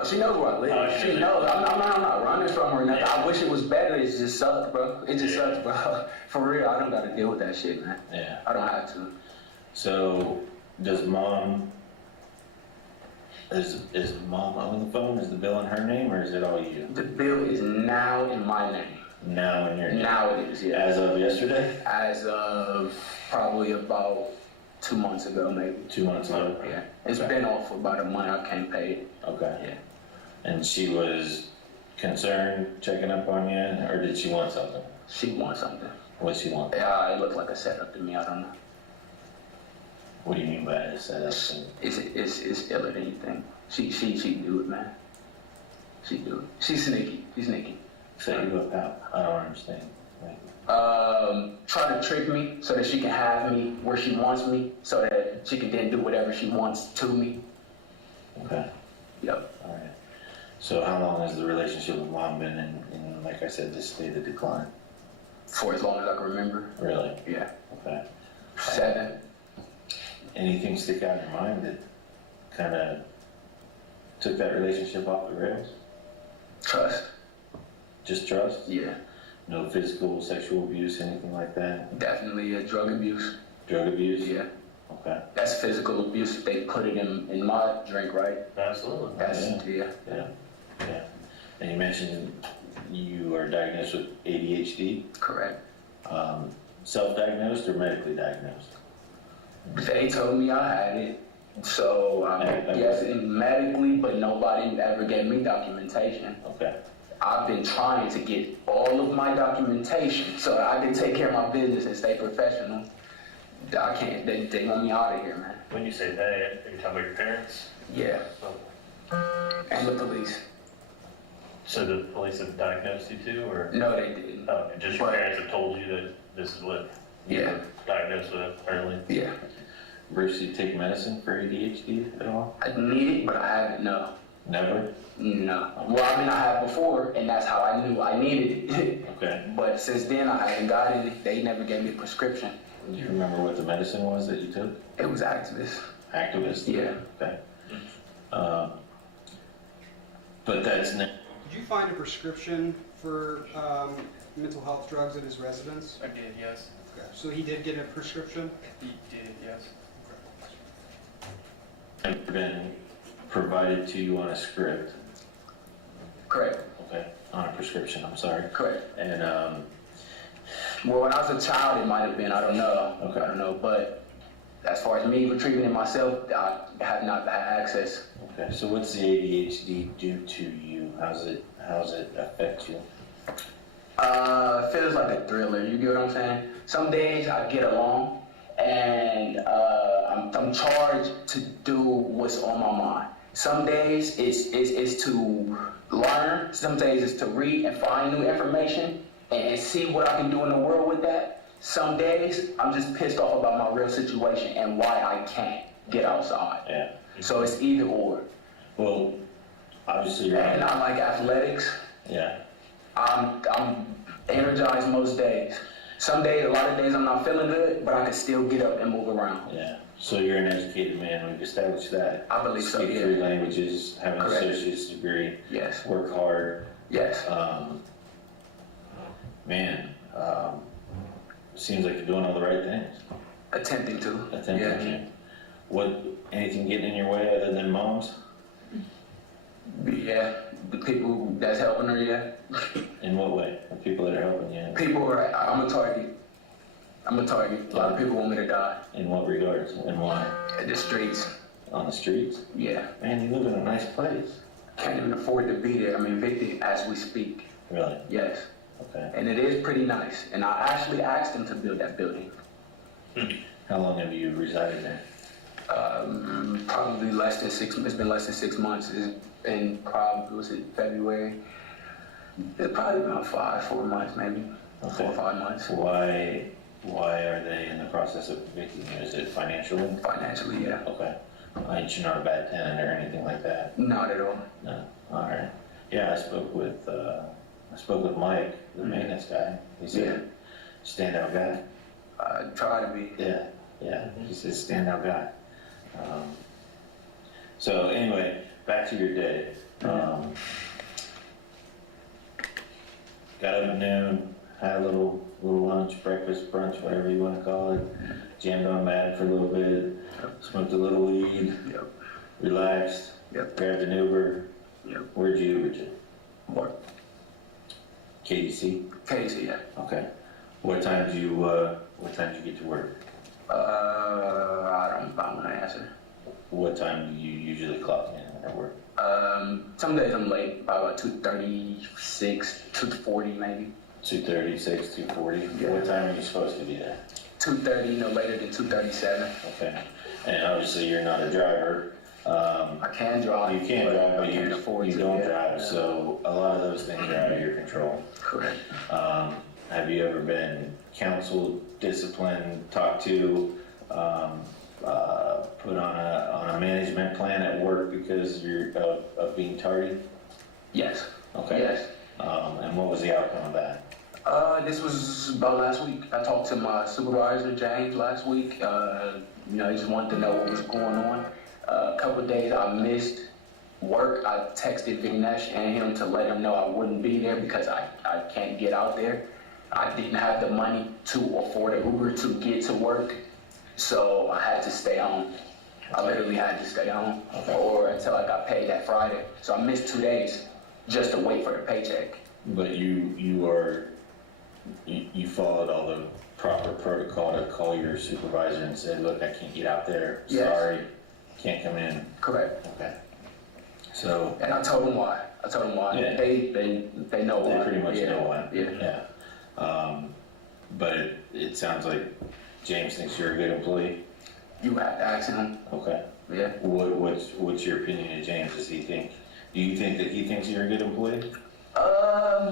She knows where I live. She knows. I'm not running from her or nothing. I wish it was better. It just sucks, bro. It just sucks, bro. For real, I don't got to deal with that shit, man. Yeah. I don't have to. So does mom, is mom on the phone? Is the bill in her name, or is it all you? The bill is now in my name. Now in your name? Now it is, yeah. As of yesterday? As of probably about 2 months ago, maybe. 2 months ago? Yeah. It's been off for about a month. I can't pay it. Okay. Yeah. And she was concerned, checking up on you, or did she want something? She wants something. What does she want? Yeah, it looked like a setup to me. I don't know. What do you mean by a setup? It's iller than you think. She do it, man. She do it. She's sneaky. Set you up how? I don't understand. Try to trick me so that she can have me where she wants me, so that she can then do whatever she wants to me. Okay. Yep. All right. So how long has the relationship with mom been in like I said, this state of decline? For as long as I can remember. Really? Yeah. Okay. 7. Anything stick out in your mind that kind of took that relationship off the rails? Trust. Just trust? Yeah. No physical, sexual abuse, anything like that? Definitely drug abuse. Drug abuse? Yeah. Okay. That's physical abuse if they put it in my drink, right? Absolutely. That's, Yeah. And you mentioned you are diagnosed with ADHD? Correct. Self-diagnosed or medically diagnosed? They told me I had it, so I'm guessing medically, but nobody ever gave me documentation. Okay. I've been trying to get all of my documentation so that I can take care of my business and stay professional. I can't, they want me out of here, man. When you say they, are you talking about your parents? Yeah, Oh. and the police. So the police have diagnosed you too, or? No, they didn't. Oh, just your But- parents have told you that this is what you Yeah. were diagnosed with early? Yeah, Bruce, do you take medicine for ADHD at all? I need it, but I haven't, no. Never? No. Well, I mean, I have before, and that's how I knew I needed it. Okay. But since then, I haven't gotten it. They never gave me a prescription. Do you remember what the medicine was that you took? It was Activist. Activist? Yeah. Okay. But that's not. Did you find a prescription for mental health drugs at his residence? I did, yes. Okay. So he did get a prescription? He did, yes. Have been provided to you on a script? Correct. Okay, on a prescription, I'm sorry. Correct. And, Well, when I was a child, it might have been. I don't know. Okay. I don't know. But as far as me retrieving it myself, I have not had access. okay, so what's the ADHD do to you? How's it affect you? It feels like a thriller. You get what I'm saying? Some days I get along, and I'm charged to do what's on my mind. Some days it's to learn. Some days it's to read and find new information and see what I can do in the world with that. Some days I'm just pissed off about my real situation and why I can't get outside. Yeah. So it's either or. Well, obviously you're. And I like athletics. Yeah. I'm energized most days. Some days, a lot of days I'm not feeling good, but I can still get up and move around. Yeah. So you're an educated man. We've established that. I believe so, Speak yeah. 3 languages, have an Correct. associate's degree. Yes. Work hard. Yes. Man, seems like you're doing all the right things. Attempting to. Attempting Yeah. to. What, anything getting in your way other than moms? Yeah, the people that's helping her, yeah. In what way? The people that are helping you? People are, I'm a target. I'm a target. A lot of people want me to die. In what regards and why? In the streets. On the streets? Yeah. Man, you live in a nice place. Can't even afford to be there. I'm evicted as we speak. Really? Yes. Okay. And it is pretty nice. And I actually asked them to build that building. How long have you resided there? Probably less than 6 months. It's been less than 6 months. It's been probably, was it February? It's probably about 4 months maybe. Okay. 4 or 5 months. Why are they in the process of evicting you? Is it financially? Financially, yeah. Okay. You're not a bad tenant or anything like that? Not at all. No. All right. Yeah, I spoke with Mike, the maintenance guy. He said, standout guy. I try to be. Yeah. He said standout guy. So anyway, back to your day. Got up at noon, had a little lunch, breakfast, brunch, whatever you want to call it. Jammed on Madden for a little bit, smoked a little weed, relaxed, grabbed an Uber. Where'd you Uber to? Work. KDC? KDC, yeah. Okay. What time did you get to work? I don't want to answer. What time do you usually clock in at work? Some days I'm late, by about 2:36, 2:40 maybe. 2:36, 2:40? Yeah. What time are you supposed to be there? 2:30, no later than 2:37. Okay. And obviously you're not a driver. I can drive. You can drive, but I can't afford you to. don't yeah. drive, so a lot of those things are out of your control. Correct. Have you ever been counseled, disciplined, talked to, put on a management plan at work because you're of being tardy? Yes. Okay. Yes. And what was the outcome of that? This was about last week. I talked to my supervisor, James, last week. He just wanted to know what was going on. A couple of days I missed work. I texted Vignesh and him to let him know I wouldn't be there because I can't get out there. I didn't have the money to afford an Uber to get to work, so I had to stay home. I literally had to stay home or until I got paid that Friday. So I missed 2 days just to wait for the paycheck. But you followed all the proper protocol to call your supervisor and say, look, I can't get out there. Yes. Sorry, can't come in. Correct. Okay. So. And I told them why. Yeah. They know why. They pretty much know why. Yeah. But it sounds like James thinks you're a good employee? You have to ask him. Okay. Yeah. What's your opinion of James? Do you think that he thinks you're a good employee? I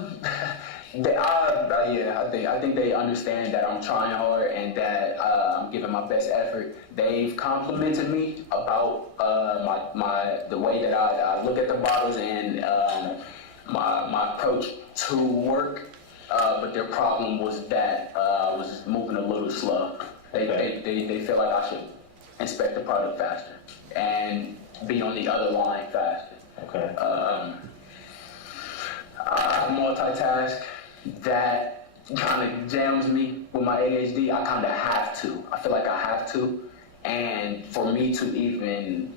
think they understand that I'm trying hard and that I'm giving my best effort. They've complimented me about the way that I look at the bottles and my approach to work. But their problem was that I was moving a little slow. They feel like I should inspect the product faster and be on the other line faster. Okay. I multitask. That kind of jams me with my ADHD. I kind of have to. I feel like I have to. And for me to even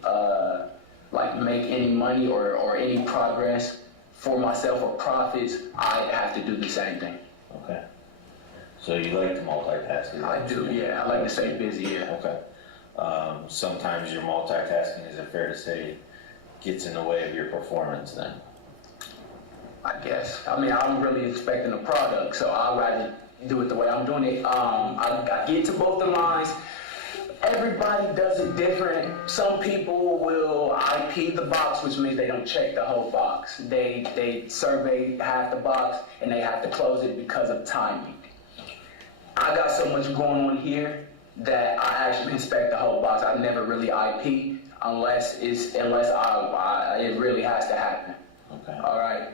like make any money or any progress for myself or profits, I have to do the same thing. Okay. So you like to multitask? I do, yeah. I like to stay busy, yeah. Okay. Sometimes your multitasking, is it fair to say, gets in the way of your performance then? I guess. I mean, I'm really expecting a product, so I'd rather do it the way I'm doing it. I get to both the lines. Everybody does it different. Some people will IP the box, which means they don't check the whole box. They survey half the box and they have to close it because of timing. I got so much going on here that I actually inspect the whole box. I never really IP unless it really has to happen. Okay. All right.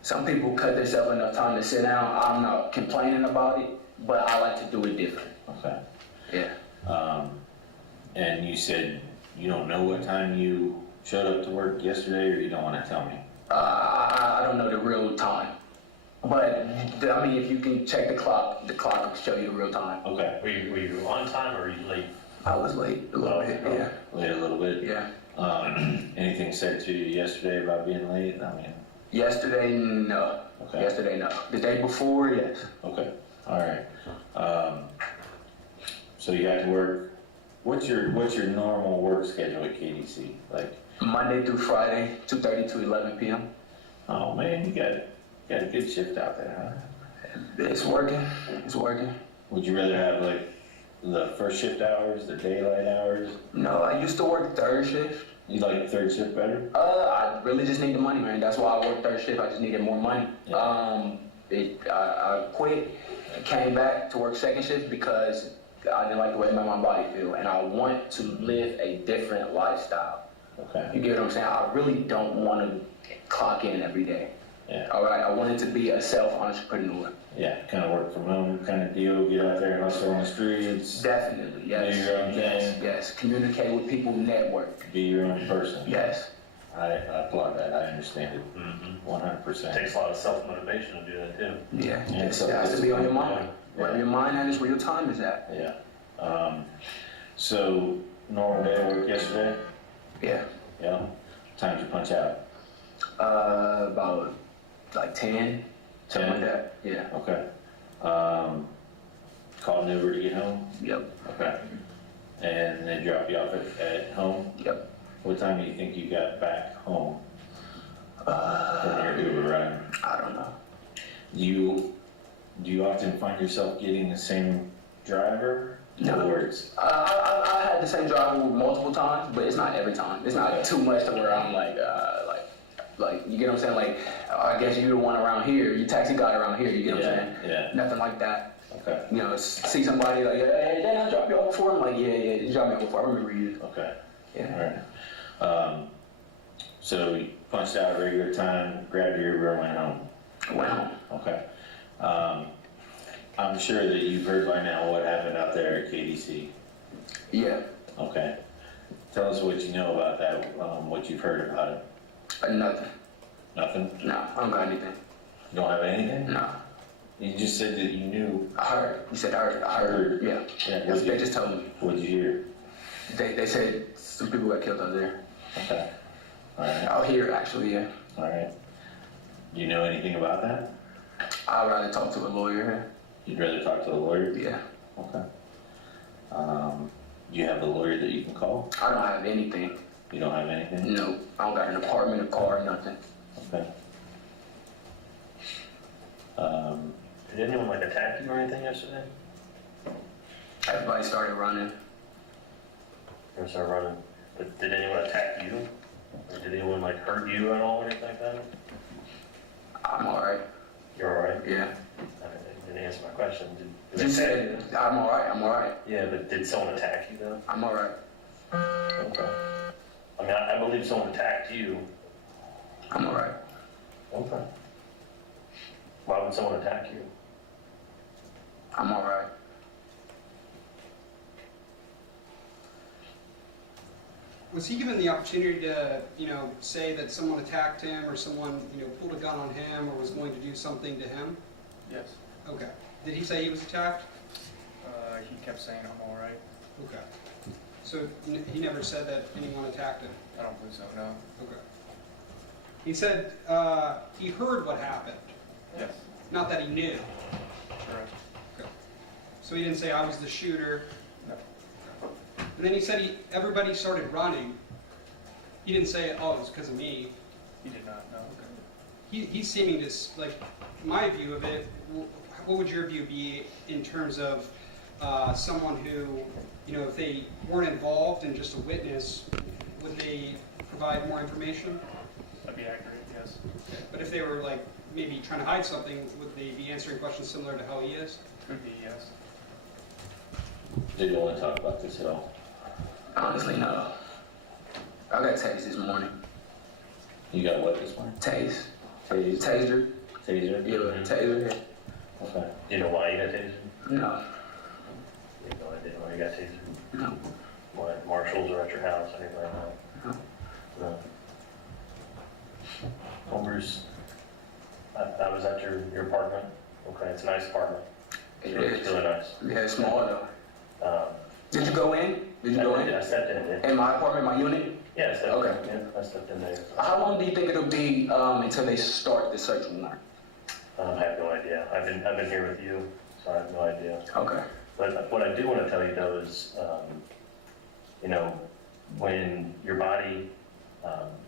Some people cut themselves enough time to sit down. I'm not complaining about it, but I like to do it different. Okay. Yeah. And you said you don't know what time you showed up to work yesterday, or you don't want to tell me? I don't know the real time, but I mean, if you can check the clock will show you the real time. Okay. Were you on time or were you late? I was late a little bit. Yeah. Late a little bit. Yeah. Anything said to you yesterday about being late? I mean. Yesterday, no. Okay. Yesterday, no. The day before, yes. Okay. All right. So you got to work. What's your normal work schedule at KDC? Like Monday through Friday, 2:30 to 11 p.m. Oh man, you got a good shift out there, huh? It's working. It's working. Would you rather have like the first shift hours, the daylight hours? No, I used to work third shift. You like third shift better? I really just need the money, man. That's why I work third shift. I just needed more money. Yeah. I quit, came back to work second shift because I didn't like the way it made my body feel, and I want to live a different lifestyle. Okay. You get what I'm saying? I really don't want to clock in every day. Yeah. All right. I wanted to be a self-entrepreneur. Yeah, kind of work from home kind of deal. Get out there and hustle on the streets. Definitely. Yes. Do your own thing. Yes. Communicate with people. Network. Be your own person. Yes. I applaud that. I understand it. 100%. It takes a lot of self-motivation to do that too. Yeah. It has to be on your mind. Wherever your mind at is where your time is at. Yeah. So normal day of work yesterday? Yeah. Yeah. Time did you punch out? About like 10. Something like that. Yeah. Okay. Called an Uber to get home? Yep. Okay. And they dropped you off at home? Yep. What time do you think you got back home? From your Uber ride? I don't know. Do you often find yourself getting the same driver? No. I had the same driver multiple times, but it's not every time. It's not too much to where I'm like, you get what I'm saying? Like, I guess you're the one around here, you taxi guy around here, you get what I'm saying? Yeah. Nothing like that. Okay. You know, see somebody like, hey, didn't I drop you off before? I'm like, yeah, you dropped me off before. I remember you. Okay. Yeah. All right. So you punched out regular time, grabbed your Uber, and went home. Went home. Okay. I'm sure that you've heard by now what happened out there at KDC. Yeah. Okay. Tell us what you know about that, what you've heard about it. Nothing. Nothing? No, I don't got anything. You don't have anything? No. You just said that you knew. I heard. You said heard. I heard. Yeah. They just told me. What did you hear? They said some people got killed out there. Okay. All right. Out here, actually, yeah. All right. Do you know anything about that? I'd rather talk to a lawyer. You'd rather talk to a lawyer? Yeah. Okay. Do you have a lawyer that you can call? I don't have anything. You don't have anything? No. I don't got an apartment, a car, nothing. Okay. Did anyone like attack you or anything yesterday? Everybody started running. Or start running. But did anyone attack you? Or did anyone like hurt you at all or anything like that? I'm alright. You're alright? Yeah. I didn't answer my question. Did You they said attack you? I'm alright. Yeah, but did someone attack you though? I'm alright. Okay. I mean, I believe someone attacked you. I'm alright. Okay. Why would someone attack you? I'm alright. Was he given the opportunity to, say that someone attacked him or someone, pulled a gun on him or was going to do something to him? Yes. Okay. Did he say he was attacked? He kept saying I'm all right. Okay. So he never said that anyone attacked him? I don't believe so, no. Okay. He said he heard what happened, Yes, not that he knew. correct. Okay. So he didn't say I was the shooter. No. And then he said everybody started running. He didn't say, oh, it was because of me. He did not, no. He's seeming to, like, my view of it, what would your view be in terms of someone who, if they weren't involved and just a witness, would they provide more information? That'd be accurate, yes. But if they were, like, maybe trying to hide something, would they be answering questions similar to how he is? Could be, yes. Did you want to talk about this at all? Honestly, no. I got tased this morning. You got what this morning? Tased. Taser? Taser. Taser? Yeah, taser. Okay. Do you know why you got tasered? No. You have no idea why you got tasered? No. Why marshals are at your house, anything like that? No. No. Well, Bruce, I was at your apartment. Okay, it's a nice apartment. It It's is. really nice. Yeah, it's small though. Um, Did you go in? Did you go in? I stepped in. Yeah. In my apartment, my unit? Yeah, I stepped Okay. in. Yeah, I stepped in there. How long do you think it'll be until they start the search warrant? I have no idea. I've been here with you, so I have no idea. Okay. But what I do want to tell you though is, when your body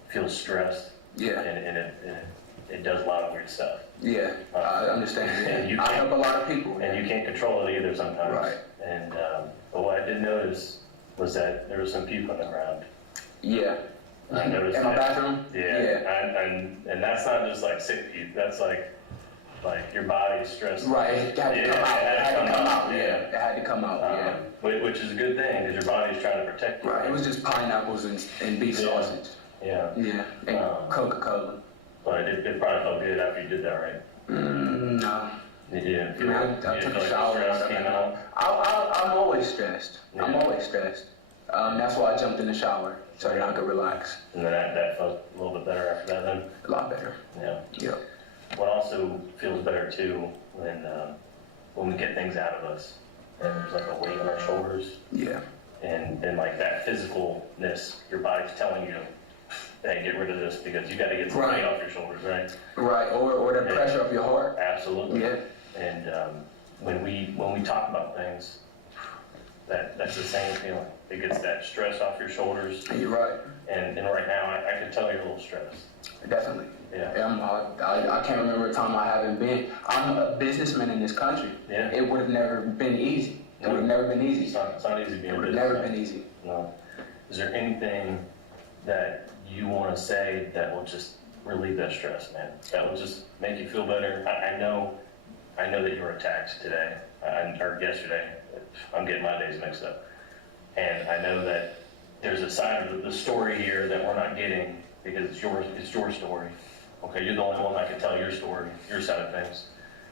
feels stressed, Yeah. and it does a lot of weird stuff. Yeah, I understand. And you I can't- help a lot of people. And you can't control it either sometimes. Right. And but what I did notice was that there was some puke on the ground. Yeah. I noticed In my that. bathroom? Yeah. And that's not just like sick puke. That's like your body is stressed. Right, it had to come out. It had to come out, yeah. It had to come out, yeah. Which is a good thing because your body's trying to protect you. Right, it was just pineapples and beef Yeah. sausage. Yeah. Yeah, and Coca-Cola. But it probably felt good after you did that, right? No. You didn't feel, I you took didn't a feel like shower. the stress came out? I'm always stressed. I'm Yeah. always stressed. That's why I jumped in the shower, so that I could relax. And then that felt a little bit better after that then? A lot better. Yeah. Yep. What also feels better too, when we get things out of us, and there's like a weight on our shoulders, Yeah. and like that physicalness, your body's telling you, hey, get rid of this because you gotta get some weight off your shoulders, right? Right, or the pressure of your heart. Absolutely. Yeah. And when we talk about things, that's the same feeling. It gets that stress off your shoulders. You're right. And right now, I can tell you're a little stressed. Definitely. Yeah. I can't remember a time I haven't been. I'm a businessman in this country. Yeah. It would have never been easy. It would have never been easy. It's not easy being It a would have businessman. never been easy. No. Is there anything that you want to say that will just relieve that stress, man? That will just make you feel better? I know that you were attacked today, or yesterday. I'm getting my days mixed up. And I know that there's a side of the story here that we're not getting because it's your story. Okay, you're the only one that can tell your story, your side of things.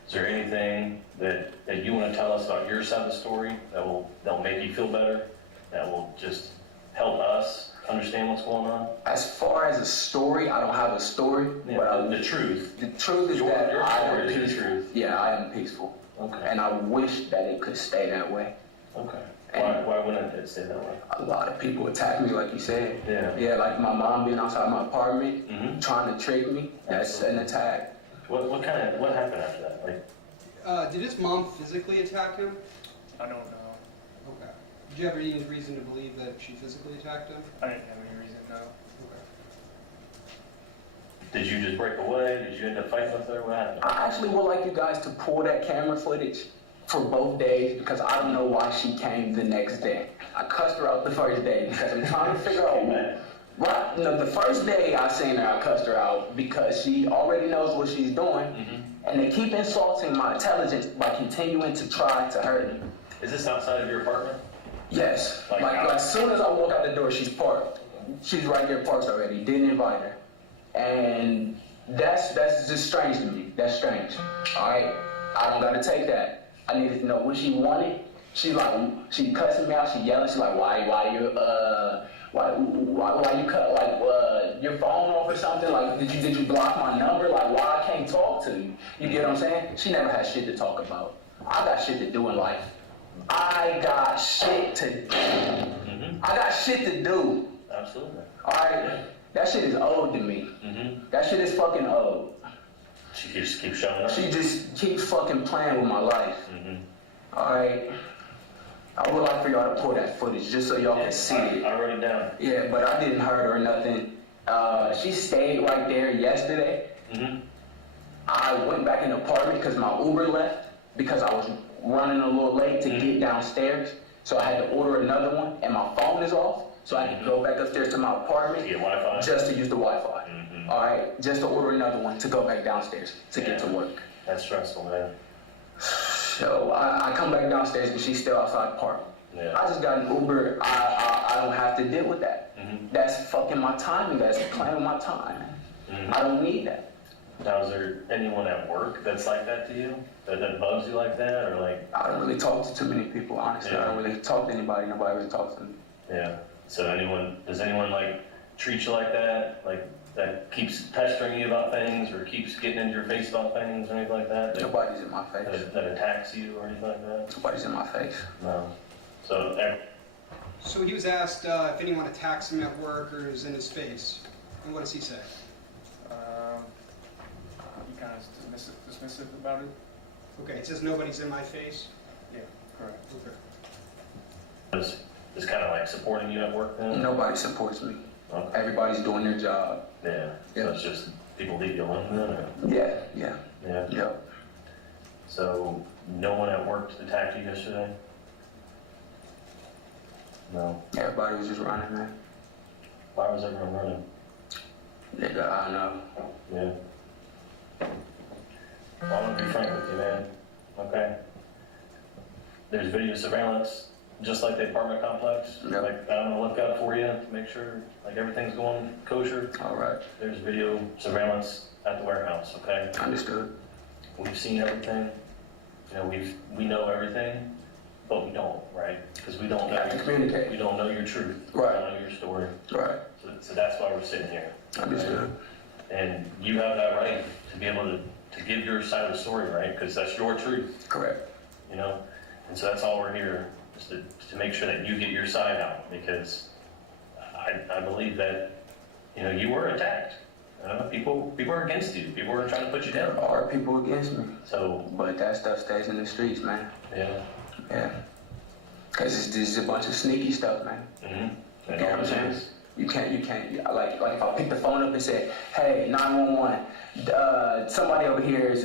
Is there anything that you want to tell us about your side of the story that'll make you feel better, that will just help us understand what's going on? As far as a story, I don't have a story. Yeah, but the truth. The truth is Your I story am is your peaceful. truth. Yeah, I am peaceful. Okay. And I wish that it could stay that way. Okay. Why wouldn't it stay that way? A lot of people attack me, like you said. Yeah. Yeah, like my mom being outside my apartment, Mm-hmm. trying to trick me. That's an attack. What happened after that? Like, Did his mom physically attack him? I don't know. Okay. Did you have any reason to believe that she physically attacked him? I didn't have any reason, no. did you just break away? Did you end up fighting with her? What happened? I actually would like you guys to pull that camera footage for both days because I don't know why she came the next day. I cussed her out the first day because I'm trying to figure out right. No, the first day I seen her, I cussed her out because she already knows what she's doing, and they keep insulting my intelligence by continuing to try to hurt me. Is this outside of your apartment? Yes. Like how? as soon as I walk out the door, she's parked. She's right there parked already. Didn't invite her, and that's just strange to me. That's strange. All right. I don't gotta take that. I needed to know what she wanted. She cussing me out. She yelling. She's like, why you cut your phone off or something? Like, did you block my number? Like, why I can't talk to you? You get what I'm saying? She never had shit to talk about. I got shit to do in life. I got shit to do. Absolutely. All right, that shit is old to me. That shit is fucking old. She just keeps showing up. She just keeps fucking playing with my life. All right. I would like for y'all to pull that footage just so y'all can see it. I wrote it down. Yeah, but I didn't hurt her or nothing. She stayed right there yesterday. I went back in the apartment because my Uber left because I was running a little late to get downstairs. So I had to order another one, and my phone is off. So I had to go back upstairs to my apartment To get Wi-Fi? just to use the Wi-Fi. All right, just to order another one to go back downstairs to get to work. That's stressful, man. So I come back downstairs and she's still outside the apartment. Yeah. I just got an Uber. I don't have to deal with that. That's fucking my timing. That's playing with my time. I don't need that. Now, is there anyone at work that's like that to you? That bugs you like that, or like? I don't really talk to too many people, honestly. I don't really talk to anybody. Nobody really talks to me. Yeah. So does anyone like treat you like that? Like that keeps pestering you about things, or keeps getting into your face about things, or anything like that? Nobody's in my face. That attacks you or anything like that? Nobody's in my face. No. So. So he was asked if anyone attacks him at work or is in his face. And what does he say? He kind of dismissive about it. Okay, it says nobody's in my face? Yeah, correct. Okay. Is kind of like supporting you at work then? Nobody supports me. Okay. Everybody's doing their job. Yeah. So it's just people leave you alone then? Or? Yeah. So no one at work attacked you yesterday? No. Everybody was just running, man. Why was everyone running? Nigga, I don't know. Yeah. Well, I'm gonna be frank with you, man. Okay? There's video surveillance, just like the apartment complex. Yep. Like, I'm gonna look out for you to make sure, like, everything's going kosher. All right. There's video surveillance at the warehouse, okay? Understood. We've seen everything. You know, we know everything, but we don't, right? Because we don't know. have to communicate. We don't know your truth. Right. We don't know your story. Right. So that's why we're sitting here. Understood. And you have that right to be able to give your side of the story, right? Because that's your truth. Correct. You know? And so that's all we're here, is to make sure that you get your side out, because I believe that, you know, you were attacked. People are against you. People are trying to put you down. There are people against me. So, but that stuff stays in the streets, man. Yeah. Cause this is a bunch of sneaky stuff, man. Mm-hmm. You know what I'm saying? You can't, like if I pick the phone up and say, hey, 911, somebody over here is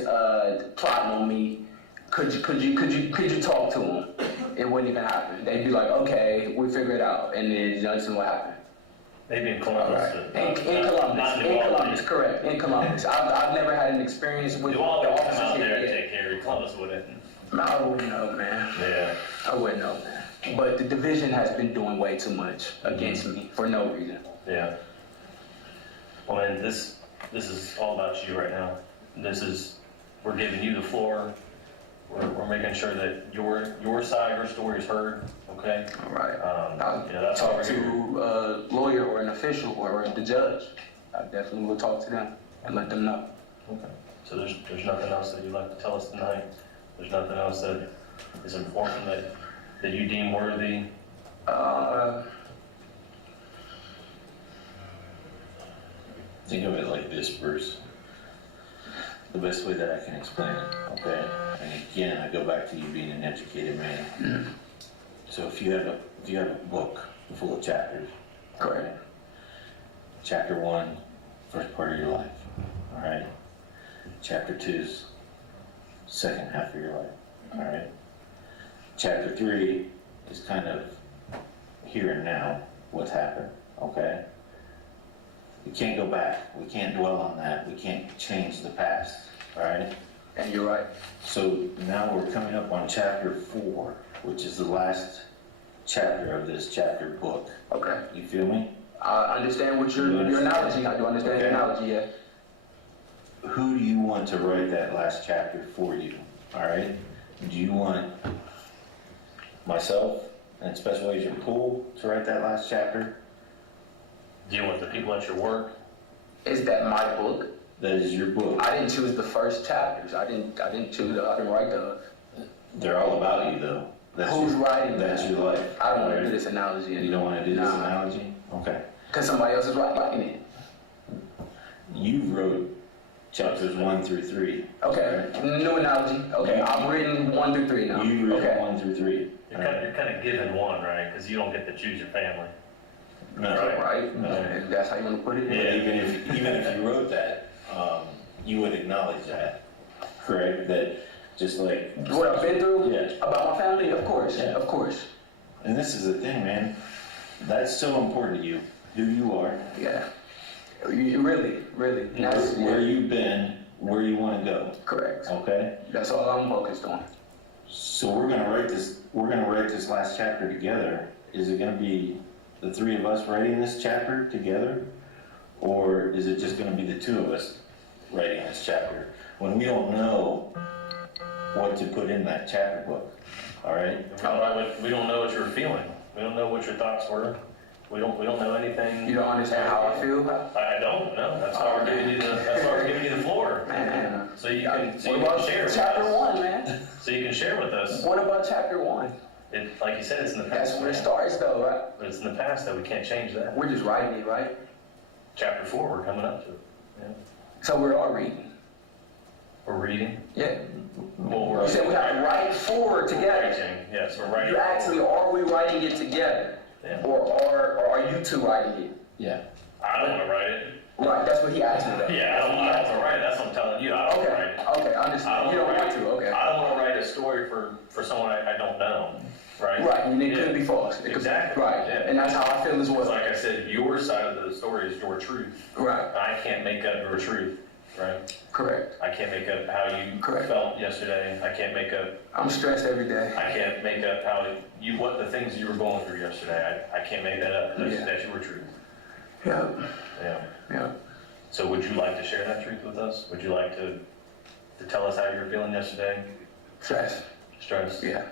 plotting on me. Could you talk to him? It wouldn't even happen. They'd be like, okay, we figure it out, and then nothing will happen. Maybe in Columbus. Right. In Columbus, correct. In Columbus, I've never had an experience with the officers out here. there and take care of Columbus wouldn't. I wouldn't know, man. Yeah. I wouldn't know, man. But the division has been doing way too much against me for no reason. Yeah. Well, man, this is all about you right now. We're giving you the floor. We're making sure that your side, your story is heard. Okay. All right. You know, that's all Talk we're here. to a lawyer or an official or the judge. I definitely will talk to them and let them know. Okay. So there's nothing else that you'd like to tell us tonight? There's nothing else that is important that you deem worthy? Think of it like this, Bruce. The best way that I can explain it, okay? And again, I go back to you being an educated man. So if you had a book full of chapters, correct? Chapter 1, first part of your life, all right? Chapter 2's second half of your life, all right? Chapter 3 is kind of here and now, what's happened, okay? We can't go back, we can't dwell on that, we can't change the past, all right? And you're right. So now we're coming up on chapter 4, which is the last chapter of this chapter book. Okay. You feel me? I understand what your analogy. I do understand your analogy, yeah. Who do you want to write that last chapter for you? All right? Do you want myself and Special Agent Poole to write that last chapter? Do you want the people at your work? Is that my book? That is your book. I didn't choose the first chapters. I didn't write the. They're all about you, though. Who's writing That's that? your life. I don't want to do this analogy anymore. You don't want to do this analogy? Okay. Because somebody else is writing it. You wrote chapters 1 through 3. Okay. New analogy. Okay. I've written 1 through 3 now. You wrote okay. 1 through 3. You're kind of given one, right? Because you don't get to choose your family. No. Right. No. And that's how you want to put it. Yeah, even if you wrote that, you would acknowledge that, correct? That just like What I've been through. Yeah. About my family, of course. Yeah. Of course. And this is the thing, man. That's so important to you, who you are. Yeah. You really. That's where you've been, where you want to go. Correct. Okay. That's all I'm focused on. So we're gonna write this last chapter together. Is it gonna be the 3 of us writing this chapter together, or is it just gonna be the 2 of us writing this chapter when we don't know what to put in that chapter book? All right. We don't know what you were feeling. We don't know what your thoughts were. We don't know anything. You don't understand how I feel? I don't know. That's why we're giving you the floor. Man. So you can share with chapter us. 1, man? So you can share with us. What about chapter 1? Like you said, it's in the past. That's where it starts, though, right? But it's in the past, though. We can't change that. We're just writing it, right? Chapter 4, we're coming up to it. Yeah. So we're all reading. We're reading. Yeah. Well, You said we have to write forward together. Writing. Yes, we're writing. You asked me, are we writing it together? Yeah. Or are you 2 writing it? Yeah. I don't want to write it. Right, that's what he asked me. Though. Yeah, I don't want to write it. That's what I'm telling you. I don't want to write it. Okay, I understand. You don't want to, okay. I don't want to write a story for someone I don't know. Right? Right, and it could be false. Exactly. Right, Yeah. and that's how I feel as well. Like I said, your side of the story is your truth. Right. I can't make up your truth, right? Correct. I can't make up how you felt yesterday. I can't make up. I'm stressed every day. I can't make up what the things you were going through yesterday. I can't make that up. That's your truth. Yeah. Yeah. Yeah. So would you like to share that truth with us? Would you like to tell us how you were feeling yesterday? Stress. Yeah.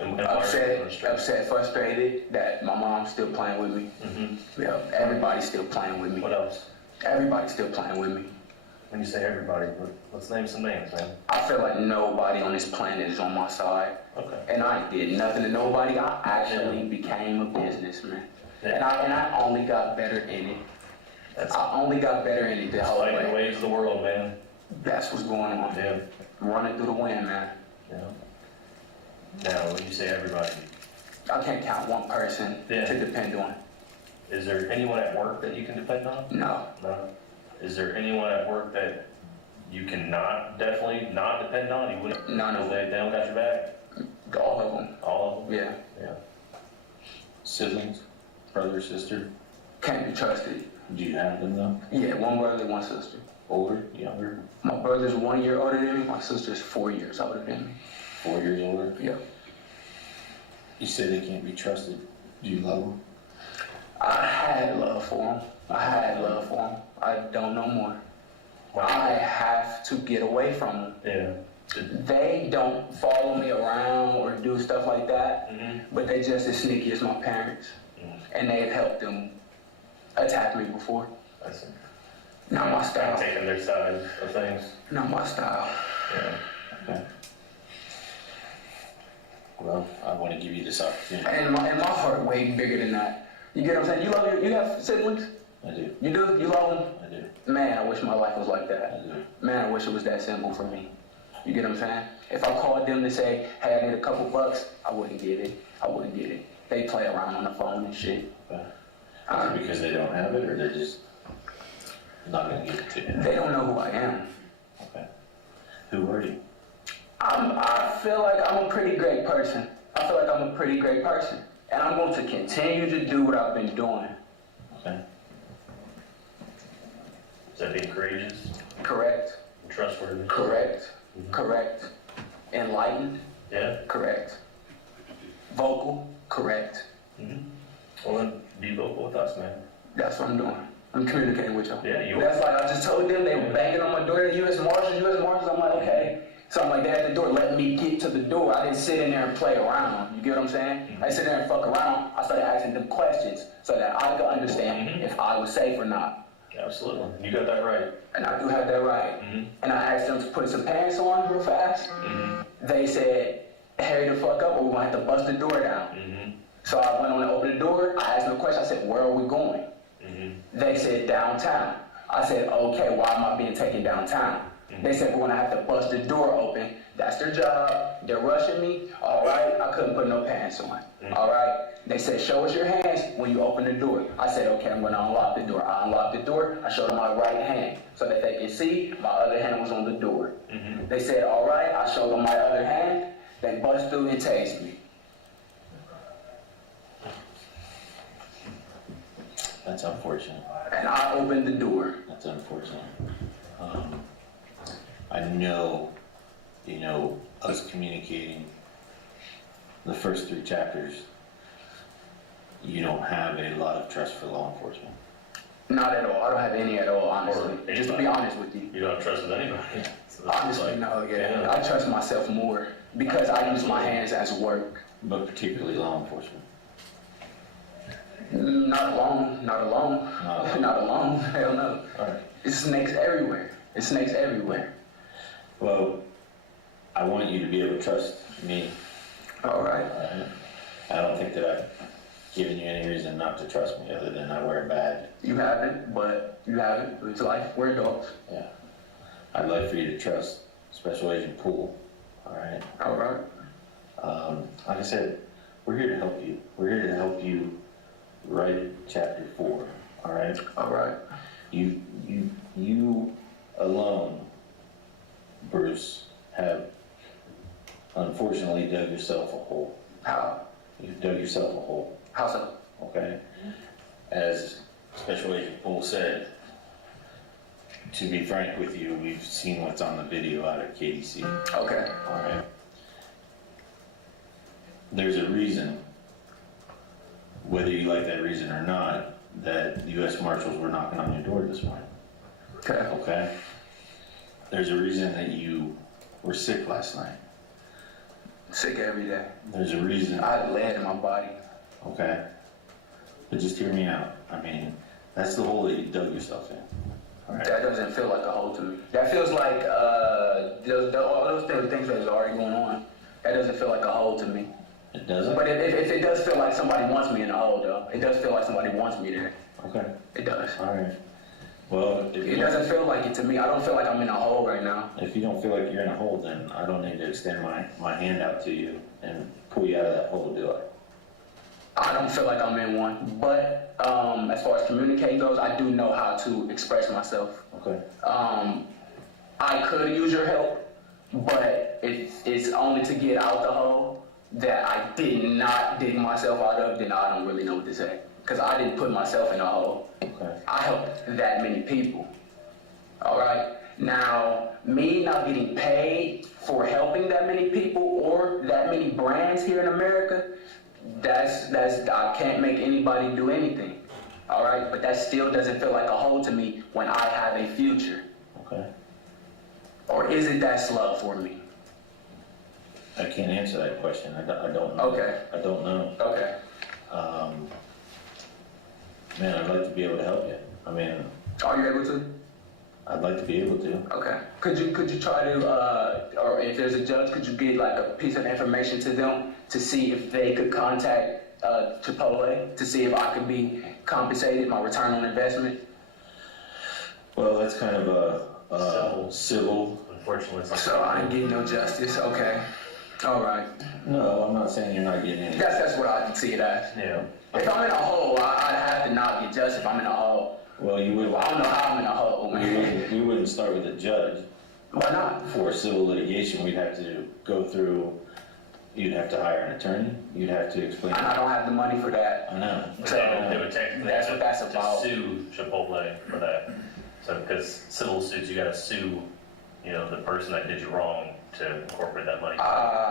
And Upset, frustrated that my mom's still playing with me. Mm-hmm. Yeah, everybody's still playing with me. What else? Everybody's still playing with me. When you say everybody, let's name some names, man. I feel like nobody on this planet is on my side. Okay. And I did nothing to nobody. I actually became a businessman. Yeah. And I only got better in it. I only got better in it the whole way. The waves of the world, man. That's what's going on. Yeah. Running through the wind, man. Yeah. Now, when you say everybody, I can't count one person to depend on. Is there anyone at work that you can depend on? No. No. Is there anyone at work that you cannot, definitely not depend on? You wouldn't? None of them. They don't got your back? All of them. All of them? Yeah. Yeah. Siblings? Brother, sister? Can't be trusted. Do you have them though? Yeah, one brother, one sister. Older? Younger? My brother's 1 year older than me. My sister's 4 years older than me. 4 years older? Yeah. You said they can't be trusted. Do you love them? I had love for him. I don't know more. I have to get away from them. Yeah. They don't follow me around or do stuff like that, but they just as sneaky as my parents. And they've helped them attack me before. I see. Not my style. Taking their side of things. Not my style. Yeah. Okay. Well, I want to give you this opportunity. And my heart way bigger than that. You get what I'm saying? You have siblings? I do. You do? You love them? I do. Man, I wish my life was like that. I do. Man, I wish it was that simple for me. You get what I'm saying? If I called them to say, hey, I need a couple bucks, I wouldn't get it. They play around on the phone and shit. Is it because they don't have it, or they're just not going to give it to you? They don't know who I am. Okay. Who are you? I feel like I'm a pretty great person. I I feel like I'm a pretty great person. And I'm going to continue to do what I've been doing. Okay. Is that being courageous? Correct. Trustworthy? Correct. Correct. Enlightened? Yeah. Correct. Vocal? Correct. Well, then be vocal with us, man. That's what I'm doing. I'm communicating with y'all. Yeah, you That's like I just told them, they were banging on my door, the U.S. Marshals. I'm like, okay. So I'm like, they're at the door, let me get to the door. I didn't sit in there and play around. You get what I'm saying? I didn't sit there and fuck around. I started asking them questions so that I could understand if I was safe or not. Absolutely. You got that right. And I do have that right. And I asked them to put some pants on real fast. They said, hurry the fuck up or we're gonna have to bust the door down. So I went on and opened the door. I asked them a question. I said, where are we going? They said, downtown. I said, okay, why am I being taken downtown? They said, we're gonna have to bust the door open. That's their job. They're rushing me. All right, I couldn't put no pants on. All right. They said, show us your hands when you open the door. I said, okay, I'm gonna unlock the door. I unlocked the door. I showed them my right hand so that they could see my other hand was on the door. They said, all right, I showed them my other hand. They bust through and tased me. That's unfortunate. And I opened the door. That's unfortunate. I know, us communicating the first 3 chapters, you don't have a lot of trust for law enforcement. Not at all. I don't have any at all, honestly. Just to be honest with you. You don't have trust with anybody. So Honestly, no, yeah. I trust myself more because I use my hands as work. But particularly law enforcement. Not alone. Not alone. Not alone. Hell no. All right. It's snakes everywhere. It's snakes everywhere. Well, I want you to be able to trust me. All right. I don't think that I've given you any reason not to trust me other than I wear a badge. You haven't, but you haven't. It's life. We're adults. Yeah. I'd like for you to trust Special Agent Poole. All right. All right. Like I said, we're here to help you. We're here to help you write chapter 4. All right. All right. You alone, Bruce, have unfortunately dug yourself a hole. How? You've dug yourself a hole. How so? Okay. As Special Agent Poole said, to be frank with you, we've seen what's on the video out at KDC. Okay. All right. There's a reason, whether you like that reason or not, that the U.S. Marshals were knocking on your door this morning. Okay. Okay? There's a reason that you were sick last night. Sick every day. There's a reason. I had lead in my body. Okay? But just hear me out. I mean, that's the hole that you dug yourself in. All right? That doesn't feel like a hole to me. That feels like all those things that is already going on. That doesn't feel like a hole to me. It doesn't? But if it does feel like somebody wants me in a hole, though, it does feel like somebody wants me there. Okay. It does. All right. Well, It doesn't feel like it to me. I don't feel like I'm in a hole right now. if you don't feel like you're in a hole, then I don't need to extend my hand out to you and pull you out of that hole, do I? I don't feel like I'm in one. But as far as communicating goes, I do know how to express myself. Okay. I could use your help, but it's only to get out the hole that I did not dig myself out of, then I don't really know what to say. Because I didn't put myself in a hole. Okay. I helped that many people. All right? Now, me not getting paid for helping that many people or that many brands here in America, that's I can't make anybody do anything. All right? But that still doesn't feel like a hole to me when I have a future. Okay. Or is it that slow for me? I can't answer that question. I don't know. Okay. I don't know. Okay. Man, I'd like to be able to help you. I mean, Are you able to? I'd like to be able to. Okay. Could you try to, or if there's a judge, could you get like a piece of information to them to see if they could contact Chipotle to see if I could be compensated, my return on investment? Well, that's kind of a civil. Unfortunately, it's not. So I ain't getting no justice. Okay. All right. No, I'm not saying you're not getting any. That's what I can see it as. Yeah. If I'm in a hole, I'd have to not get justice if I'm in a hole. Well, you would. I don't know how I'm in a hole, man. We wouldn't start with a judge. Why not? For civil litigation, we'd have to go through You'd have to hire an attorney, you'd have to explain. And I don't have the money for that. I know. So They would technically that's have what that's to about. sue Chipotle for that. So, because civil suits, you gotta sue, you know, the person that did you wrong to incorporate that money.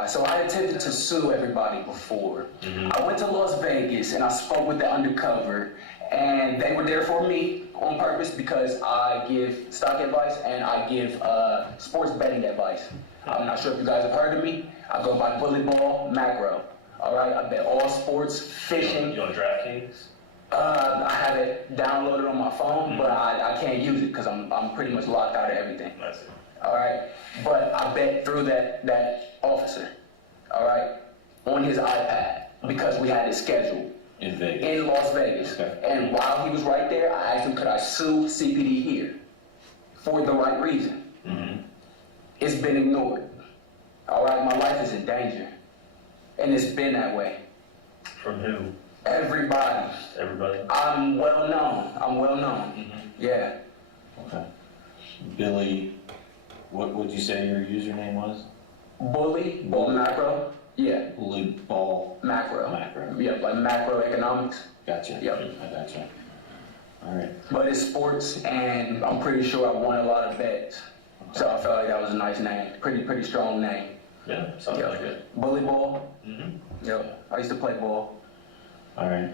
So I attempted to sue everybody before. I went to Las Vegas and I spoke with the undercover, and they were there for me on purpose because I give stock advice and I give sports betting advice. I'm not sure if you guys have heard of me. I go by Bully Ball Macro. All right, I bet all sports, fishing. You on DraftKings? I have it downloaded on my phone, but I can't use it because I'm pretty much locked out of everything. That's it. All right, but I bet through that officer, all right, on his iPad because we had it scheduled in Las Vegas. Okay. And while he was right there, I asked him, could I sue CPD here for the right reason? It's been ignored. All right, my life is in danger, and it's been that way. From who? Everybody. Everybody? I'm well known. Yeah. Okay. Billy, what would you say your username was? Bully Ball Macro. Yeah. Bully Ball Macro. Macro. Yep, like macroeconomics. Gotcha. Yep. I gotcha. All right. But it's sports, and I'm pretty sure I won a lot of bets. So I felt like that was a nice name. Pretty strong name. Yeah, sounds like it. Bully Ball. Yep. I used to play ball. All right.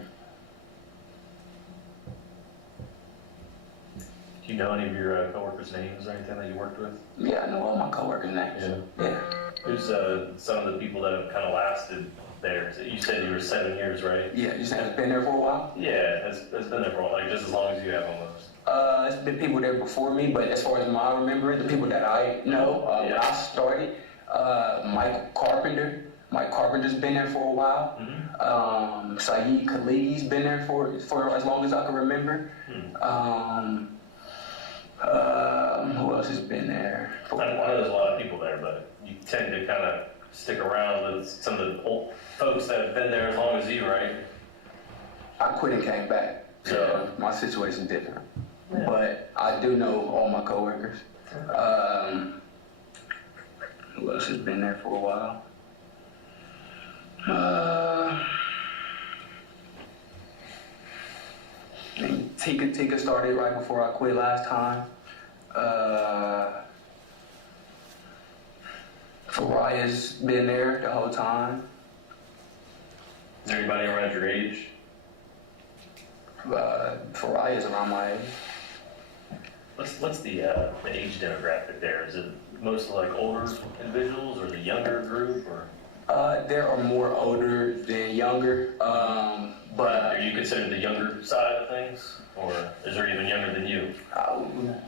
Do you know any of your coworkers' names or anything that you worked with? Yeah, I know all my coworkers' names. Yeah. Who's some of the people that have kind of lasted there? So you said you were 7 years, right? Yeah, you said it's been there for a while? Yeah, it's been there for a while, like just as long as you have almost. It's been people there before me, but as far as my remembering, the people that I know, when I started, Mike Carpenter's been there for a while. Saeed Khaligi's been there for as long as I can remember. Who else has been there for a while? I know there's a lot of people there, but you tend to kind of stick around with some of the old folks that have been there as long as you, right? I quit and came back, so my situation's different. But I do know all my coworkers. Who else has been there for a while? Tika started right before I quit last time. Fariah's been there the whole time. Is there anybody around your age? Fariah's around my age. What's the age demographic there? Is it mostly like older individuals or the younger group, or? There are more older than younger, but... Are you considered the younger side of things, or is there even younger than you?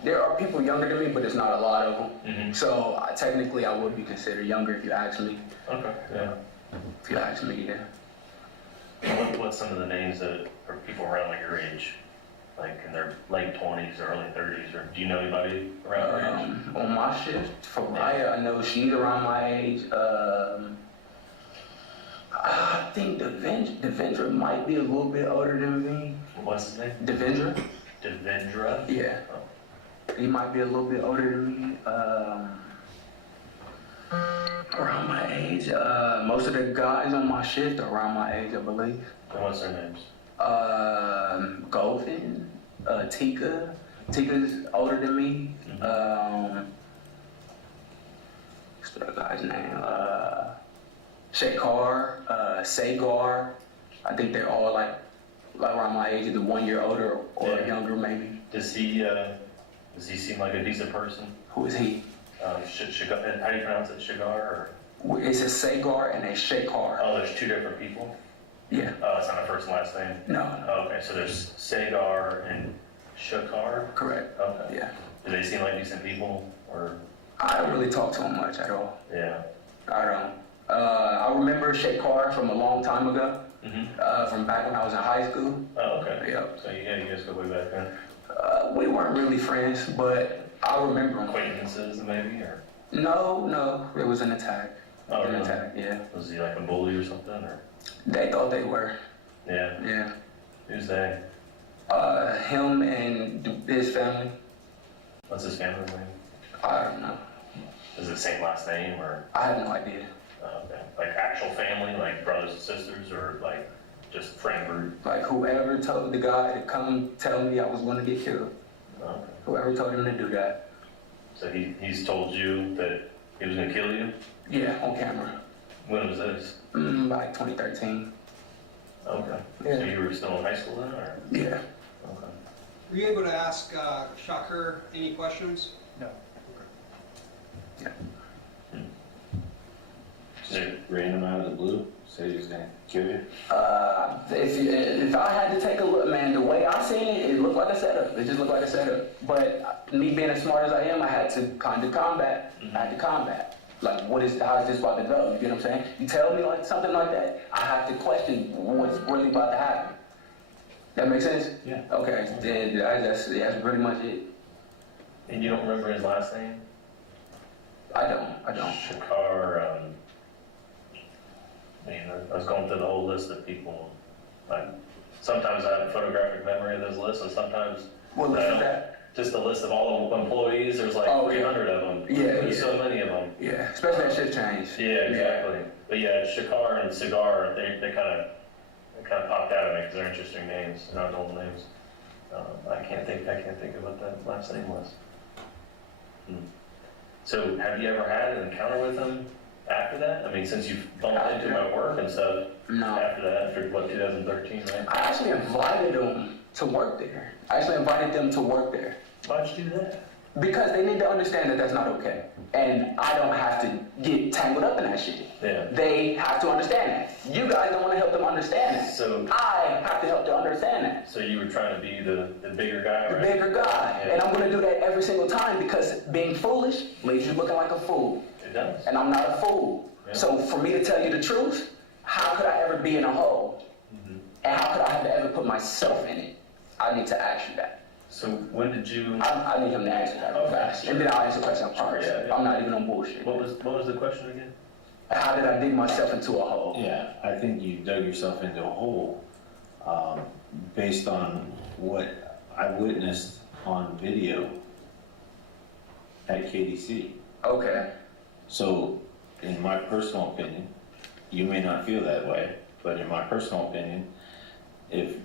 There are people younger than me, but there's not a lot of them. So technically I would be considered younger if you ask me. Okay, yeah. If you ask me, yeah. What's some of the names that are people around like your age? Like in their late 20s or early 30s, or do you know anybody around your age? On my shift, Fariah, I know she's around my age. I think Devendra might be a little bit older than me. What's his name? Devendra. Devendra? Yeah. He might be a little bit older than me. Around my age. Most of the guys on my shift are around my age, I believe. And what's their names? Golfin, Tika. Tika's older than me. What's that guy's name? Shekar, Sagar. I think they're all like around my age, either 1 year older or younger, maybe. Does he seem like a decent person? Who is he? How do you pronounce it? Shigar or? It's a Sagar and a Shekar. Oh, there's two different people? Yeah. Oh, it's not a first and last name? No. Oh, okay, so there's Sagar and Shakar? Correct. Okay. Yeah. Do they seem like decent people, or? I don't really talk to him much at all. Yeah. I don't. I remember Shekar from a long time ago, from back when I was in high school. Oh, okay. Yep. So you guys go way back then? We weren't really friends, but I remember him. Acquaintances maybe, or? No, it was an attack. Oh, really? An attack, yeah. Was he like a bully or something, or? They thought they were. Yeah. Yeah. Who's they? Him and his family. What's his family's name? I don't know. Is it the same last name, or? I have no idea. Okay. Like actual family, like brothers and sisters, or like just friend group? Like whoever told the guy to come tell me I was gonna get killed. Okay. Whoever told him to do that. So he's told you that he was gonna kill you? Yeah, on camera. When was this? Like 2013. Okay. Yeah. So you were still in high school then, or? Yeah. Okay. Were you able to ask Shakur any questions? No. Just random out of the blue, say he was gonna kill you? If I had to take a look, man, the way I seen it, it looked like a setup. It just looked like a setup. But me being as smart as I am, I had to kind of combat. I had to combat. Like, how is this about to develop? You get what I'm saying? You tell me like something like that, I have to question what's really about to happen. That makes sense? Yeah. Okay, then that's pretty much it. And you don't remember his last name? I don't. Shakar, I was going through the whole list of people. Sometimes I have a photographic memory of those lists, and sometimes What list is that? just a list of all the employees. There's like 300 of them. Yeah, There's so many of them. Yeah, especially that shit changed. Yeah, exactly. But yeah, Shakar and Cigar, they kind of popped out at me because they're interesting names, they're not old names. I can't think of what that last name was. So have you ever had an encounter with him after that? I mean, since you've bumped into my work and stuff. No. After that, after what, 2013, right? I actually invited them to work there. I actually invited them to work there. Why'd you do that? Because they need to understand that that's not okay. And I don't have to get tangled up in that shit. Yeah. They have to understand that. You guys don't want to help them understand that. So I have to help them understand that. So you were trying to be the bigger guy, right? The bigger guy. Yeah. And I'm going to do that every single time because being foolish leaves you looking like a fool. It does. And I'm not a fool. Yeah. So for me to tell you the truth, how could I ever be in a hole? And how could I have ever put myself in it? I need to ask you that. So when did you? I need him to answer that real fast. And then I'll answer the question first. Yeah. I'm not even on bullshit. What was the question again? How did I dig myself into a hole? Yeah, I think you dug yourself into a hole based on what I witnessed on video at KDC. Okay. So, in my personal opinion, you may not feel that way, but in my personal opinion, if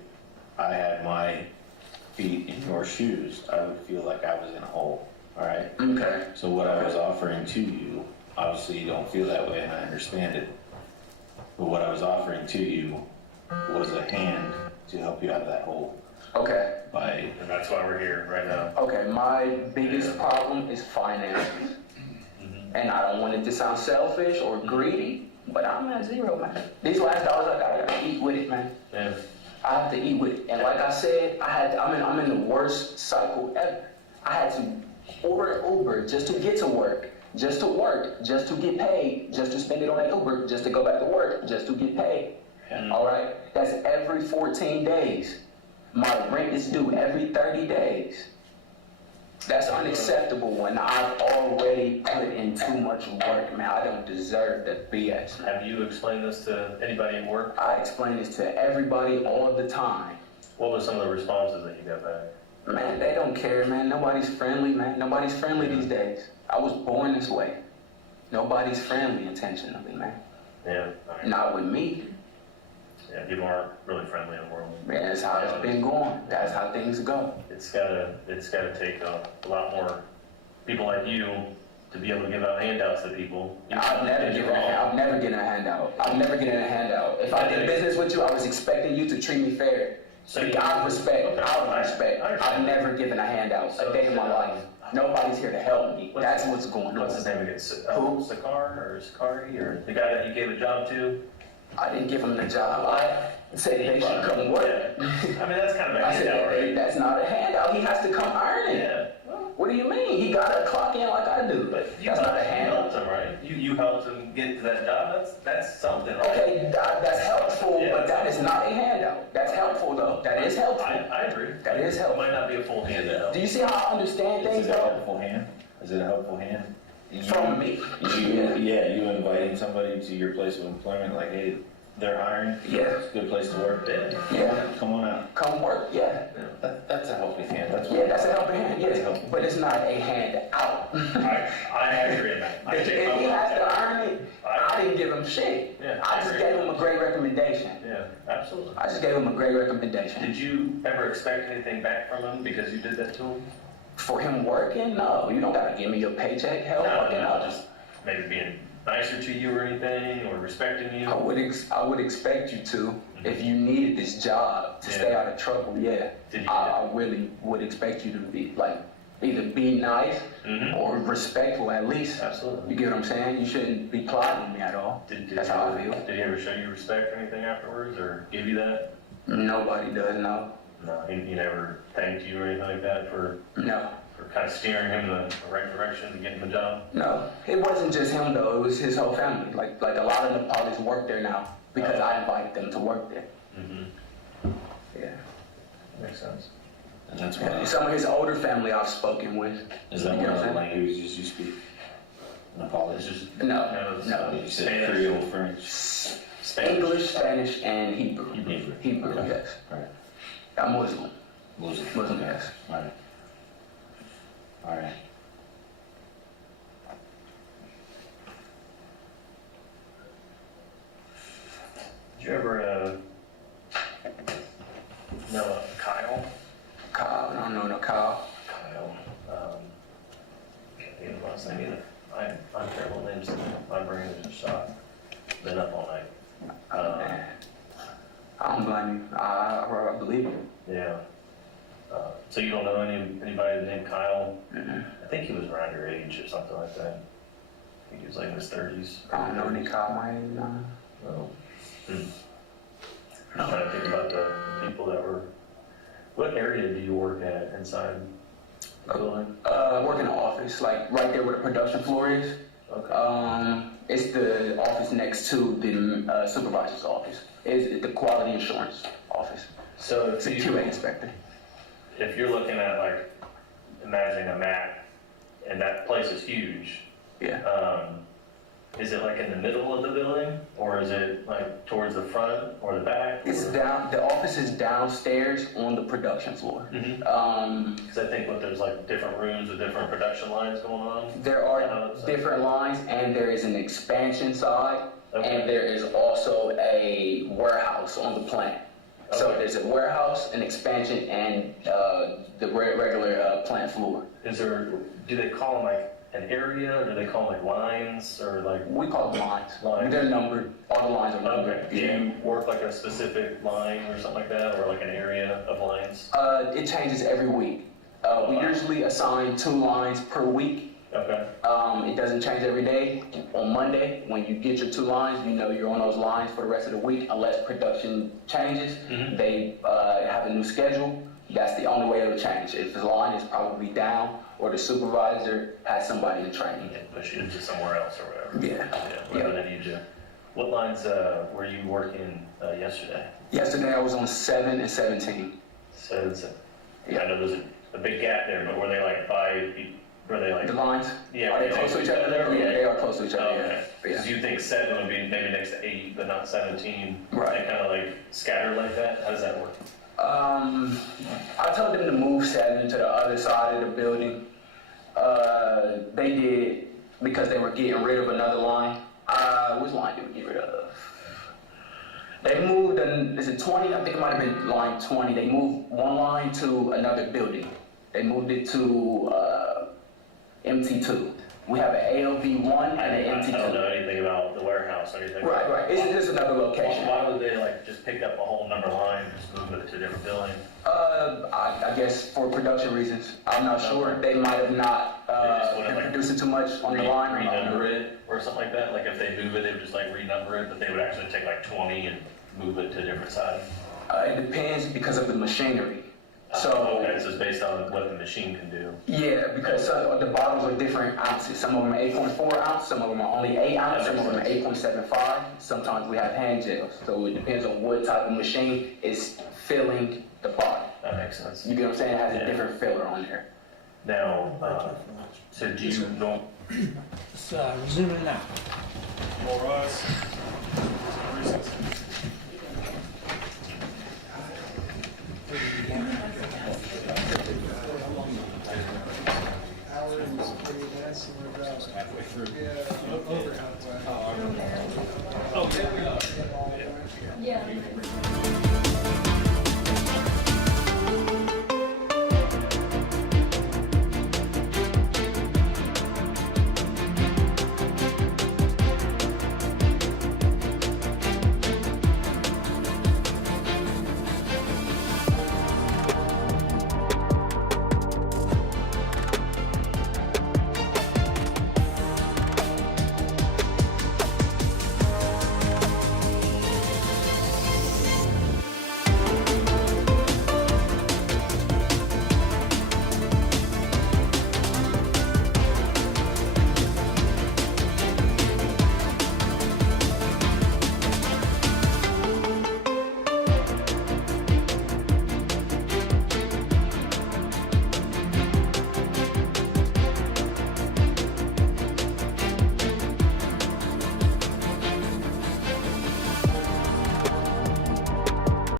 I had my feet in your shoes, I would feel like I was in a hole, all right? Okay. So what I was offering to you, obviously you don't feel that way and I understand it, but what I was offering to you was a hand to help you out of that hole. Okay. And that's why we're here right now. Okay, my biggest problem is finances. And I don't want it to sound selfish or greedy, but I'm at zero, man. These last dollars I gotta eat with it, man. Yeah. I have to eat with it. And like I said, I'm in the worst cycle ever. I had to order an Uber just to get to work, just to get paid, just to spend it on an Uber, just to go back to work, just to get paid. All right? That's every 14 days. My rent is due every 30 days. That's unacceptable when I've already put in too much work, man. I don't deserve that BS, man. Have you explained this to anybody at work? I explain this to everybody all the time. What were some of the responses that you got back? Man, they don't care, man. Nobody's friendly, man. Nobody's friendly these days. I was born this way. Nobody's friendly intentionally, man. Yeah. Not with me. Yeah, people aren't really friendly in the world. Man, that's how it's been going. That's how things go. It's gotta take a lot more people like you to be able to give out handouts to people. I've never given a handout. If I did business with you, I was expecting you to treat me fair. So out of respect. I've never given a handout a day in my life. Nobody's here to help me. That's what's going on. What's his name again? Who? Sakar or Sakari or the guy that you gave a job to? I didn't give him the job. I said they should come work. I mean, that's kind of a handout, right? That's not a handout. He has to come earn it. Yeah. What do you mean? He got to clock in like I do. But That's not a handout. helped him, right? You helped him get to that job. That's something, right? Okay, that's helpful, but that is not a handout. That's helpful, though. That is helpful. I agree. That is It helpful. might not be a full handout. Do you see how I understand things, Is it a though? helpful hand? Is it a helpful hand? From me. You inviting somebody to your place of employment, like, hey, they're hiring? Yeah. It's a good place to work. Yeah. Come on out. Come work, yeah. That's a helping hand. That's a helping hand, yeah. But it's not a hand out. I agree on that. If he has to earn it, I didn't give him him shit. Yeah, I just gave him a great recommendation. Yeah, absolutely. I just gave him a great recommendation. Did you ever expect anything back from him because you did that to him? For him working? No, you don't gotta give me your paycheck. Hell, fucking no. Just maybe being nicer to you or anything, or respecting you? I would expect you to. If you needed this job to stay out of trouble, yeah. I really would expect you to be like, either be nice or respectful at least. Absolutely. You get what I'm saying? You shouldn't be plotting me at all. That's how I feel. Did he ever show you respect or anything afterwards, or give you that? Nobody does, no. No, he never thanked you or anything like that for kind of steering him in the right direction to get him a job? No, it wasn't just him though. It was his whole family. Like a lot of Nepalis work there now because I invited them to work there. Yeah. Makes sense. And that's why. Yeah, some of his older family I've spoken with. Is that one of the languages you speak? Nepali? No. You said Creole, French? English, Spanish, and Hebrew. Hebrew, Okay. yes. All right. I'm Muslim. Muslim, yes. All right. All right. Did you ever know Kyle? Kyle, I don't know no Kyle. Kyle. Can't think of the last name either. I'm terrible at names. My brain is just shot. Been up all night. I don't blame you. I believe you. Yeah. So you don't know anybody named Kyle? I think he was around your age or something like that. I think he was like in his 30s. I don't know any Kyle my age, no. No. I'm trying to think about the people that were. What area do you work at inside the building? Work in the office, like right there where the production floor is. Okay. It's the office next to the supervisor's office. It's the quality assurance office. So it's a QA inspector. If you're looking at like, imagining a map, and that place is huge. Yeah. Is it like in the middle of the building, or is it like towards the front or the back? It's down. The office is downstairs on the production floor. Because I think there's like different rooms with different production lines going on. There are different lines, and there is an expansion side, and there is also a warehouse on the plant. So there's a warehouse, an expansion, and the regular plant floor. Do they call them like an area, or do they call them like lines, or like? We call them lines. They're numbered. All the lines are numbered. Okay. Do you work like a specific line or something like that, or like an area of lines? It changes every week. We usually assign 2 lines per week. Okay. It doesn't change every day. On Monday, when you get your 2 lines, you know you're on those lines for the rest of the week. Unless production changes, they have a new schedule. That's the only way it'll change. If the line is probably down, or the supervisor has somebody in training. Push you into somewhere else or whatever. Yeah. Whatever they need you. What lines were you working yesterday? Yesterday I was on 7 and 17. 7. Yeah, I know there's a big gap there, but were they like were they like? The lines? Yeah. Are they close to each other? Yeah, they are close to each other. Okay. Yeah. So you think 7 would be maybe next to 8, but not 17? Right. They kind of like scattered like that? How does that work? I told them to move 7 to the other side of the building. They did because they were getting rid of another line. Which line did we get rid of? They moved, is it 20? I think it might have been line 20. They moved one line to another building. They moved it to MT2. We have an ALV1 and an MT2. I don't know anything about the warehouse or anything. Right. It's another location. Why would they like just pick up a whole number line and just move it to a different building? I guess for production reasons. I'm not sure. They might have not been producing too much on the line. Renumber it or something like that? Like if they move it, they would just like renumber it, but they would actually take like 20 and move it to a different side? It depends because of the machinery. So okay, so it's based on what the machine can do. Yeah, because the bottles are different ounces. Some of them are 8.4 ounce, some of them are only 8 ounce, some of them are 8.75. Sometimes we have hand gels. So it depends on what type of machine is filling the bottle. That makes sense. You get what I'm saying? It has a different filler on there. Now, so do you know? Let's resume it now. All rise.